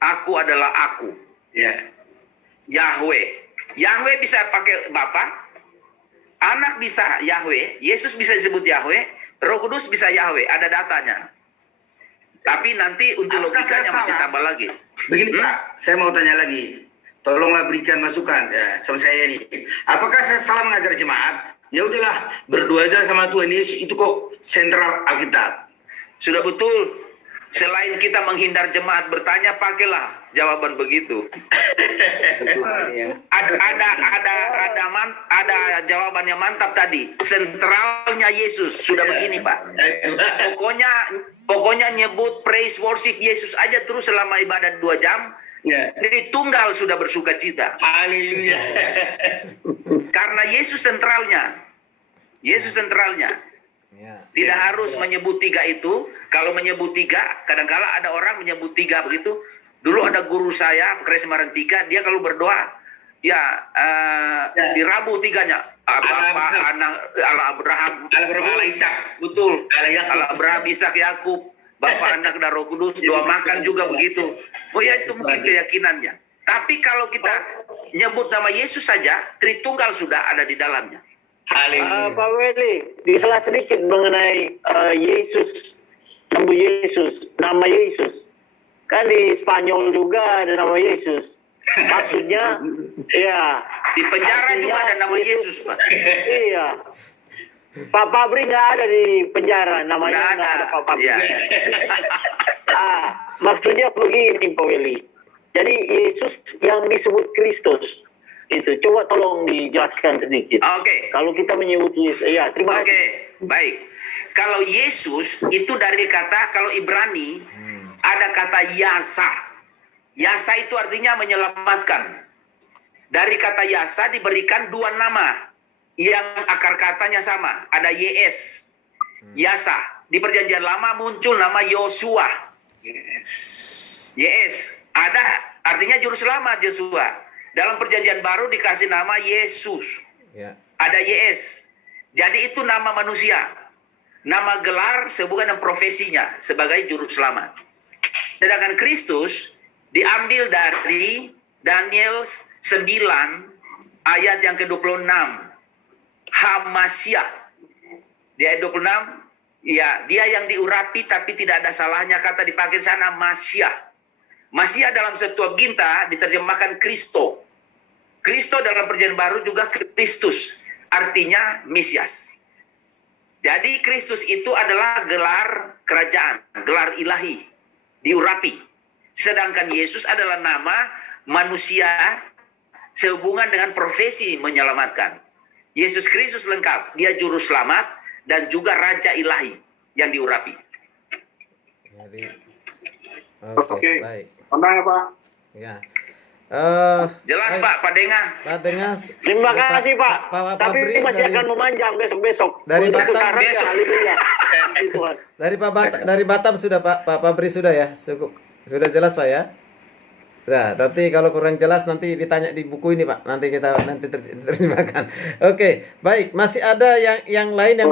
Aku adalah aku. Ya. Yahweh. Yahweh bisa pakai Bapa. Anak bisa Yahweh. Yesus bisa disebut Yahweh. Roh Kudus bisa Yahweh. Ada datanya. Tapi nanti untuk logikanya masih tambah lagi. Begini Pak, saya mau tanya lagi. Tolonglah berikan masukan ya sama saya ini. Apakah saya salah mengajar jemaat? Ya udahlah, berdoa aja sama Tuhan Yesus, itu kok sentral Alkitab. Sudah betul. Selain kita menghindar jemaat bertanya, pakailah jawaban begitu. Ada jawabannya mantap tadi. Sentralnya Yesus sudah begini, Pak. Pokoknya nyebut praise worship Yesus aja terus selama ibadah 2 jam. Jadi tunggal sudah bersuka cita. Haleluya. Karena Yesus sentralnya. Yesus sentralnya. Tidak harus menyebut 3 itu. Kalau menyebut 3, kadang-kala ada orang menyebut 3 begitu. Dulu ada guru saya, Kres Marantika, dia kalau berdoa, di Rabu 3-nya. Bapa, Anak, Allah Abraham, Allah Ishak. Betul. Allah Abraham, Ishak, Yakub, Bapa, Anak, dan Roh Kudus. Doa makan juga begitu. Oh ya, itu mungkin keyakinannya. Tapi kalau kita nyebut nama Yesus saja, Tritunggal sudah ada di dalamnya. Pak Weli, disalah sedikit mengenai Yesus, nama Yesus. Kan di Spanyol juga ada nama Yesus. Maksudnya, ya. Di penjara juga ada nama Yesus, Pak. Iya. Pak Fabri nggak ada di penjara, namanya nggak ada Pak Fabri. Ya. Maksudnya begini, Pak Weli. Jadi Yesus yang disebut Kristus. Itu coba tolong dijelaskan sedikit. Oke. Kalau kita menyebut Yesus, ya terima kasih. Oke, baik. Kalau Yesus itu dari kata, kalau Ibrani ada kata Yasa. Yasa itu artinya menyelamatkan. Dari kata Yasa diberikan 2 nama yang akar katanya sama. Ada YS, Yasa. Di Perjanjian Lama muncul nama Yosua. YS. Ada artinya juru selamat Yosua. Dalam Perjanjian Baru dikasih nama Yesus. Ada YS. Jadi itu nama manusia. Nama gelar sehubungan dengan profesinya sebagai juru selamat. Sedangkan Kristus diambil dari Daniel 9 ayat yang ke-26. Hamasya. Di ayat 26, ya, dia yang diurapi tapi tidak ada salahnya, kata dipakai di sana Masya. Masya dalam Septuaginta diterjemahkan Kristo. Kristo dalam Perjanjian Baru juga Kristus, artinya Mesias. Jadi Kristus itu adalah gelar kerajaan, gelar ilahi, diurapi. Sedangkan Yesus adalah nama manusia sehubungan dengan profesi menyelamatkan. Yesus Kristus lengkap, dia juru selamat dan juga raja ilahi yang diurapi. Oke, baik. Mana ya, Pak? Ya. Jelas Pak Denga. Pak Denga. Terima kasih Pak. Tapi Fabri masih dari- akan memanjang besok-besok. Dari Untuk Batam sekarang ya, besok. haleluya. Tuhan. Dari Batam sudah Pak Fabri sudah ya, cukup sudah jelas Pak ya. Nah, nanti kalau kurang jelas nanti ditanya di buku ini Pak, nanti kita terjemahkan. Oke, baik. Masih ada yang lain yang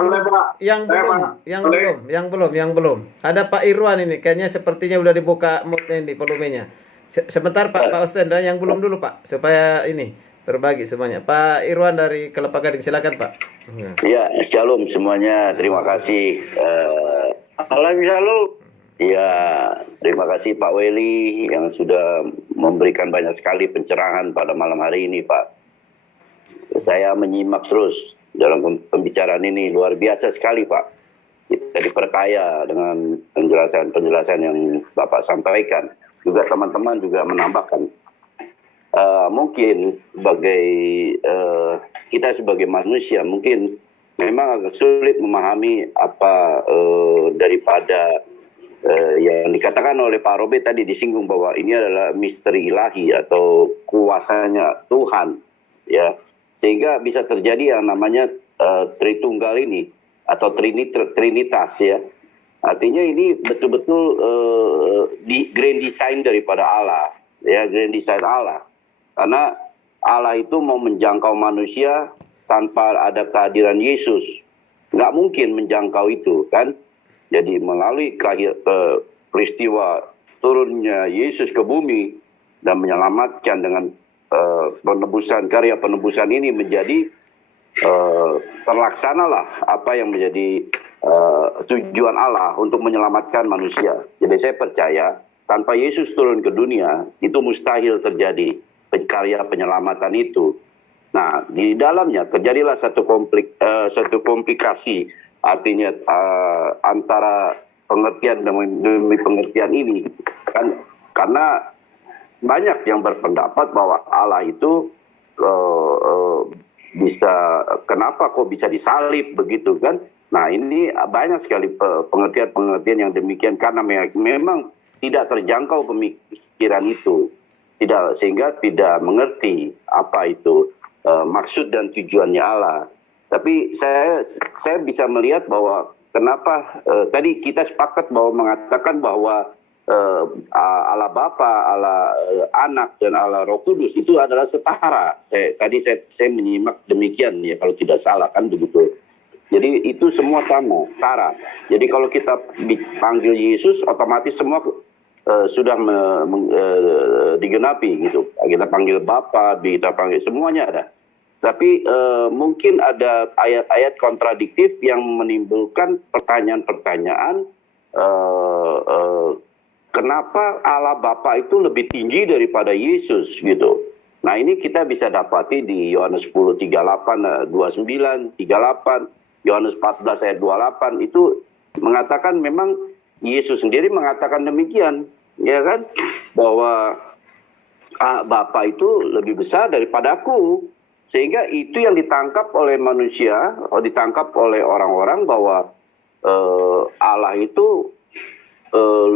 belum. Ada Pak Irwan ini, kayaknya sepertinya udah dibuka ini volumenya. Sebentar Pak Osten, yang belum dulu Pak, supaya ini berbagi semuanya. Pak Irwan dari Kelapa Gading, silakan Pak. Ya, shalom semuanya. Terima kasih. Salam shalom. Ya, terima kasih Pak Weli yang sudah memberikan banyak sekali pencerahan pada malam hari ini, Pak. Saya menyimak terus dalam pembicaraan ini, luar biasa sekali, Pak. Kita diperkaya dengan penjelasan-penjelasan yang Bapak sampaikan. Juga teman-teman juga menambahkan. Mungkin kita sebagai manusia mungkin memang agak sulit memahami apa daripada yang dikatakan oleh Pak Robert tadi, disinggung bahwa ini adalah misteri ilahi atau kuasanya Tuhan, ya, sehingga bisa terjadi yang namanya Tritunggal ini atau Trinitas, ya. Artinya ini betul-betul grand design daripada Allah, ya, grand design Allah. Karena Allah itu mau menjangkau manusia tanpa ada kehadiran Yesus, nggak mungkin menjangkau itu, kan? Jadi melalui peristiwa turunnya Yesus ke bumi dan menyelamatkan dengan karya penebusan ini menjadi terlaksanalah apa yang menjadi tujuan Allah untuk menyelamatkan manusia. Jadi saya percaya tanpa Yesus turun ke dunia itu mustahil terjadi karya penyelamatan itu. Nah, di dalamnya terjadilah satu komplikasi. Artinya antara pengertian demi pengertian ini kan, karena banyak yang berpendapat bahwa Allah itu bisa, kenapa kok bisa disalib begitu kan. Nah ini banyak sekali pengertian-pengertian yang demikian, karena memang tidak terjangkau pemikiran itu, sehingga tidak mengerti apa itu maksud dan tujuannya Allah. Tapi saya bisa melihat bahwa kenapa tadi kita sepakat bahwa mengatakan bahwa Allah Bapa, Allah Anak, dan Allah Roh Kudus itu adalah setara. Tadi saya menyimak demikian ya, kalau tidak salah kan begitu. Jadi itu semua sama, setara. Jadi kalau kita panggil Yesus, otomatis semua sudah digenapi gitu. Kita panggil Bapa, kita panggil, semuanya ada. Tapi mungkin ada ayat-ayat kontradiktif yang menimbulkan pertanyaan-pertanyaan, kenapa Allah Bapa itu lebih tinggi daripada Yesus gitu. Nah ini kita bisa dapati di Yohanes 10, 38, 29, 38, Yohanes 14 ayat 28 itu mengatakan, memang Yesus sendiri mengatakan demikian, ya kan, bahwa Bapa itu lebih besar daripada aku. Sehingga itu yang ditangkap oleh manusia, ditangkap oleh orang-orang bahwa Allah itu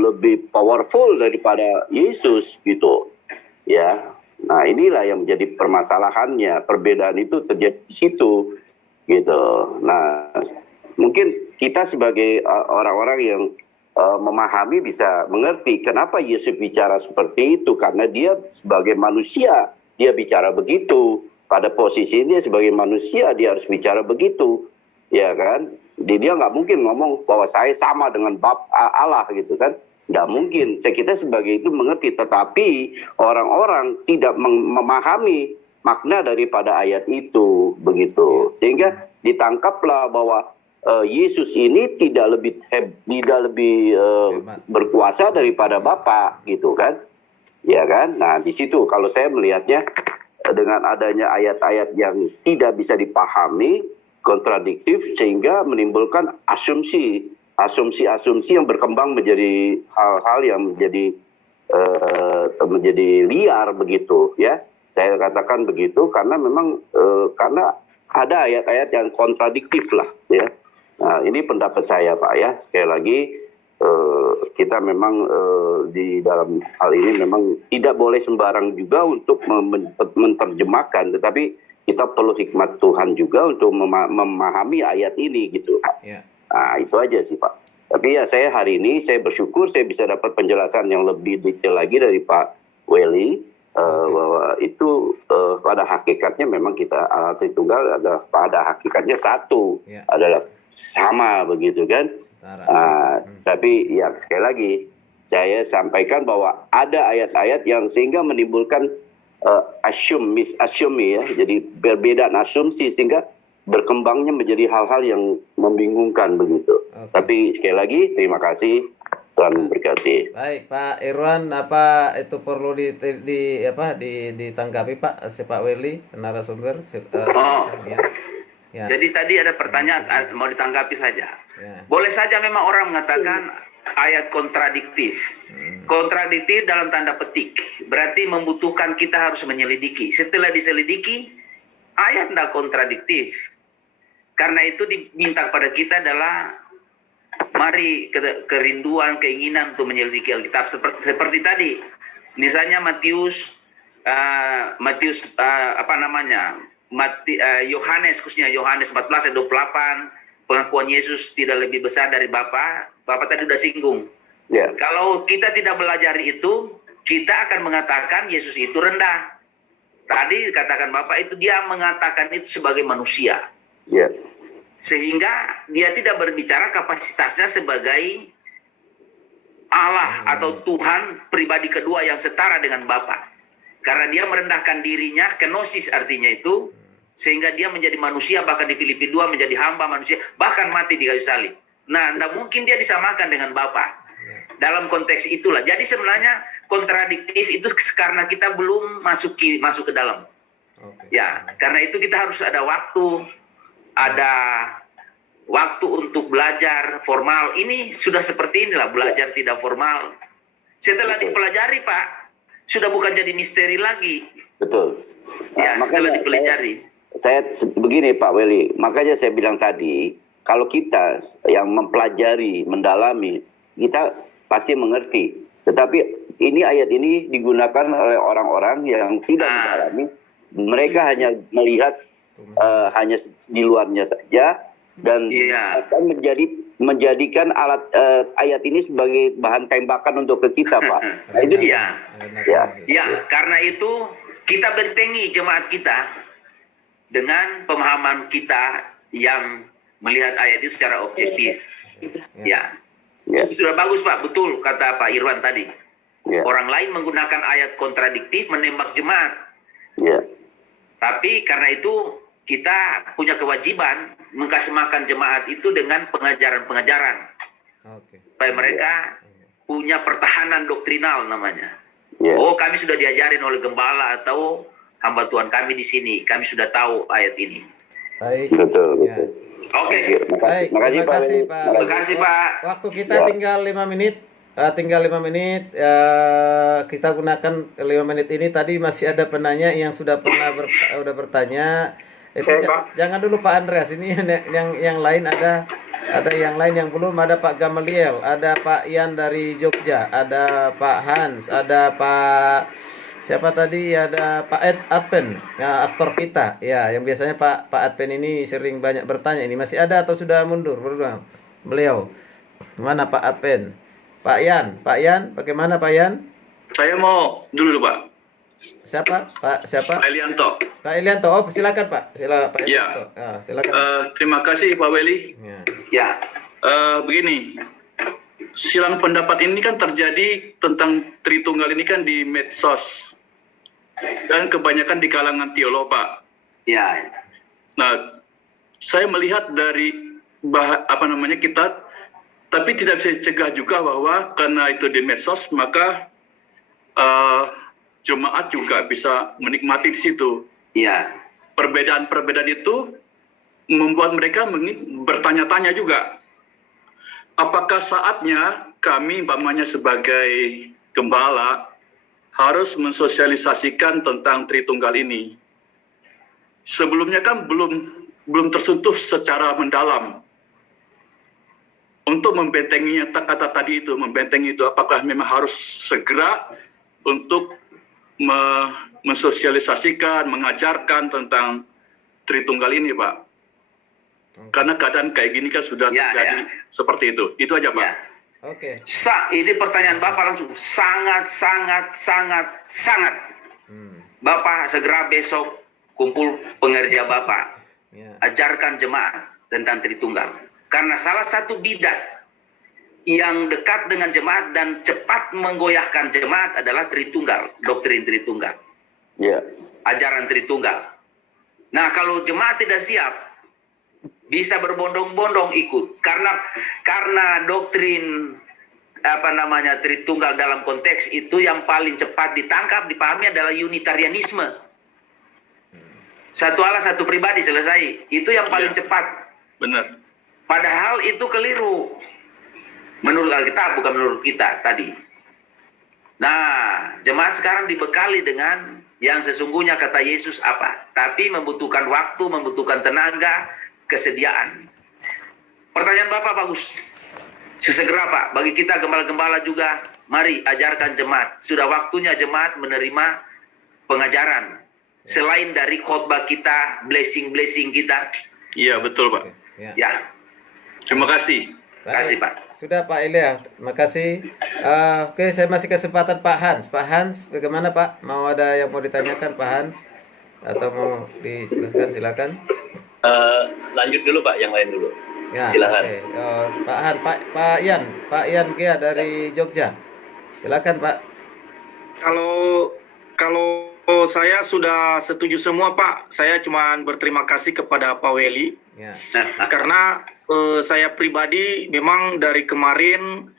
lebih powerful daripada Yesus gitu, ya. Nah inilah yang menjadi permasalahannya, perbedaan itu terjadi di situ gitu. Nah mungkin kita sebagai orang-orang yang memahami bisa mengerti kenapa Yesus bicara seperti itu, karena dia sebagai manusia dia bicara begitu. Pada posisi dia sebagai manusia dia harus bicara begitu, ya kan. Dia nggak mungkin ngomong bahwa saya sama dengan Allah gitu kan, nggak mungkin. Kita sebagai itu mengerti, tetapi orang-orang tidak memahami makna daripada ayat itu begitu, sehingga ditangkaplah bahwa Yesus ini tidak lebih berkuasa daripada Bapa gitu kan, ya kan. Nah di situ kalau saya melihatnya, dengan adanya ayat-ayat yang tidak bisa dipahami, kontradiktif, sehingga menimbulkan asumsi yang berkembang menjadi hal-hal yang menjadi liar begitu ya. Saya katakan begitu karena memang karena ada ayat-ayat yang kontradiktif lah ya. Nah ini pendapat saya Pak ya. Sekali lagi kita memang di dalam hal ini memang tidak boleh sembarang juga untuk menerjemahkan, tetapi kita perlu hikmat Tuhan juga untuk memahami ayat ini gitu. Nah itu aja sih Pak. Tapi ya saya hari ini saya bersyukur saya bisa dapat penjelasan yang lebih detail lagi dari Pak Welly, bahwa itu pada hakikatnya memang kita Allah Tritunggal ada pada hakikatnya satu, adalah sama begitu kan. Tapi ya sekali lagi saya sampaikan bahwa ada ayat-ayat yang sehingga menimbulkan assume ya, jadi perbedaan asumsi sehingga berkembangnya menjadi hal-hal yang membingungkan begitu. Tapi sekali lagi terima kasih, Tuhan memberkati. Baik Pak Irwan, apa itu perlu ditanggapi Pak Welly narasumber? Ya. Jadi tadi ada pertanyaan, mau ditanggapi saja. Boleh saja memang orang mengatakan ayat kontradiktif. Kontradiktif dalam tanda petik. Berarti membutuhkan kita harus menyelidiki. Setelah diselidiki, ayat tidak kontradiktif. Karena itu diminta pada kita adalah mari kerinduan, keinginan untuk menyelidiki Alkitab. Seperti tadi, misalnya Yohanes, khususnya Yohanes 14 ayat 28, pengakuan Yesus tidak lebih besar dari Bapa. Bapak tadi sudah singgung. Kalau kita tidak belajar itu, kita akan mengatakan Yesus itu rendah. Tadi katakan Bapak itu dia mengatakan itu sebagai manusia. Sehingga dia tidak berbicara kapasitasnya sebagai Allah atau Tuhan pribadi kedua yang setara dengan Bapa. Karena dia merendahkan dirinya, kenosis artinya itu, sehingga dia menjadi manusia, bahkan di Filipi 2 menjadi hamba manusia, bahkan mati di kayu salib. Nah, tidak mungkin dia disamakan dengan Bapa. Dalam konteks itulah. Jadi sebenarnya kontradiktif itu karena kita belum masuk ke dalam. Ya, karena itu kita harus ada waktu, ada waktu untuk belajar formal ini sudah seperti inilah, belajar tidak formal. Setelah dipelajari Pak, sudah bukan jadi misteri lagi. Betul. Ya, setelah dipelajari. Saya begini Pak Weli, makanya saya bilang tadi, kalau kita yang mempelajari, mendalami, kita pasti mengerti. Tetapi ini ayat ini digunakan oleh orang-orang yang tidak mendalami. Mereka hanya melihat hanya di luarnya saja dan akan menjadikan ayat ini sebagai bahan tembakan untuk ke kita, Pak. Nah, itu dia. Ya, karena itu kita bentengi jemaat kita dengan pemahaman kita yang melihat ayat itu secara objektif. Ya. Sudah bagus Pak, betul kata Pak Irwan tadi. Orang lain menggunakan ayat kontradiktif menembak jemaat. Tapi karena itu kita punya kewajiban mengkasih makan jemaat itu dengan pengajaran-pengajaran. Supaya mereka punya pertahanan doktrinal namanya. Oh, kami sudah diajarin oleh gembala atau hamba Tuhan kami di sini. Kami sudah tahu ayat ini. Baik. Betul. Oke. Baik, terima kasih Pak. Terima kasih Pak. Waktu kita tinggal 5 menit. Tinggal 5 menit. Kita gunakan 5 menit ini. Tadi masih ada penanya yang sudah pernah bertanya. Jangan dulu Pak Andreas. Ini yang lain ada yang lain yang belum. Ada Pak Gamaliel, ada Pak Ian dari Jogja, ada Pak Hans, ada Pak siapa tadi, ada Pak Adpen, ya, aktor kita, ya, yang biasanya Pak Adpen ini sering banyak bertanya. Ini masih ada atau sudah mundur beliau? Mana Pak Adpen? Pak Ian, bagaimana Pak Ian? Saya mau dulu Pak. Siapa? Pak Elianto. Pak Elianto. Oh, silakan Pak. Pak Elianto. Silakan. Terima kasih Pak Weli. Ya. Begini, silang pendapat ini kan terjadi tentang Tritunggal ini kan di medsos dan kebanyakan di kalangan teolog Pak. Ya. Nah, saya melihat dari kita, tapi tidak bisa dicegah juga bahwa karena itu di medsos maka jemaat juga bisa menikmati di situ. Iya. Perbedaan-perbedaan itu membuat mereka bertanya-tanya juga. Apakah saatnya kami umpamanya sebagai gembala harus mensosialisasikan tentang Tritunggal ini? Sebelumnya kan belum tersentuh secara mendalam. Untuk membentengi kata tadi itu, membentengi itu, apakah memang harus segera untuk mensosialisasikan, mengajarkan tentang Tritunggal ini, Pak? Karena keadaan kayak gini kan sudah terjadi seperti itu. Itu aja, Pak. Oke. Ini pertanyaan Bapak langsung. Sangat. Bapak segera besok kumpul pengerja Bapak. Ajarkan jemaat tentang Tritunggal. Karena salah satu bidat yang dekat dengan jemaat dan cepat menggoyahkan jemaat adalah Tritunggal, doktrin Tritunggal. Ajaran Tritunggal. Nah, kalau jemaat tidak siap, bisa berbondong-bondong ikut. Karena doktrin Tritunggal dalam konteks itu yang paling cepat ditangkap, dipahami adalah Unitarianisme. Satu Allah, satu pribadi, selesai. Itu yang paling cepat. Benar. Padahal itu keliru. Menurut Alkitab, bukan menurut kita tadi. Nah, jemaat sekarang dibekali dengan yang sesungguhnya kata Yesus apa. Tapi membutuhkan waktu, membutuhkan tenaga, kesediaan. Pertanyaan Bapak bagus. Sesegera Pak, bagi kita gembala-gembala juga, mari ajarkan jemaat. Sudah waktunya jemaat menerima pengajaran. Selain dari khotbah kita, blessing-blessing kita. Iya, betul Pak. Ya. Terima kasih. Terima kasih Pak. Sudah Pak Ilya, terima kasih. Oke, saya masih kesempatan Pak Hans. Pak Hans, bagaimana Pak? Mau ada yang mau ditanyakan Pak Hans? Atau mau dijelaskan, silakan. Lanjut dulu Pak, yang lain dulu. Ya, silakan. Okay. Pak Han, Pak Ian Gia dari Jogja. Silakan Pak. Kalau saya sudah setuju semua Pak. Saya cuma berterima kasih kepada Pak Weli. Karena saya pribadi memang dari kemarin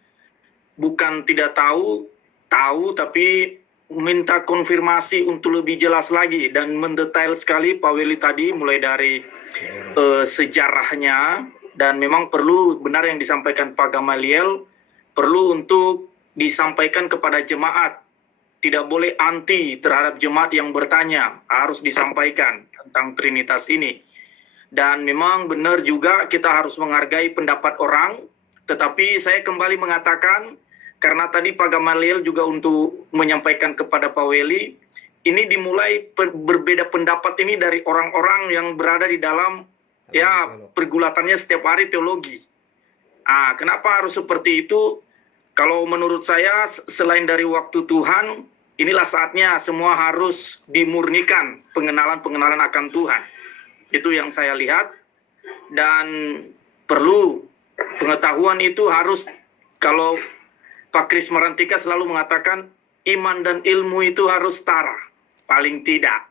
bukan tidak tahu tapi minta konfirmasi untuk lebih jelas lagi dan mendetail sekali Pak Weli tadi mulai dari sejarahnya dan memang perlu benar yang disampaikan Pak Gamaliel, perlu untuk disampaikan kepada jemaat. Tidak boleh anti terhadap jemaat yang bertanya, harus disampaikan tentang Trinitas ini. Dan memang benar juga kita harus menghargai pendapat orang, tetapi saya kembali mengatakan, karena tadi Pak Gamaliel juga untuk menyampaikan kepada Pak Weli, ini dimulai berbeda pendapat ini dari orang-orang yang berada di dalam ya pergulatannya setiap hari teologi. Kenapa harus seperti itu? Kalau menurut saya selain dari waktu Tuhan, inilah saatnya semua harus dimurnikan pengenalan-pengenalan akan Tuhan. Itu yang saya lihat, dan perlu pengetahuan itu harus, kalau Pak Kris Marantika selalu mengatakan iman dan ilmu itu harus setara. Paling tidak.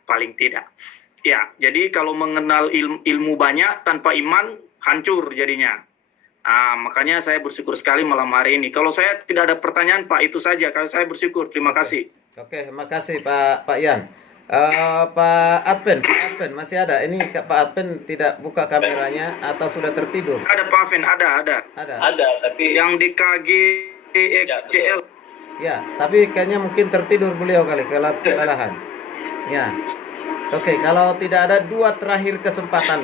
Ya, jadi kalau mengenal ilmu banyak tanpa iman, hancur jadinya. Makanya saya bersyukur sekali malam hari ini. Kalau saya tidak ada pertanyaan, Pak, itu saja. Kalau saya bersyukur, terima kasih. Oke, terima kasih Pak Yan. Pak Adven masih ada. Ini Pak Adven tidak buka kameranya atau sudah tertidur? Ada Pak Adven, ada. Ada, tapi yang di KGXCL. Ya, tapi kayaknya mungkin tertidur beliau kali, kelelahan. Ya. Oke, kalau tidak ada dua terakhir kesempatan.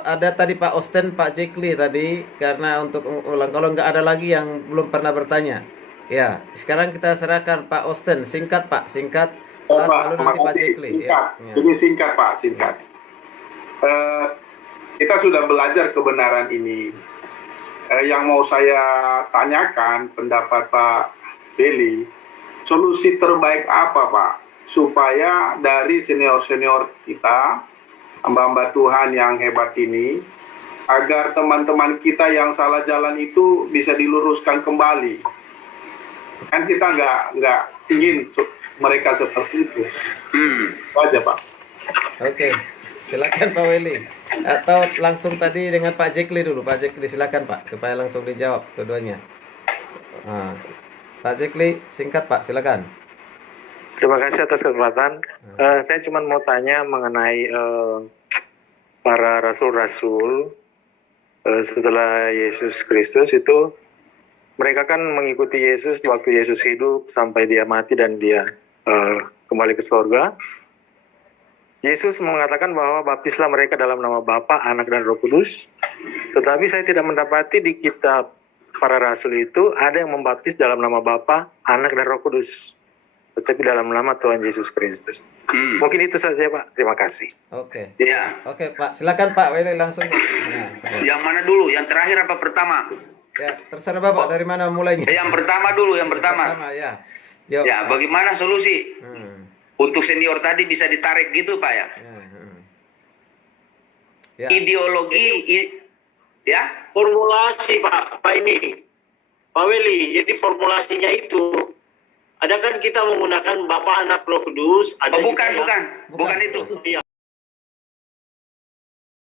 Ada tadi Pak Osten, Pak Jekli tadi, karena untuk ulang, kalau nggak ada lagi yang belum pernah bertanya. Ya, sekarang kita serahkan Pak Osten, singkat Pak, singkat. Lalu nanti Pak Jekli. Ya. Jadi singkat Pak, singkat. Kita sudah belajar kebenaran ini. Yang mau saya tanyakan pendapat Pak Beli, solusi terbaik apa Pak? Supaya dari senior-senior kita, hamba-hamba Tuhan yang hebat ini, agar teman-teman kita yang salah jalan itu bisa diluruskan kembali. Kan kita nggak ingin mereka seperti itu. Itu aja Pak. Oke, silakan Pak Weli. Atau langsung tadi dengan Pak Jekli dulu. Pak Jekli silakan Pak, supaya langsung dijawab keduanya. Pak Jekli, singkat Pak, silakan. Terima kasih atas kesempatan. Saya cuma mau tanya mengenai para rasul-rasul setelah Yesus Kristus itu, mereka kan mengikuti Yesus di waktu Yesus hidup sampai dia mati dan dia kembali ke surga. Yesus mengatakan bahwa baptislah mereka dalam nama Bapa, Anak, dan Roh Kudus. Tetapi saya tidak mendapati di kitab para rasul itu ada yang membaptis dalam nama Bapa, Anak, dan Roh Kudus, tetapi dalam nama Tuhan Yesus Kristus. Mungkin itu saja Pak. Terima kasih. Oke. Ya. Oke Pak, silakan Pak Weli langsung. Yang mana dulu? Yang terakhir apa pertama? Ya, terserah Bapak dari mana mulainya. Yang pertama dulu, yang pertama. Ya. Ya, bagaimana solusi? Untuk senior tadi bisa ditarik gitu Pak ya? Ya. Ideologi, ya? Formulasi Pak Pak Weli. Jadi formulasinya itu, ada kan kita menggunakan Bapa, Anak, Roh Kudus. Ada bukan itu. Iya.